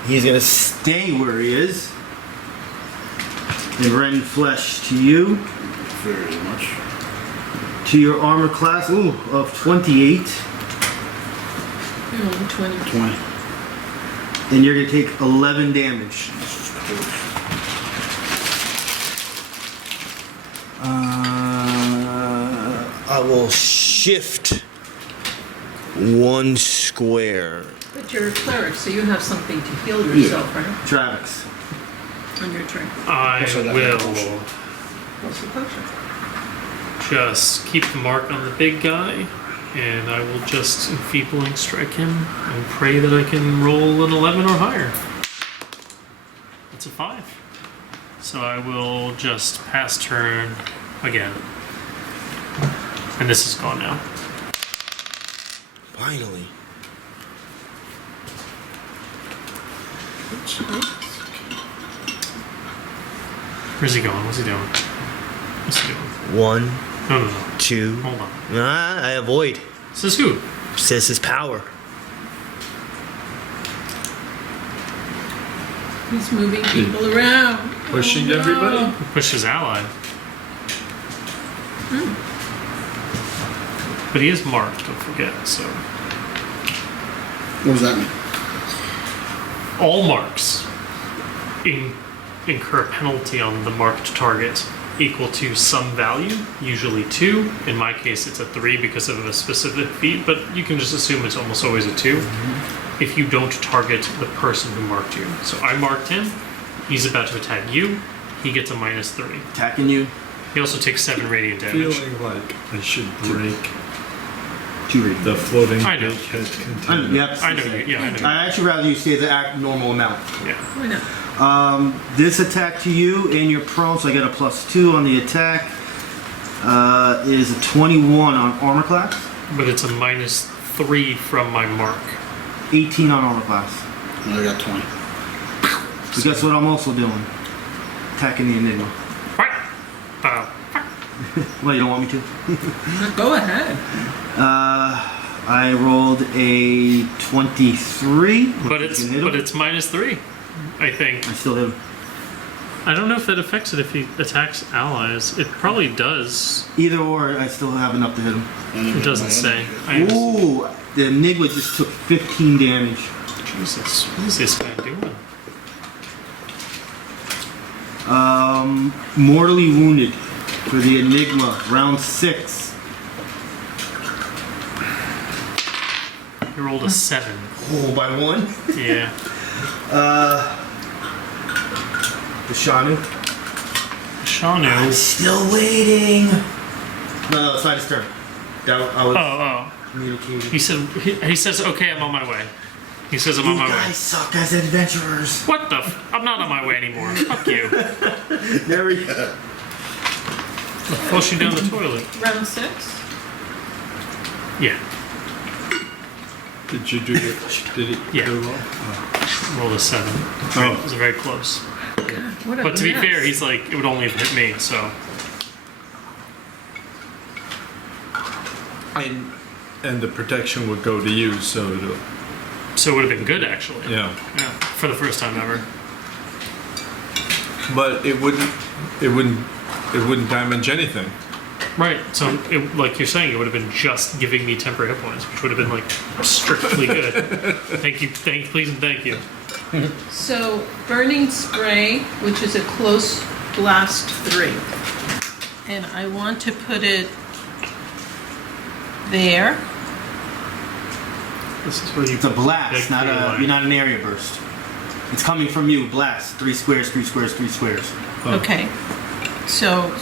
He's gonna stay where he is. And rend flesh to you. Very much. To your armor class, of 28. You're only 20. 20. And you're gonna take 11 damage. I will shift 1 square. But you're a cleric, so you have something to heal yourself, right? Travex. On your turn. I Plus I got will that potion. What's the potion? just keep the mark on the big guy, and I will just enfeebling strike him and pray that I can roll an 11 or higher. It's a 5. So I will just pass turn again. And this is gone now. Finally. Where's he going? What's he doing? What's he doing? 1, No, no, no. 2. Hold on. I avoid. This is who? Says his power. He's moving people around. Pushing Oh, no. everybody? Push his ally. But he is marked, don't forget, so. What does that mean? All marks incur a penalty on the marked target. equal to some value, usually 2. In my case, it's a 3 because of a specific feat, but you can just assume it's almost always a 2 if you don't target the person who marked you. So I marked him. He's about to attack you. He gets a -3. Attacking you. He also takes 7 radiant damage. Feeling like I should break 2 radiant. the floating I know. big head I know, container. you have to I know say. you. Yeah, I know. I actually rather you say the normal amount. Yeah. Why not? This attack to you, and you're prone, so I get a +2 on the attack. Is a 21 on armor class, But it's a -3 from my mark. 18 on armor class. And I got 20. But guess what I'm also doing? Attacking the Enigma. Well, you don't want me to? Go ahead. I rolled a 23. But You it's can hit him. -3, I think. I still hit him. I don't know if that affects it if he attacks allies. It probably does. Either or, I still have enough to hit him. It doesn't say. I Ooh, the Enigma just took 15 damage. Jesus, what is this guy doing? Mortally wounded for the Enigma, round 6. He rolled a 7. Oh, by 1? Yeah. Bashanu. Bashanu. Still waiting. No, it's not his turn. I was Oh. communicating. He says, okay, I'm on my way. He says I'm You on my way. guys suck as adventurers. What the I'm not on my way anymore. Fuck you. Neri. Flush you down the toilet. Round 6. Yeah. Did you do it? Did it Yeah. go well? Rolled a 7. Oh. It was very close. What a But to be mess. fair, he's like, it would only have hit me, so. And the protection would go to you, so So it would have been good, actually. yeah. Yeah. For the first time ever. But it wouldn't damage anything. Right. So, like you're saying, it would have been just giving me temporary hit points, which would have been like strictly good. Thank you, please, and thank you. So, burning spray, which is a close blast 3. And I want to put it there. This is where you. It's a blast, Big not three line. you're not an area burst. It's coming from you. Blast. 3 squares, 3 squares, 3 squares. Oh. Okay. So,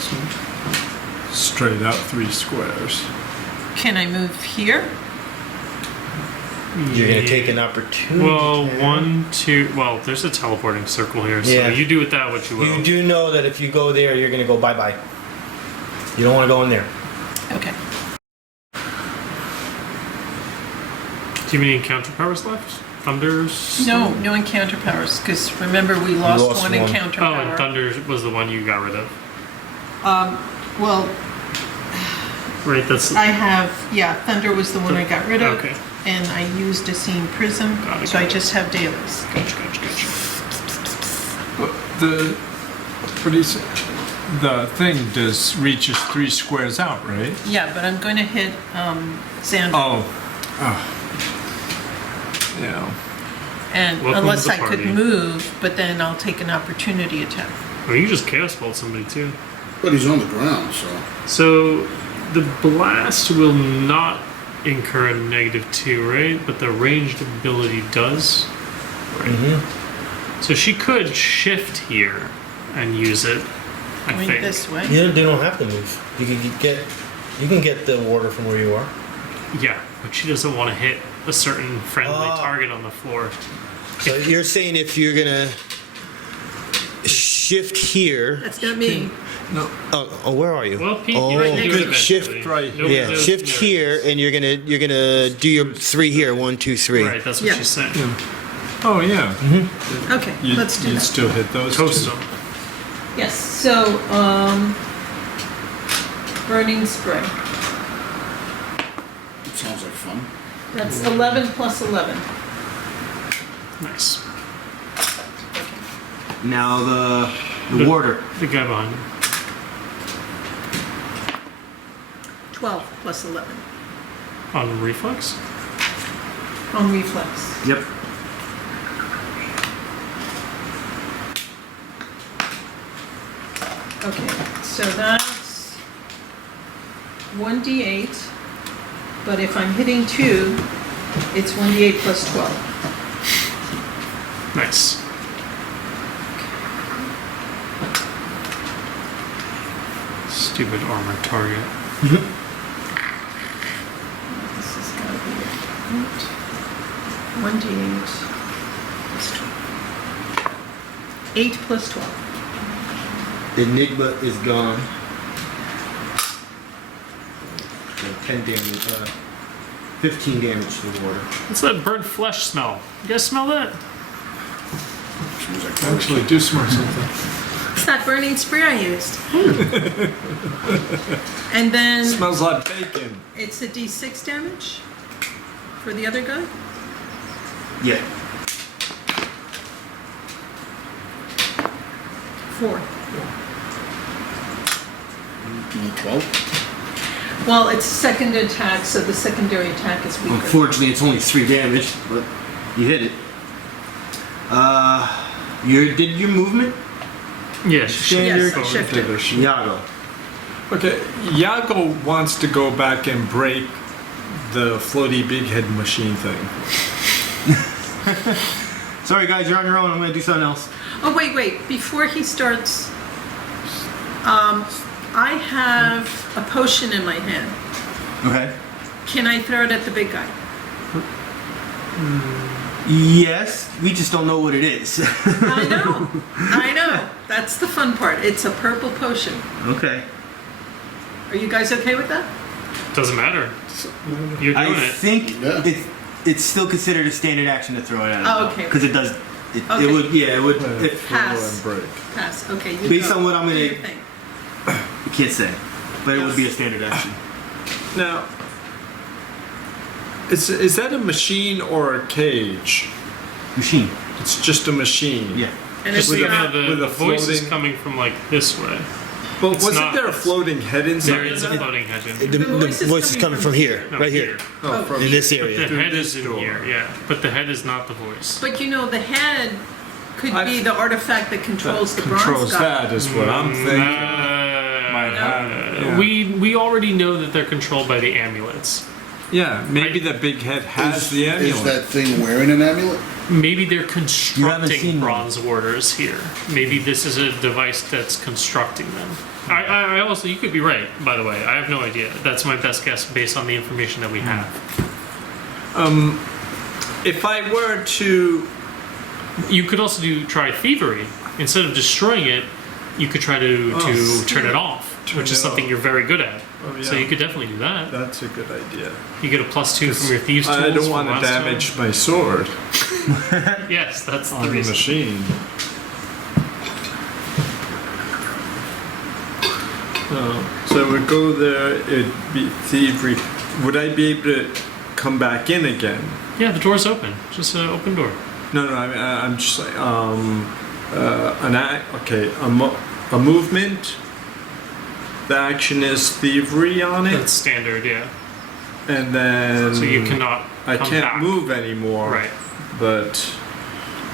Straight out 3 squares. can I move here? You're gonna take an opportunity. Well, 1, 2. Well, there's a teleporting circle here, so Yeah. you do with that what you will. You do know that if you go there, you're gonna go bye-bye. You don't want to go in there. Okay. Do you have any encounter powers left? Thunders? No encounter powers, because remember we lost lost one one. encounter Oh, power. and Thunder was the one you got rid of. Well, Right, that's. I have, Thunder was the one I got rid of. Okay. And I used a scene prism, Got it, so I got it. just have dailies. Gotcha. The thing reaches 3 squares out, right? Yeah, but I'm going to hit Xander. Oh. Yeah. And Welcome unless to the I could party. move, but then I'll take an opportunity attack. Well, you just chaos bolt somebody too. But he's on the ground, so. So the blast will not incur a -2, right? But the ranged ability does. Right. So she could shift here and use it. I Going think. this way. They don't have to move. You can get the water from where you are. Yeah, but she doesn't want to hit a certain friendly Oh. target on the floor. So you're saying if you're gonna shift here. That's not me. Oh, where are you? Well, Pete, Oh, you're right you there could shift. eventually. right Nobody Yeah, knows shift Neri. here, and you're gonna do your 3 here. 1, 2, 3. Right, that's what Yeah. she's saying. Oh, yeah. Okay, let's do You'd that. still hit those Toast two. them. Yes, so, burning spray. It sounds like fun. That's 11 plus 11. Nice. Now the warder. The guy behind him. 12 plus 11 On reflex? on reflex. Yep. Okay, so that's 1d8, but if I'm hitting 2, it's 1d8 plus 12. Nice. Stupid armor target. This has got to be it. 1d8 plus 12. 8 plus 12. Enigma is gone. So 10 damage, 15 damage to the water. What's that burnt flesh smell? You guys smell that? Actually, do smell something. It's that burning spray I used. And then Smells like bacon. it's a d6 damage for the other guy. Yeah. 4. 12? Well, it's second attack, so the secondary attack is weaker. Unfortunately, it's only 3 damage, but you hit it. You did your movement? Yes. Yes, I shifted. Yago. Okay, Yago wants to go back and break the floaty big head machine thing. Sorry guys, you're on your own. I'm gonna do something else. Oh, wait. Before he starts, I have a potion in my hand. Okay. Can I throw it at the big guy? Yes, we just don't know what it is. I know. That's the fun part. It's a purple potion. Okay. Are you guys okay with that? Doesn't matter. You're doing I it. think Yeah. it's still considered a standard action to throw it at him. Oh, okay. Because it does. It Okay. would. Yeah, it would. If, Pass. Throw and break. Pass. Okay. You Based go. on what I'm Do gonna- your thing. you can't say, but it would be a standard action. Now, is that a machine or a cage? Machine. It's just a machine. Yeah. And Just so it's you know, not, the with a voice is floating- coming from like this way. But It's wasn't not- there a floating head inside? There is a floating head in The, here. The voice is voice is coming coming from from here, No, right here, Oh, from in this The area. head this is in door. here, yeah. But the head is not the voice. but you know, the head could I- be the artifact that controls the bronze controls guy. that is what I'm thinking. Might have, yeah. We already know that they're controlled by the amulets. Yeah, maybe the big head has the Is amulet. that thing wearing an amulet? Maybe they're seen constructing one. bronze warders here. Maybe this is a device that's constructing them. I also, you could be right, by the way. I have no idea. That's my best guess based on the information that we have. If I were to, You could also try thievery. Instead of destroying it, you could try to turn it off, which it is something off. you're very good at. Oh, So yeah. you could definitely do that. that's a good idea. You get a +2 from your thieves tools. I don't from want to last time. damage my sword Yes, that's the on the reason. machine. So we go there, it'd be thievery. Would I be able to come back in again? Yeah, the door's open. Just an open door. No, I mean, I'm just like, an act, okay, a movement. The action is thievery on it, That's standard, yeah. and then So you cannot. I come can't back. move anymore. Right. But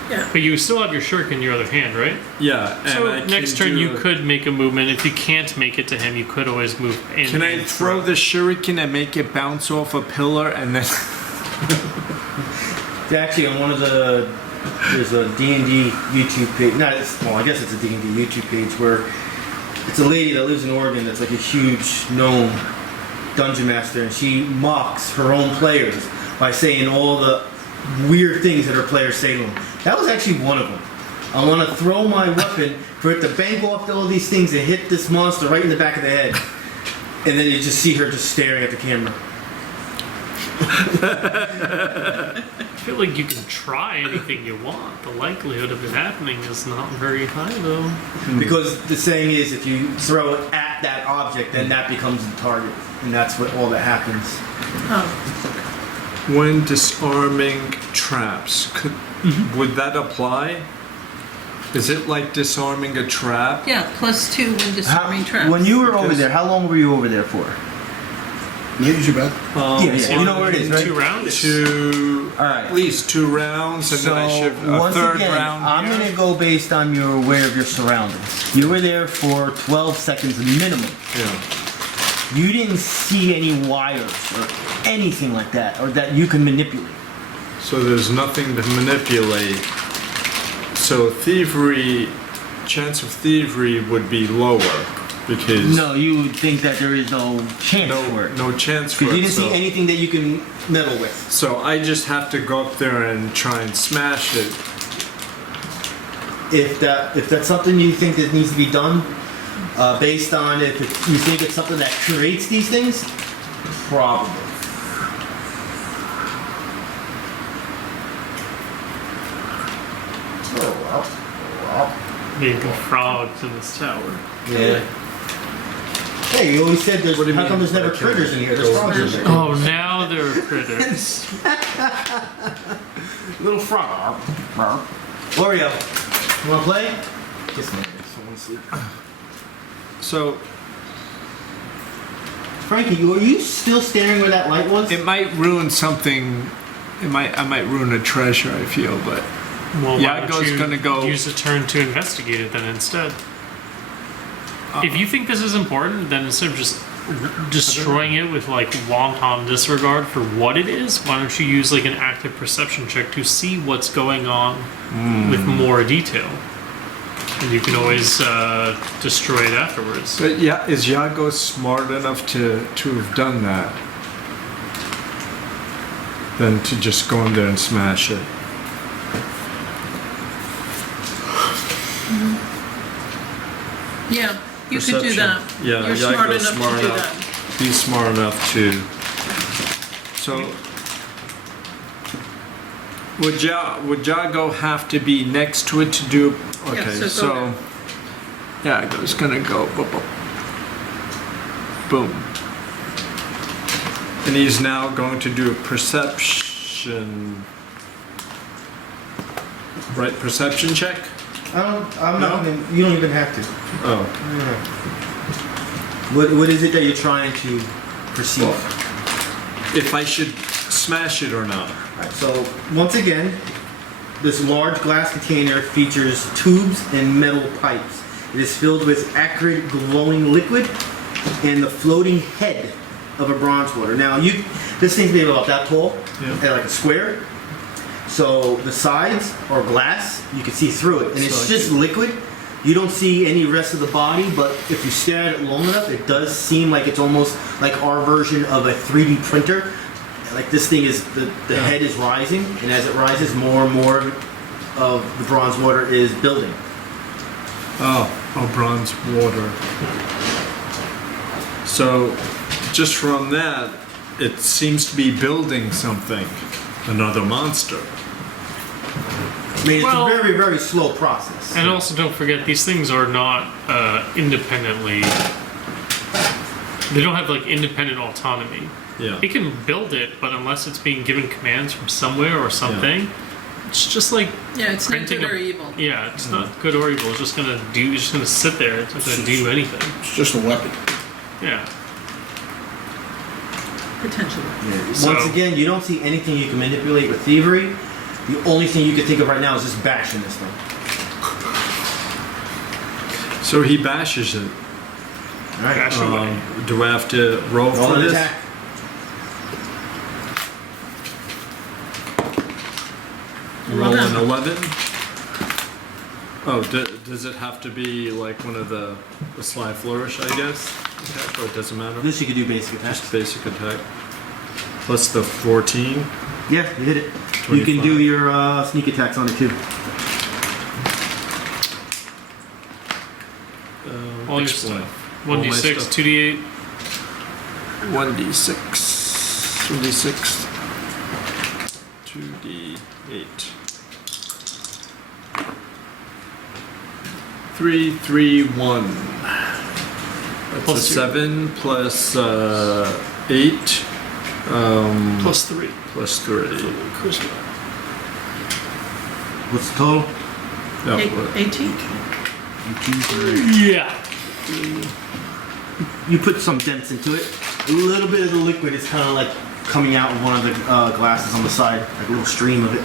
Yeah. But you still have your shuriken in your other hand, right? yeah, and So I can next turn do you a- could make a movement. If you can't make it to him, you could always move in. Can I and throw the shuriken and make it bounce off a pillar and then? It's actually on one of the. There's a D&D YouTube page. Well, I guess it's a D&D YouTube page where it's a lady that lives in Oregon that's like a huge gnome dungeon master, and she mocks her own players by saying all the weird things that her players say to them. That was actually one of them. I want to throw my weapon for it to bank off all these things and hit this monster right in the back of the head. And then you just see her just staring at the camera. I feel like you can try anything you want. The likelihood of it happening is not very high, though. Because the saying is, if you throw it at that object, then that becomes the target. And that's what all that happens. Oh. When disarming traps, would that apply? Is it like disarming a trap? Yeah, +2 when disarming traps. When you were over Because- there, how long were you over there for? Use your bet. Yeah, you know where it is, right? 2 rounds? All right. At least 2 rounds, and then I So shift a once third again, round. I'm here. gonna go based on you're aware of your surroundings. You were there for 12 seconds minimum. Yeah. You didn't see any wires or anything like that, or that you can manipulate. So there's nothing to manipulate. So thievery, chance of thievery would be lower because No, you would think that there is no chance for it. no chance for Because it. you didn't so, see anything that you can meddle with. so I just have to go up there and try and smash it. If that's something you think that needs to be done, based on you think it's something that creates these things, probably. Being frogs in this tower. Yeah. Hey, you always said there's. What do you How come mean? there's never Okay. critters in here? There's frogs in here. Oh, now there are critters. Little frog. L'Oreal, you wanna play? Kiss me. Someone sleep. So Frankie, are you still staring where that light was? it might ruin something. I might ruin a treasure. I feel, but Well, why don't Yago's you gonna go- use a turn to investigate it then instead? If you think this is important, then instead of just destroying it with like wanton disregard for what it is, why don't you use like an active perception check to see what's going on with more detail? And you can always destroy it afterwards. But yeah, is Yago smart enough to have done that? Than to just go in there and smash it. Yeah, you could do Perception. that. Yeah, You're smart Yago's enough smart to do enough. that. He's smart enough to. So, would Yago have to be next to it to do? Okay, so go so Yago's gonna go boom, and he's now going to do a perception. Right, perception check. I'm No? not. You don't even have to. Oh, What is it that you're trying to perceive? if I should smash it or not. Alright, so once again, this large glass container features tubes and metal pipes. It is filled with acrid glowing liquid and the floating head of a bronze water. Now this thing's maybe about that tall, Yeah. like a square. So the sides are glass, you can see through it, and it's So I just liquid. You don't see any rest of the body, but if you stare at it long enough, it does seem like it's almost like our version of a 3D printer. Like this thing is, the head is rising, and as it rises, more and more of the bronze water is building. Oh, bronze water. So, just from that, it seems to be building something. Another monster. I mean, it's Well- a very, very slow process. And also, don't forget, these things are not independently. They don't have like independent autonomy. Yeah. It can build it, but unless it's being given commands from somewhere or something, it's just like Yeah, it's not printing good or evil. Yeah, it's not good or evil. It's just gonna do. It's just gonna sit there. It's not gonna do anything. It's just a weapon. Yeah. Potentially. So- Once again, you don't see anything you can manipulate with thievery. The only thing you can think of right now is just bashing this thing. So he bashes it. Alright. Bash away. Do I have to roll Roll for an this? attack. Roll Well an done. 11. Oh, does it have to be like one of the sly flourish, I guess? Attack, or it doesn't matter? This you can do basic attacks. Just basic attack. Plus the 14. Yeah, you hit it. You can 25. do your sneak attacks on it too. All your Explain. stuff. All my 1d6, stuff. 2d8. 1d6. 1d6. 2d8. 3, 3, 1. That's Plus a two. 7 plus 8. Plus 3. Plus 3. What's the total? Yeah, Eight- what? 18? Yeah. You put some dents into it. A little bit of the liquid is kind of like coming out of one of the glasses on the side, like a little stream of it.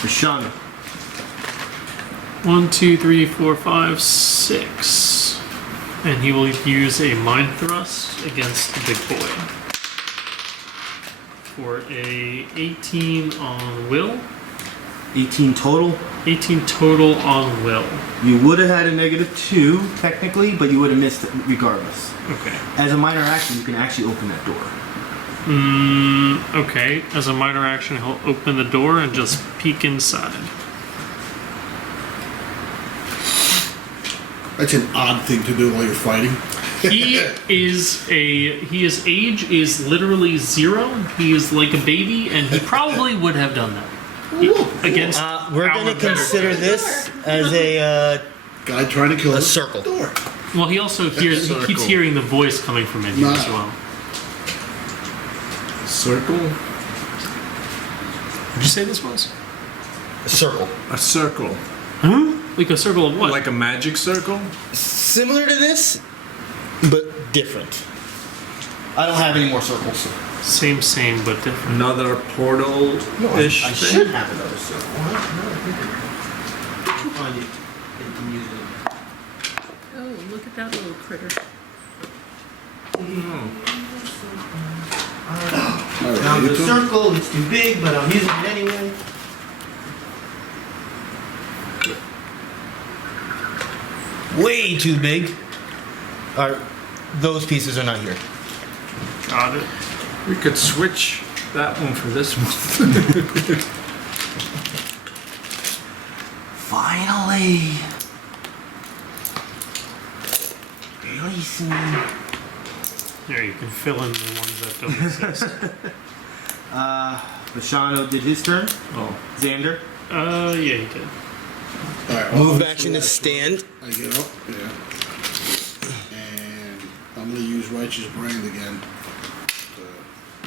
Bashanu. 1, 2, 3, 4, 5, 6. And he will use a Mind Thrust against the big boy. For a 18 on will. 18 total. 18 total on will. You would have had a -2 technically, but you would have missed it regardless. Okay. As a minor action, you can actually open that door. Okay. As a minor action, he'll open the door and just peek inside. That's an odd thing to do while you're fighting. His age is literally 0. He is like a baby, and he probably would have done that. Against We're our going to better- consider this as a Guy trying to kill a him. circle. Door. Well, he also hears. He keeps hearing the voice coming from in here as Nah. well. Circle? Did you say this was? A circle. A circle. Like a circle of what? Like a magic circle? Similar to this, but different. I don't have any more circles. Same, but different. Another portal-ish I thing? should have another circle. Find it. You can use it. Oh, look at that little critter. Now the circle, it's too big, but I'm using it anyway. Way too big. Alright, those pieces are not here. Got it. We could switch that one for this one. Finally. Really soon. There, you can fill in the ones that don't exist. Bashanu did his turn. Oh. Xander. Yeah, he did. Alright, Move well, action to stand. I get up, yeah. And I'm gonna use Righteous Brand again.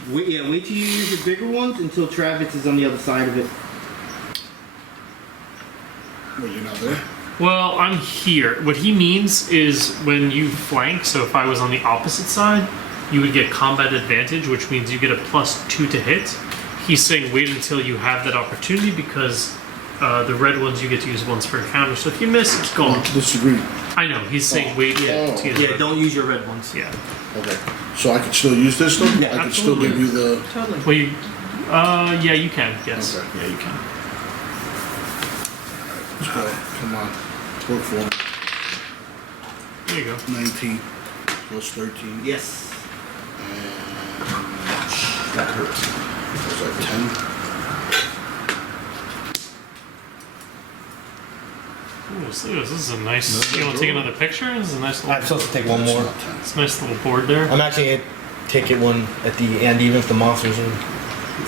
Wait till you use the bigger ones until Travis is on the other side of it. Well, you're not there? Well, I'm here. What he means is when you flank, so if I was on the opposite side, you would get combat advantage, which means you get a +2 to hit. He's saying wait until you have that opportunity because the red ones you get to use once per encounter. So if you miss, it's gone. Oh, this is green. I know, he's saying wait to use Yeah, red. don't use your red ones. Yeah. Okay. So I can still use this though? Yeah, I can still give you the... Totally. Well, you, yeah, you can, yes. Okay. Yeah, you can. Let's go. Come on. Work for me. There you go. 19 plus 13. Yes. And that hurts. Was that 10? Ooh, look at this. This is a nice. You want to take another picture? This is a nice I'm little. supposed to take one more. It's a nice little board there. I'm actually going to take it one at the end, even if the monsters are...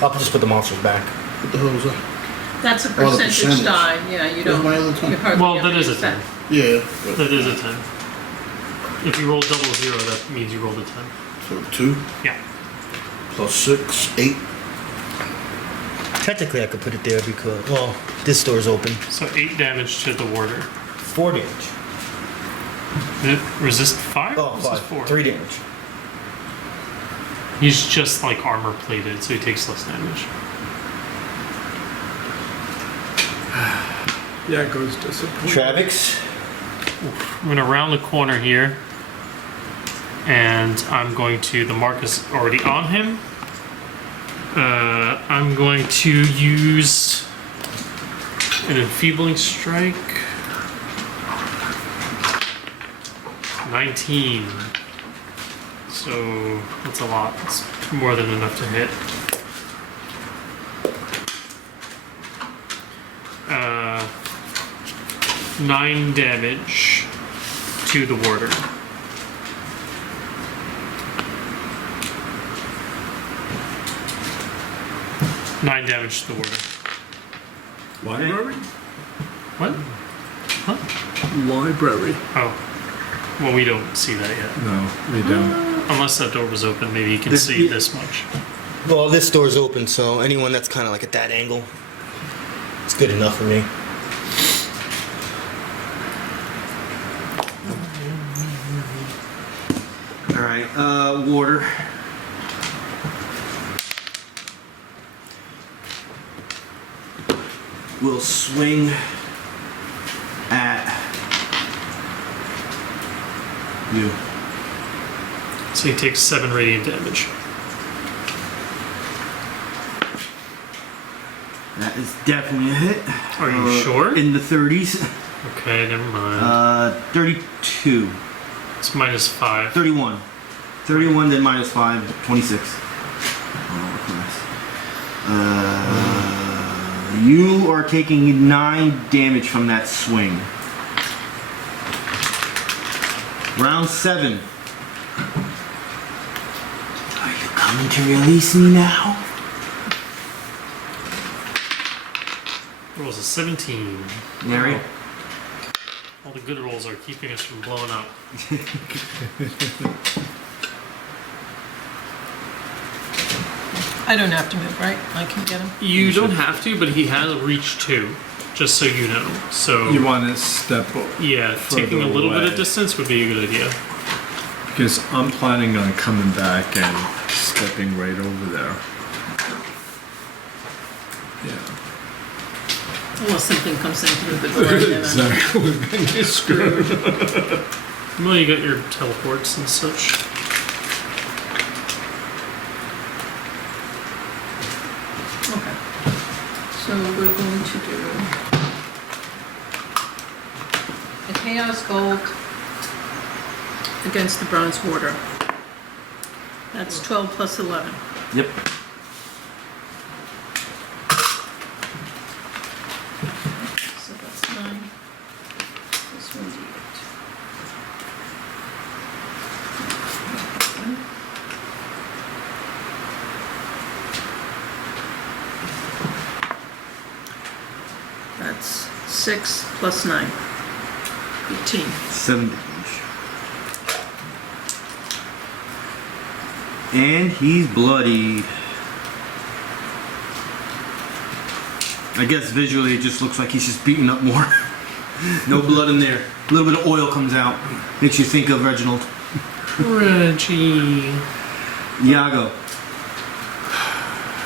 I'll just put the monsters back. What the hell was that? That's a the percentage percentage. die. Yeah, you Where's don't. my other 10? You hardly Well, ever that is a use 10. Yeah. But, That is a 10. If you roll double 0, that means you rolled a 10. so 2 Yeah. plus 6, 8. Technically, I could put it there because... Well, this door's open. So 8 damage to the warder. 4 damage. Did it resist fire? Oh, This is 5. 4. 3 damage. He's just like armor plated, so he takes less damage. Yeah, it goes disappointed. Travex. I'm gonna round the corner here, and I'm going to. The mark is already on him. I'm going to use an enfeebling strike. 19. So that's a lot. It's more than enough to hit. 9 damage to the warder. Nine damage to the warder. Library? What? Huh? Library. Oh. Well, we don't see that yet. No, we don't. Unless that door was open, maybe you can This- see this much. Well, this door's open, so anyone that's kind of like at that angle, it's good enough for me. Warder. Will swing at you. So he takes 7 radiant damage. That is definitely a hit. Are you sure? In the 30s. Okay, never mind. 32. It's -5. 31. 31, then -5, 26. You are taking 9 damage from that swing. Round 7. Are you coming to release me now? Rolls a 17. Neri? All the good rolls are keeping us from blowing up. I don't have to move, right? I can get him. You don't have to, but he has reach 2, just so you know. So You want to step yeah, further taking a little bit away. of distance would be a good idea. because I'm planning on coming back and stepping right over there. Yeah. Unless something comes in through the door. Then Exactly. Then you're screwed. Well, you got your teleports and such. Okay. So we're going to do a Chaos Gold against the Bronze Warder. That's 12 plus 11. Yep. So that's 9. This one's 8. That's 6 plus 9. 18. 7 damage. And he's bloodied. I guess visually it just looks like he's just beaten up more. No blood in there. A little bit of oil comes out. Makes you think of Reginald. Reggie. Yago.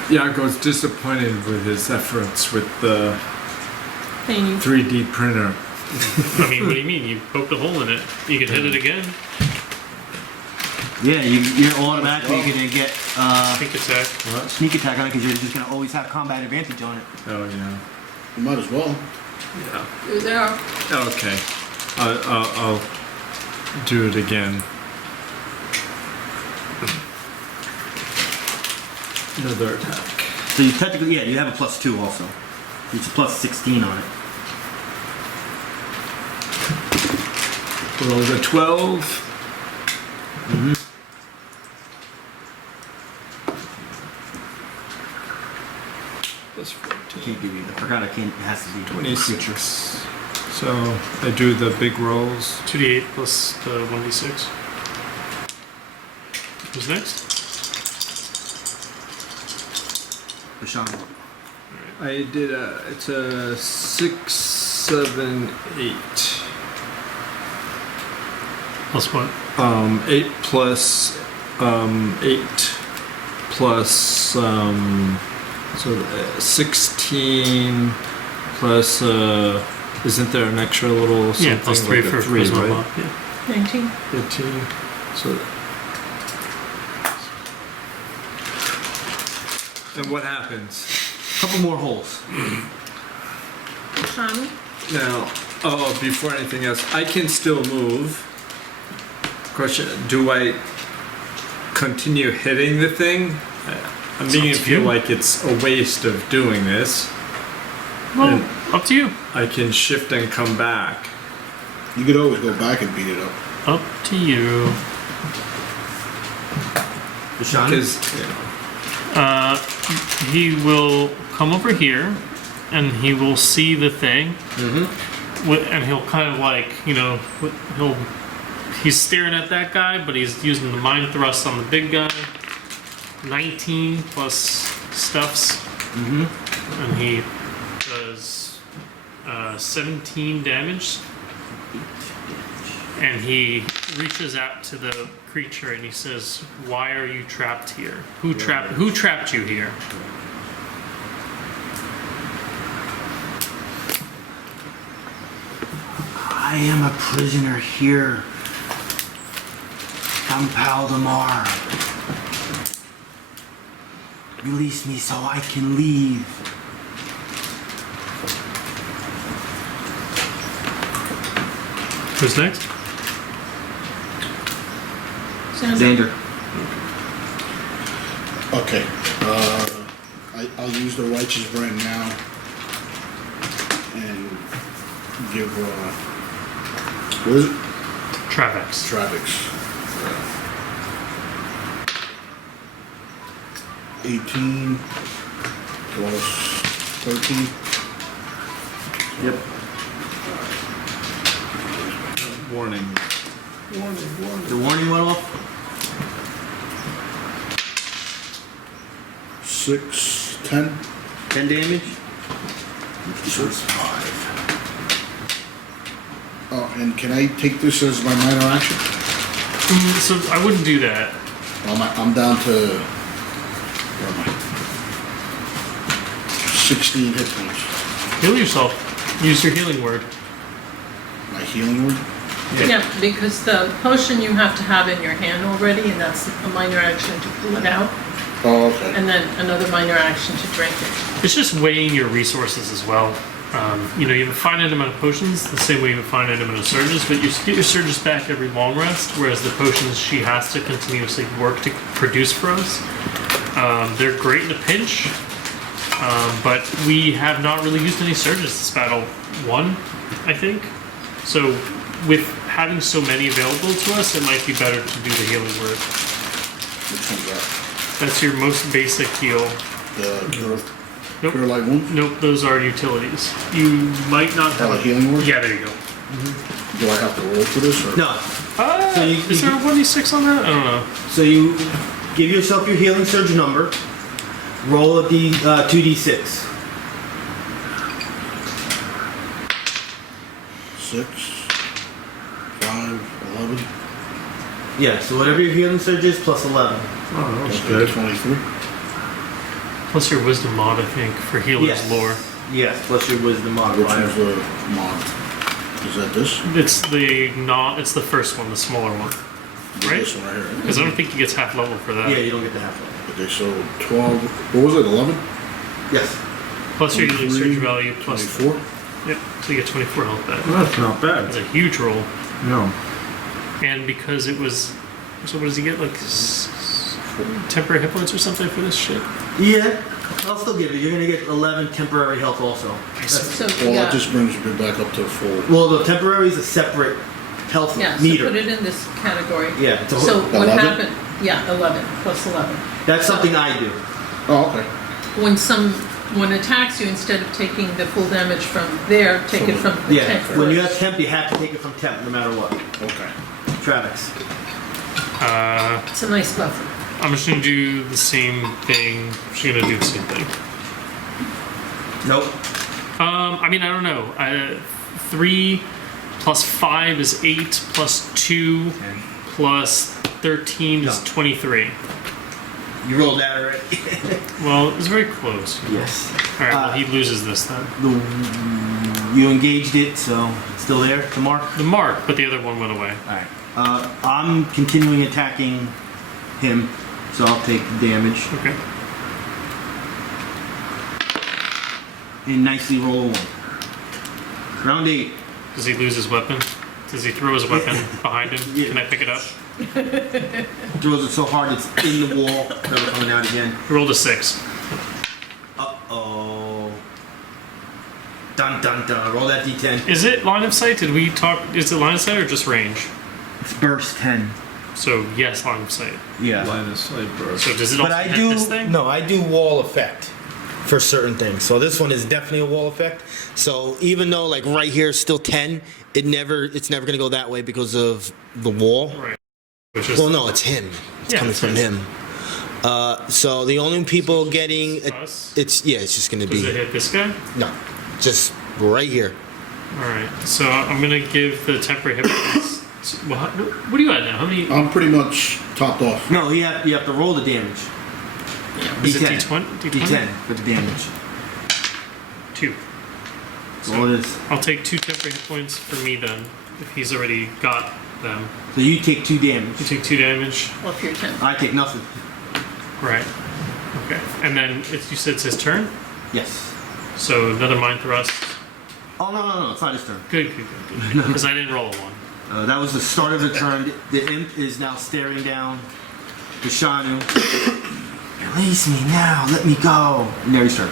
Yago's disappointed with his efforts with the Painting. 3D printer. I mean, what do you mean? You poked a hole in it. You could hit it again. Yeah, you're automatically gonna get Sneak attack. sneak attack on it because you're just gonna always have combat advantage on it. Oh, yeah. You might as well. Yeah. You're there. Okay. I'll do it again. Another attack. So you technically, yeah, you have a +2 also. It's a +16 on it. Roll the 12. Plus 14. Can't give you. I forgot I can't. It has to be 26. So I do the big rolls. 2d8 plus the 1d6. Who's next? Bashanu. I did it's a 6, 7, 8. Plus what? 8 plus 8 plus so 16 plus isn't there an extra little something Yeah, plus 3 like for a 3, charisma right? buff, yeah. 19. 15. So and what happens? Couple more holes. Bashanu. Now, before anything else, I can still move. Question, do I continue hitting the thing? I'm beginning to up to feel you. like it's a waste of doing this. Well, And up to you. I can shift and come back. You could always go back and beat it up. Up to you. Bashanu. Because, He will come over here, and he will see the thing, and he'll kind of like, he's staring at that guy, but he's using the mind thrust on the big guy. 19 plus stuffs, and he does 17 damage. And he reaches out to the creature and he says, "Why are you trapped here? Who trapped you here?" I am a prisoner here from Paldemar. Release me so I can leave. Who's next? Xander. Okay. I'll use the righteous brand now and give what is it? Travex. Travex. 18 plus 13. Yep. Warning. The warning went off. 6, 10. 10 damage. So it's 5. Oh, and can I take this as my minor action? So I wouldn't do that. I'm down to, where am I? 16 hit points. Heal yourself. Use your healing word. My healing word? Yeah, because the potion you have to have in your hand already, and that's a minor action to pull it out, Oh, okay. and then another minor action to drink it. It's just weighing your resources as well. You have a finite amount of potions, the same way you have a finite amount of surges, but you get your surges back every long rest, whereas the potions she has to continuously work to produce for us. They're great in a pinch, but we have not really used any surges this battle. One, I think. So with having so many available to us, it might be better to do the healing word. Which one's that? That's your most basic heal. The cure, Nope. cure light wound? Nope, those are utilities. You might not have Oh, a healing word? Yeah, there you go. Do I have to roll for this? Or? No. So you- Is there a 1d6 on that? I don't know. So you give yourself your healing surge number. Roll a 2d6. 6, 5, 11. Yeah. So whatever your healing surge is, plus 11. Oh, that's Okay, good. 23. Plus your wisdom mod, I think, for healer's lore. Yes. Plus your wisdom Which modifier. one's the mod? Is that this? It's it's the first one, the smaller one. Right? This one right here. Because I don't think he gets half level for that. Yeah, you don't get the half level. Okay, so 12. What was it? 11? Yes. Plus your healing 23, surge value, plus 24. Yep, so you get 24 health back. That's not That's bad. a huge roll. No. And because it was... So what does he get? Like temporary hit points or something for this shit? Yeah. I'll still give it. You're gonna get 11 temporary health also. That's- So, Well, yeah, that just brings me back up to full. well, the temporary is a separate health yeah, so meter. put it in this category. Yeah. It's a, So what 11? happened, yeah, 11, plus 11. that's something I do. Oh, okay. When someone attacks you, instead of taking the full damage from there, take it from the Yeah. tank When you first. have temp, you have to take it from temp, no matter what. Okay. Travex. It's a nice buffer. I'm just gonna do the same thing. She's gonna do the same thing. Nope. I mean, I don't know. 3 plus 5 is 8, plus 2 plus 13 is No. 23. You rolled that already. Well, it was very close. Yes. Alright, well, he loses this then. You engaged it, so it's still there. The mark. The mark, but the other one went away. All right. I'm continuing attacking him, so I'll take the damage Okay. and nicely roll a 1. Round 8. Does he lose his weapon? Does he throw his weapon behind him? Yeah. Can I pick it up? Throws it so hard it's in the wall. Never coming out again. He rolled a 6. Uh-oh. Dun dun dun. Roll that d10. Is it line of sight? Did we talk? Is it line of sight or just range? It's burst 10. So, yes, line of sight. Yeah. Line of sight burst. So, does it But also I hit do this thing? no, I do wall effect for certain things. So this one is definitely a wall effect. So even though like right here is still 10, it's never gonna go that way because of the wall. Right. Which is Well, no, it's him. It's Yeah, coming it's from him. him. So the only people getting us? it's just gonna Does it be hit this guy? no, just right here. Alright, so I'm gonna give the temporary hit points So, well, what are you at now? How many? I'm pretty much topped off. No, you have to roll the damage. Is it D10. D20? D10 for the damage. 2. So it is. I'll take 2 temporary hit points for me then, if he's already got them. So you take 2 damage. You take 2 damage. Well, if you're 10. I take nothing. Right. Okay. And then you said it's his turn? Yes. So another mind thrust. Oh no, it's not his turn. Good. Because I didn't roll a 1. That was the start of the turn. The imp is now staring down Bashanu. Release me now. Let me go. Neri's turn.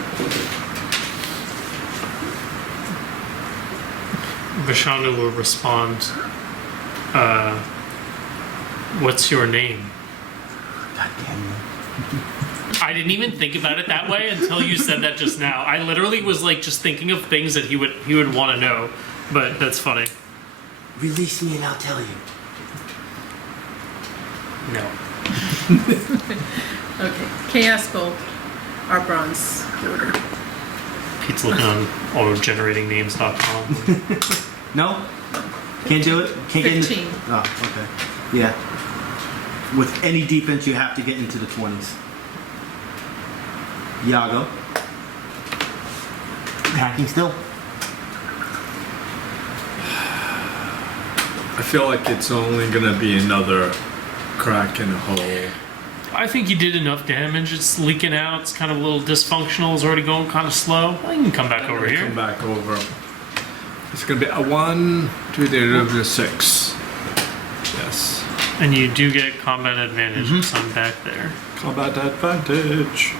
Bashanu will respond, what's your name? God damn you. I didn't even think about it that way until you said that just now. I literally was like just thinking of things that he would want to know, but that's funny. Release me and I'll tell you. No. Okay. Chaos Bolt, our bronze order. Pete's looking on autogeneratingnames.com. No? Can't do it? Can't get in the... 15. Oh, okay. Yeah. With any defense, you have to get into the 20s. Yago. Hacking still? I feel like it's only gonna be another crack in a hole. I think you did enough damage. It's leaking out. It's kind of a little dysfunctional. It's already going kind of slow. I can come back over here. Come back over. It's gonna be a 1, 2, 3, 6. Yes. And you do get combat advantage because I'm back there. Combat advantage.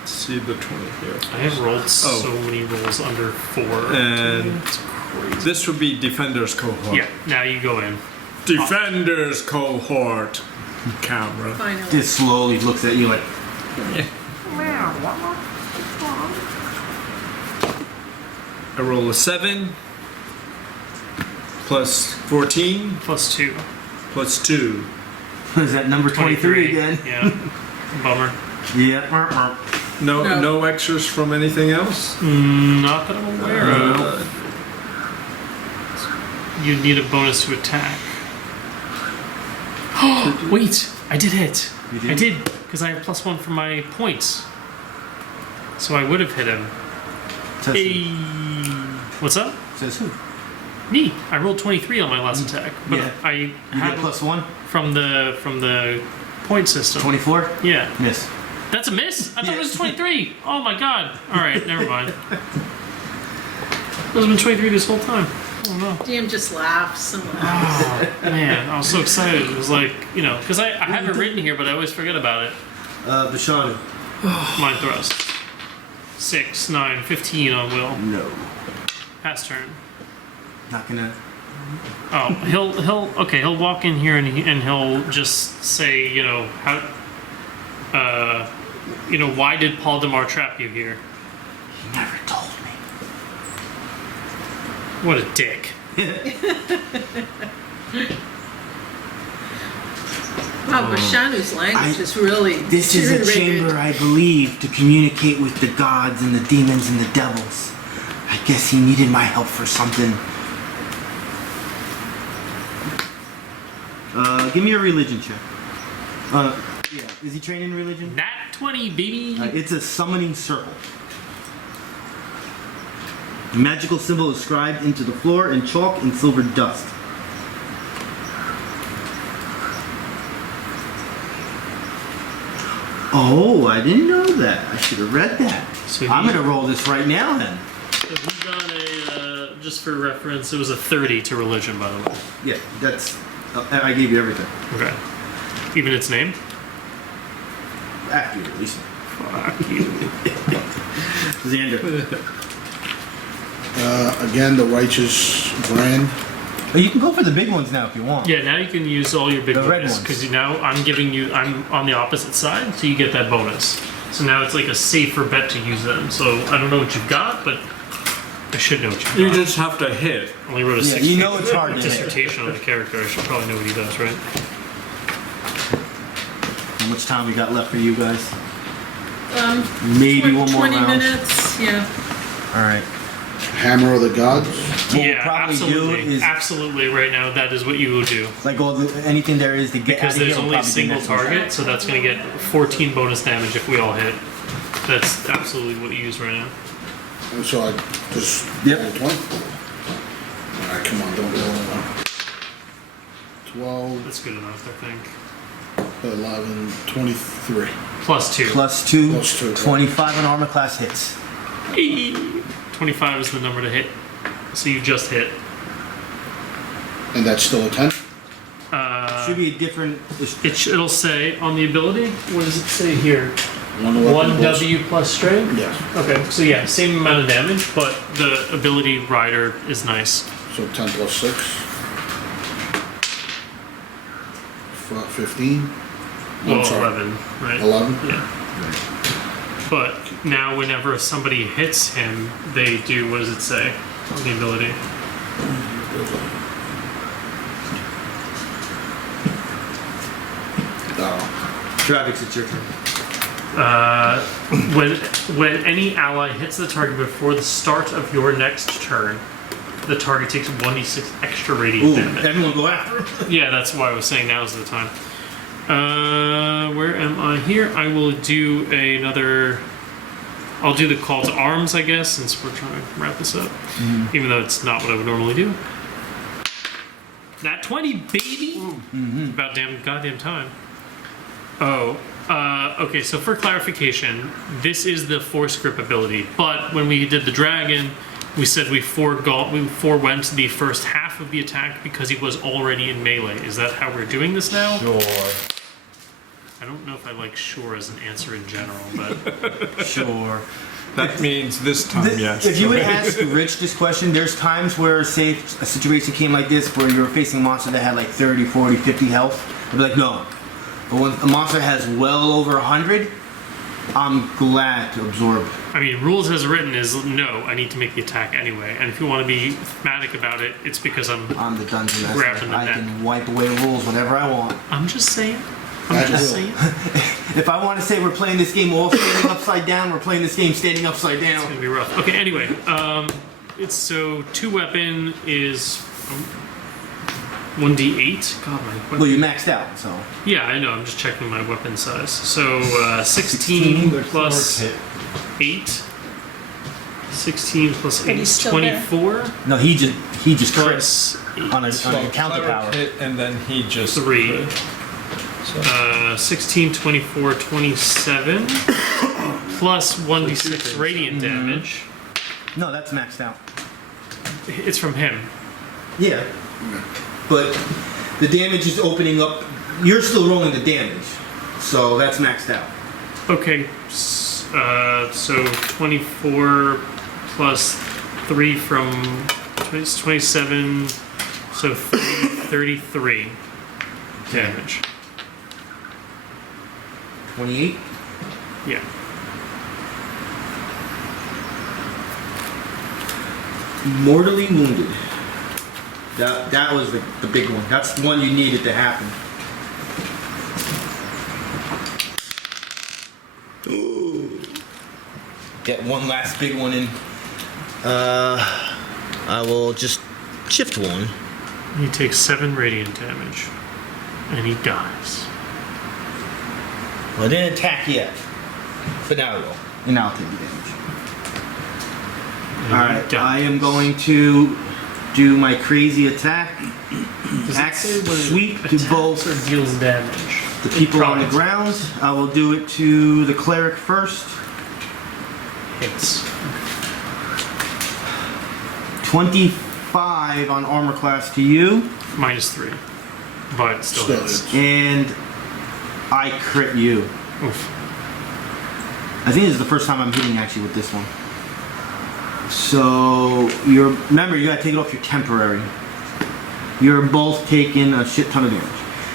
Let's see the 20 here. I have rolled so many rolls under 4. And It's crazy. this would be Defender's Cohort. Yeah, now you go in. Defender's Cohort. Camera. Finally. Just slowly looks at you like... I roll a 7. Plus 14. Plus 2. Plus 2. Is that number 23 again? Yeah. Bummer. Yeah. No, No. no extras from anything else? Not that I'm aware of. You need a bonus to attack. Wait, I did hit. You did? I did, because I have +1 for my points. So I would have hit him. Says Hey. What's up? who? Says who? Me. I rolled 23 on my last attack, but Yeah. I You had get +1? from the point system. 24? Yeah. Miss. That's a miss? I thought it was Yes. 23. Oh my god. Alright, never mind. It was been 23 this whole time. Oh no. DM just laughs and laughs. Oh, man, I was so excited. It was like, because I have it written here, but I always forget about it. Bashanu. Mind thrust. 6, 9, 15 on Will. No. Pass turn. Not gonna... Oh, he'll walk in here and he'll just say, why did Paul Demar trap you here? He never told me. What a dick. Wow, Bashanu's language is really This is a deteriorated. chamber, I believe, to communicate with the gods and the demons and the devils. I guess he needed my help for something. Give me a religion check. Yeah. Is he trained in religion? Nat 20, baby. It's a summoning circle. A magical symbol is scribed into the floor in chalk and silver dust. Oh, I didn't know that. I should have read that. So I'm gonna roll this right now then. So he got just for reference, it was a 30 to religion, by the way. Yeah, that's. I gave you everything. Okay. Even its name? After you release it. Fuck you. Xander. Again, the righteous brand. Oh, you can go for the big ones now if you want. Yeah, now you can use all your big The red bonus, ones. because now I'm on the opposite side, so you get that bonus. So now it's like a safer bet to use them. So I don't know what you've got, but I should know what you've You got. just have to hit. I only wrote a Yeah, 16 you know it's hard to hit. dissertation on the character. I should probably know what he does, right? How much time we got left for you guys? Um, Maybe one more 20 round. minutes, yeah. All right. Hammer of the gods. we'll Yeah, probably absolutely. do is Absolutely, right now, that is what you will do. like anything there is to get Because out of there's here will only a probably be single next one. target, so that's going to get 14 bonus damage if we all hit. That's absolutely what you use right now. And so I just Yep. roll 20. Alright, come on, don't roll that. 12, That's good enough, I think. 11, 23. Plus 2. Plus 2, Plus 2, 25 on armor class hits. 25 is the number to hit. So you just hit. And that's still a 10? Should be a different. It'll say on the ability, what does it say here? 1 weapon 1 plus- W plus strength? Yes. Okay, so yeah, same amount of damage, but the ability rider is nice. So 10 plus 6. 15. Well, I'm sorry. 11, right? 11? Yeah. But now whenever somebody hits him, they do, what does it say on the ability? Travex, it's your turn. When any ally hits the target before the start of your next turn, the target takes 1d6 extra radiant damage. Everyone go after it. Yeah, that's why I was saying now's the time. Where am I here? I will do another. I'll do the call to arms, I guess, since we're trying to wrap this up. Even though it's not what I would normally do. Nat 20, baby! About goddamn time. Oh, okay, so for clarification, this is the Force Grip ability, but when we did the dragon, we said we forewent the first half of the attack because he was already in melee. Is that how we're doing this now? Sure. I don't know if I like sure as an answer in general, but Sure. That means this time, yes. If you would ask Rich this question, there's times where, say, a situation came like this where you're facing a monster that had like 30, 40, 50 health. I'd be like, no. But when a monster has well over 100, I'm glad to absorb. I mean, rules as written is no, I need to make the attack anyway. And if you want to be thematic about it, it's because I'm the dungeon master. Grabbing the I net. can wipe away rules whenever I want. just saying. If I want to say we're playing this game all standing upside down, we're playing this game standing upside It's down. gonna be rough. Okay, anyway, it's so 2 weapon is 1d8. God, my weapon. Well, you maxed out, so. Yeah, I know. I'm just checking my weapon size. So 16 plus 8. 16 plus 8 he's is still there. 24 No, he just crit plus 8. on a counter power. Hit, and then he just 3. 16, 24, 27 plus 1d6 radiant damage. No, that's maxed out. It's from him. Yeah. But the damage is opening up. You're still rolling the damage. So that's maxed out. Okay, so 24 plus 3 from 27, so 33 damage. 28. Yeah. Mortally wounded. That was the big one. That's the one you needed to happen. Ooh. Get one last big one in. I will just shift one. He takes 7 radiant damage, and he dies. Well, I didn't attack yet, but now I will. And now I'll take the damage. And Alright, he dies. I am going to do my crazy attack. Does it Axe say whether it sweep to attacks both or deals damage. the people on the Probably ground. I will do it to the cleric first. hits. 25 on armor class to you, -3, but still Still hits. hits. and I crit you. Oof. I think this is the first time I'm hitting actually with this one. So remember you gotta take it off your temporary. You're both taking a shit ton of damage.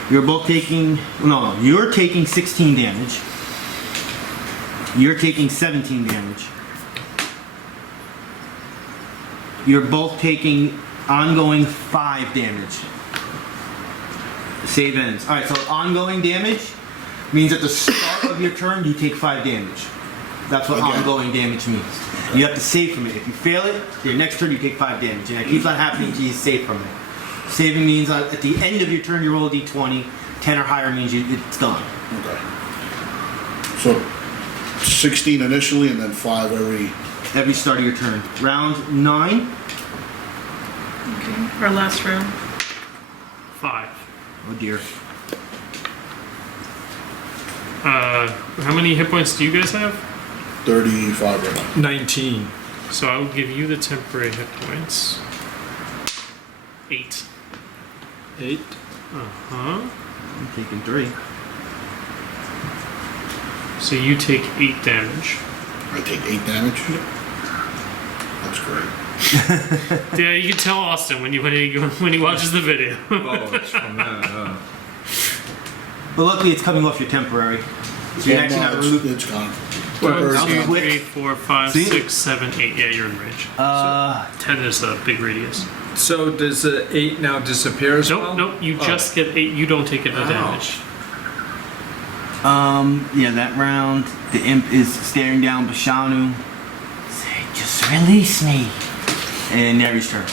You're taking 16 damage. You're taking 17 damage. You're both taking ongoing 5 damage. Save ends. Alright, so ongoing damage means at the start of your turn you take 5 damage. That's what Okay. ongoing damage means. Okay. You have to save from it. If you fail it, your next turn you take 5 damage, and it keeps on happening until you save from it. Saving means at the end of your turn you roll a d20. 10 or higher means it's done. Okay. So 16 initially, and then 5 Every start of your turn. Round 9. Okay, our last round. 5. Oh dear. How many hit points do you guys have? 35 right now. 19. So I will give you the temporary hit points. 8. 8. Uh-huh. I'm taking 3. So you take 8 damage. I take 8 damage. That's great. Yeah, you can tell Austin when he watches the video. Oh, it's from that. But luckily it's coming off your temporary. So you're actually not removed. It's gone. One, Well, 2, quick. 3, 4, 5, See? 6, 7, 8. Yeah, you're in range. 10 is a big radius. So does the 8 now disappear as well? Nope. You just get 8. You don't take any damage. Yeah, that round, the imp is staring down Bashanu. Say, just release me. And Neri's turn.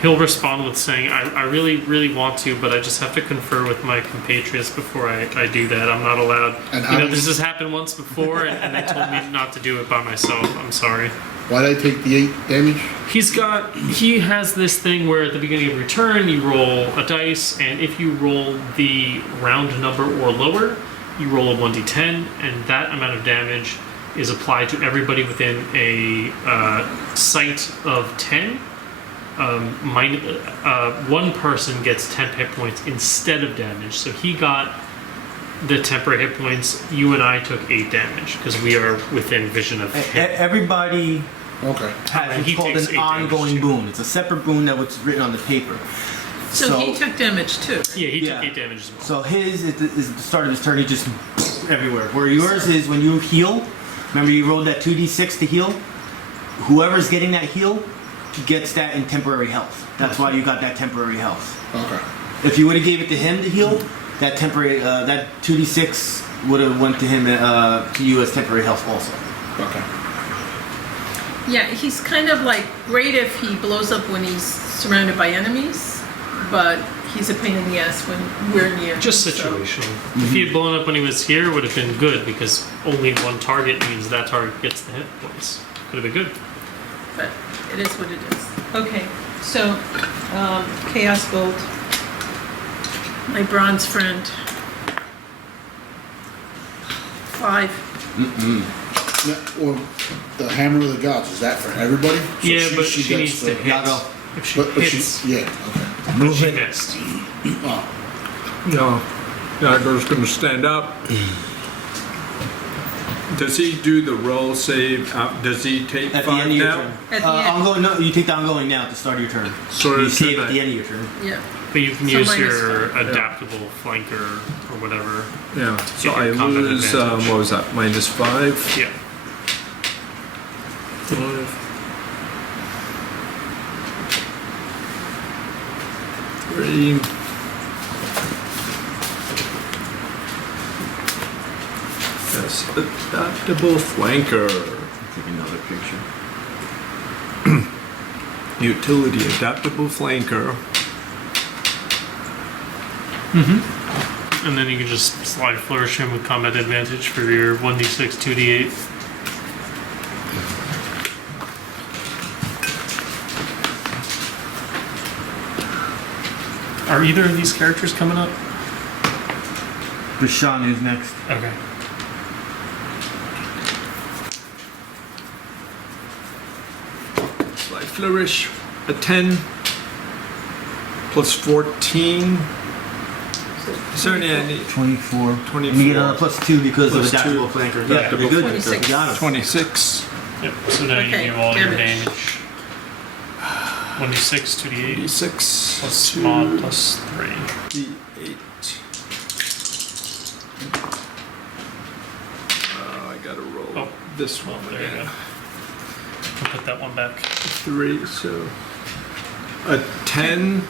He'll respond with saying, I really, really want to, but I just have to confer with my compatriots before I do that. I'm not allowed. And This has happened once before, and they told me not to do it by myself. I'm sorry. Why'd I take the 8 damage? He has this thing where at the beginning of your turn, you roll a dice, and if you roll the round number or lower, you roll a 1d10, and that amount of damage is applied to everybody within a sight of 10. One person gets 10 hit points instead of damage. So he got the temporary hit points. You and I took 8 damage because we are within vision of him. Everybody Okay. has He what's called takes an 8 damage, ongoing too. boon. It's a separate boon that was written on the paper. So he took damage too. Yeah, he Yeah. took 8 damage as well. So his is at the start of his turn, he just everywhere. Where yours is when you heal. Remember you rolled that 2d6 to heal? Whoever's getting that heal gets that in temporary health. That's why you got that temporary health. Okay. If you would have gave it to him to heal, that temporary that 2d6 would have went to him to you as temporary health also. Okay. Yeah, he's kind of like great if he blows up when he's surrounded by enemies, but he's a pain in the ass when we're near. Just him, so- situational. If he had blown up when he was here, it would have been good because only one target means that target gets the hit points. Could have been good. But it is what it is. Okay, so Chaos Bolt, my bronze friend. 5. Yeah, well, the Hammer of the Gods, is that for everybody? So Yeah, but she gets needs to the- hit. Yago. If she But hits, she, yeah, okay. but she missed. Oh, No. Yago's gonna stand up. Does he do the roll save? Does he take At the 5 end of your now? turn. At the end. Ongoing, no, you take the ongoing now at the start of your turn. So you it's save in at the end of your turn. Yeah. But you can So use minus your 5. adaptable flanker or whatever. Yeah. So Get I your combat lose, advantage. what was that, -5? Yeah. 5. 3. Yes, adaptable flanker. Take another picture. Utility, adaptable flanker. And then you can just slide flourish him with combat advantage for your 1d6, 2d8. Are either of these characters coming up? Bashanu's next. Okay. Slide flourish, a 10 plus 14. Is there any 24. 24. And you get another +2 because Plus of adaptable 2. flanker. Adaptable Yeah, you're good. flanker. You got it. 26, Yep. So now Okay, you do all your damage. damage. 1d6, 2d8, 86 plus mod plus 3. D8. I gotta roll Oh. this one There you again. go. I'll put that one back. 3, so a 10.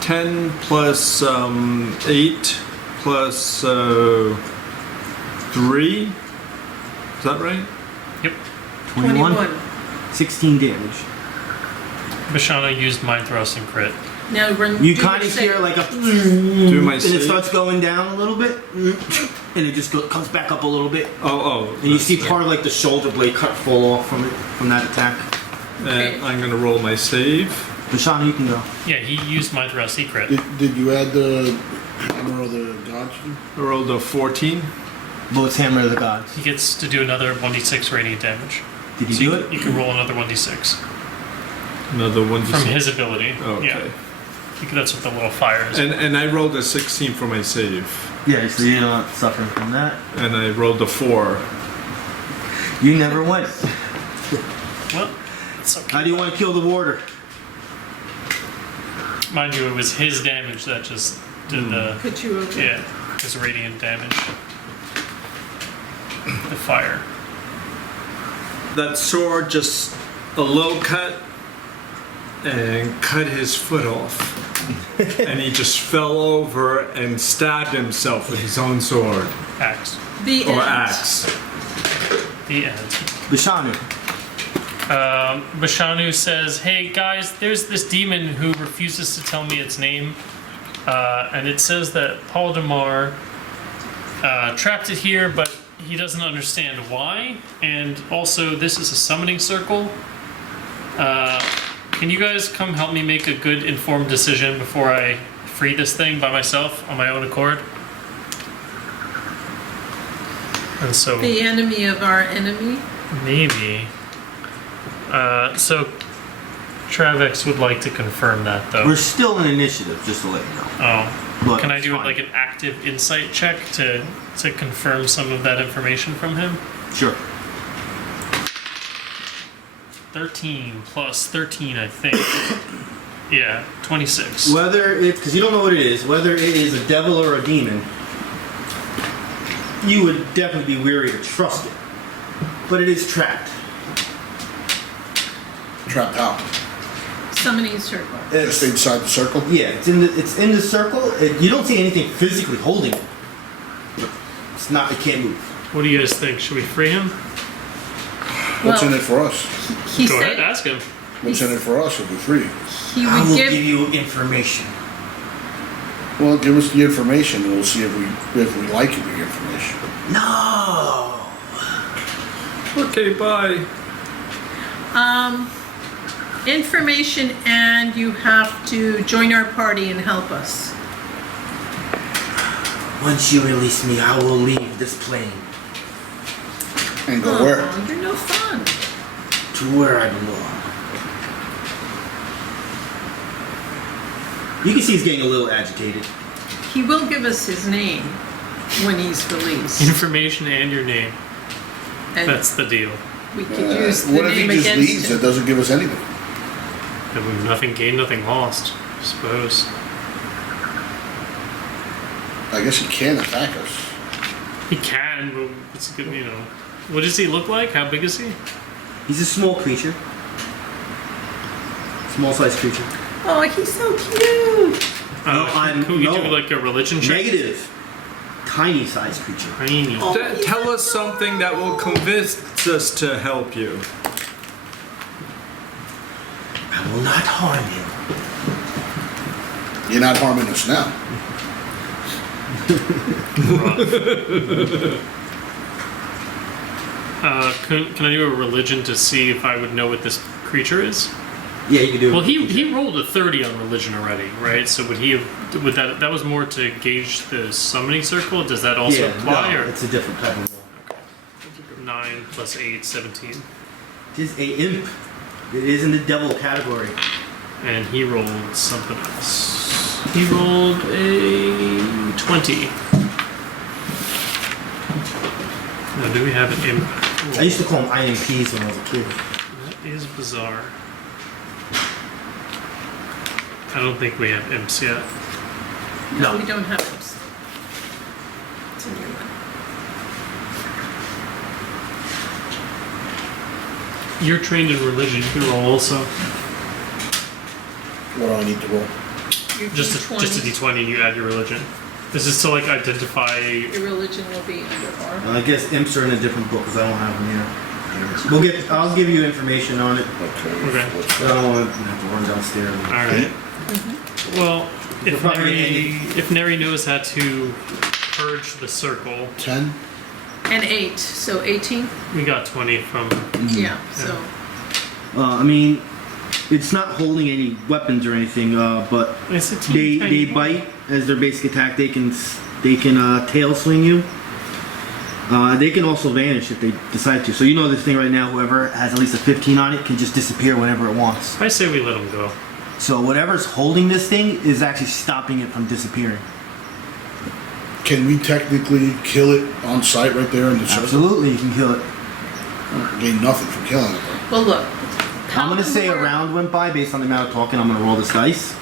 10 plus 8 plus 3. Is that right? Yep. 21. 16 damage. Bashanu used Mind Thrust and crit. Now when You do kind your of hear save. like a, Do my and it save. starts going down a little bit, and it just comes back up a little bit. Oh. And you see that's- part of like the shoulder blade cut fall off from that attack. And I'm gonna roll my save. Bashanu, you can go. Yeah, he used Mind Thrust, he crit. Did you add the Hammer of the Gods? I rolled a 14. Lord's Hammer of the Gods. He gets to do another 1d6 radiant damage. Did you So do you, it? you can roll another 1d6 Another one. from his ability. Okay. Yeah. That's what the little fire is. And I rolled a 16 for my save. Yeah, so you're not suffering from that. And I rolled a 4. You never went. Well, it's okay. How do you want to kill the warder? Mind you, it was his damage that just did the Put you over. yeah, his radiant damage. The fire. That sword just a low cut and cut his foot off. And he just fell over and stabbed himself with his own sword. Axe. The Or end. axe. The end. Bashanu. Bashanu says, "Hey guys, there's this demon who refuses to tell me its name, and it says that Paladin trapped it here, but he doesn't understand why. And also, this is a summoning circle. Can you guys come help me make a good informed decision before I free this thing by myself on my own accord?" And so The enemy of our enemy. maybe. So Travex would like to confirm that though. We're still in initiative, just to let you know. Oh. But Can I it's do it fine. like an active insight check to confirm some of that information from him? Sure. 13 plus 13, I think. Yeah, 26. Whether it's, because you don't know what it is, whether it is a devil or a demon, you would definitely be weary to trust it. But it is trapped. Trapped out. Summoning circle. Just inside the circle. Yeah, it's in the circle. You don't see anything physically holding it. It's not. It can't move. What do you guys think? Should we free him? What's Well, in it for us? He Go said ahead, ask him. What's in it for us if we're free? he I would will give. give you information. Well, give us the information and we'll see if we like the information. No. Okay, bye. Information, and you have to join our party and help us. Once you release me, I will leave this plane And go Oh, where? you're no fun. to where I belong. You can see he's getting a little agitated. He will give us his name when he's released. Information and your name. And That's the deal. we could use the What if he name just against leaves him. and doesn't give us anything? And we've nothing gained, nothing lost, I suppose. I guess he can attack us. He can, but it's good, you know. What does he look like? How big is he? He's a small creature. Small-sized creature. Oh, he's so cute. I'm- Can we no. do like a religion check? Negative. Tiny-sized creature. Tiny. Oh, he's Tell us something that will convince us to help you. I will not harm him. You're not harming us now. Can I do a religion to see if I would know what this creature is? Yeah, you can do it. Well, he rolled a 30 on religion already, right? So would he have? Would that was more to gauge the summoning circle? Does that also yeah, apply? no, Or it's a different type of roll. 9 plus 8, 17. It is a imp. It is in the devil category. And he rolled something else. He rolled a 20. Now, do we have an imp? I used to call them IMPs when I was a kid. That is bizarre. I don't think we have imps yet. No, we don't have those. It's a new one. You're trained in religion. You can roll also. What do I need to roll? Your Just a D20 and you add your religion. This is to like identify. Your religion will be under R. I guess imps are in a different book because I don't have them here. I'll give you information on it. Okay. But I don't want to have to run downstairs. All right. Well, if Probably- Neri knows how to purge the circle, 10? And 8, so 18? we got 20 from. Yeah, so, I mean, it's not holding any weapons or anything, but It's a they tiny bite as their basic attack. They can tail swing you. They can also vanish if they decide to. So you know this thing right now. Whoever has at least a 15 on it can just disappear whenever it wants. I say we let him go. So whatever's holding this thing is actually stopping it from disappearing. Can we technically kill it on sight right there in the circle? Absolutely, you can kill it. Gain nothing from killing it though. well, look. I'm gonna say a round went by based on the amount of talking. I'm gonna roll this dice.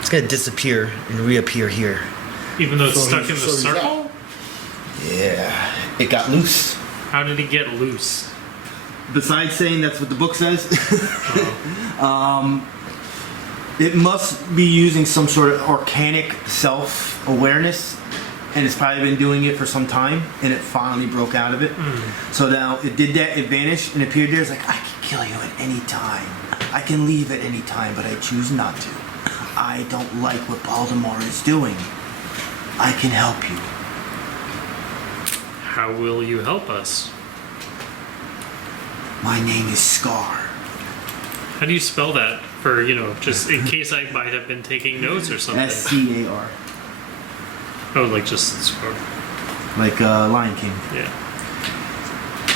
It's gonna disappear and reappear here. Even though it's So stuck he's- in the so he's circle? Yeah. It got loose. How did he get loose? Besides saying that's what the book says, it must be using some sort of organic self-awareness, and it's probably been doing it for some time, and it finally broke out of it. So now it did that, it vanished, and appeared there. It's like, I can kill you at any time. I can leave at any time, but I choose not to. I don't like what Baltimore is doing. I can help you. How will you help us? My name is Scar. How do you spell that for, just in case I might have been taking notes or something? S-C-A-R. Oh, like just score. Like Lion King. Yeah.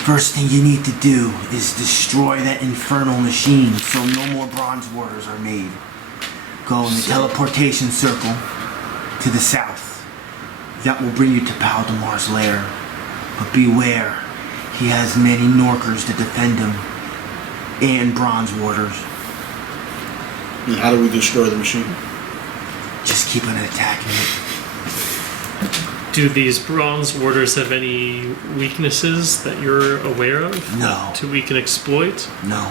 First thing you need to do is destroy that infernal machine so no more bronze warders are made. Go in the teleportation circle to the south. That will bring you to Paldamar's lair. But beware, he has many Norkers to defend him, and bronze warders. And how do we destroy the machine? Just keep on attacking it. Do these bronze warders have any weaknesses that you're aware of? No. To we can exploit? No.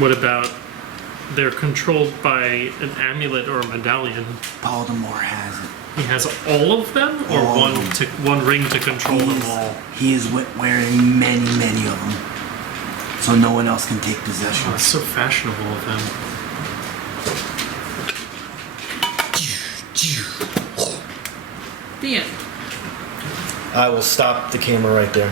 What about they're controlled by an amulet or a medallion? Paldamar has it. He has all of them, or All one of them. one ring to control them all? He is wearing many, many of them. So no one else can take possession. Oh, it's so fashionable of him. The end. I will stop the camera right there.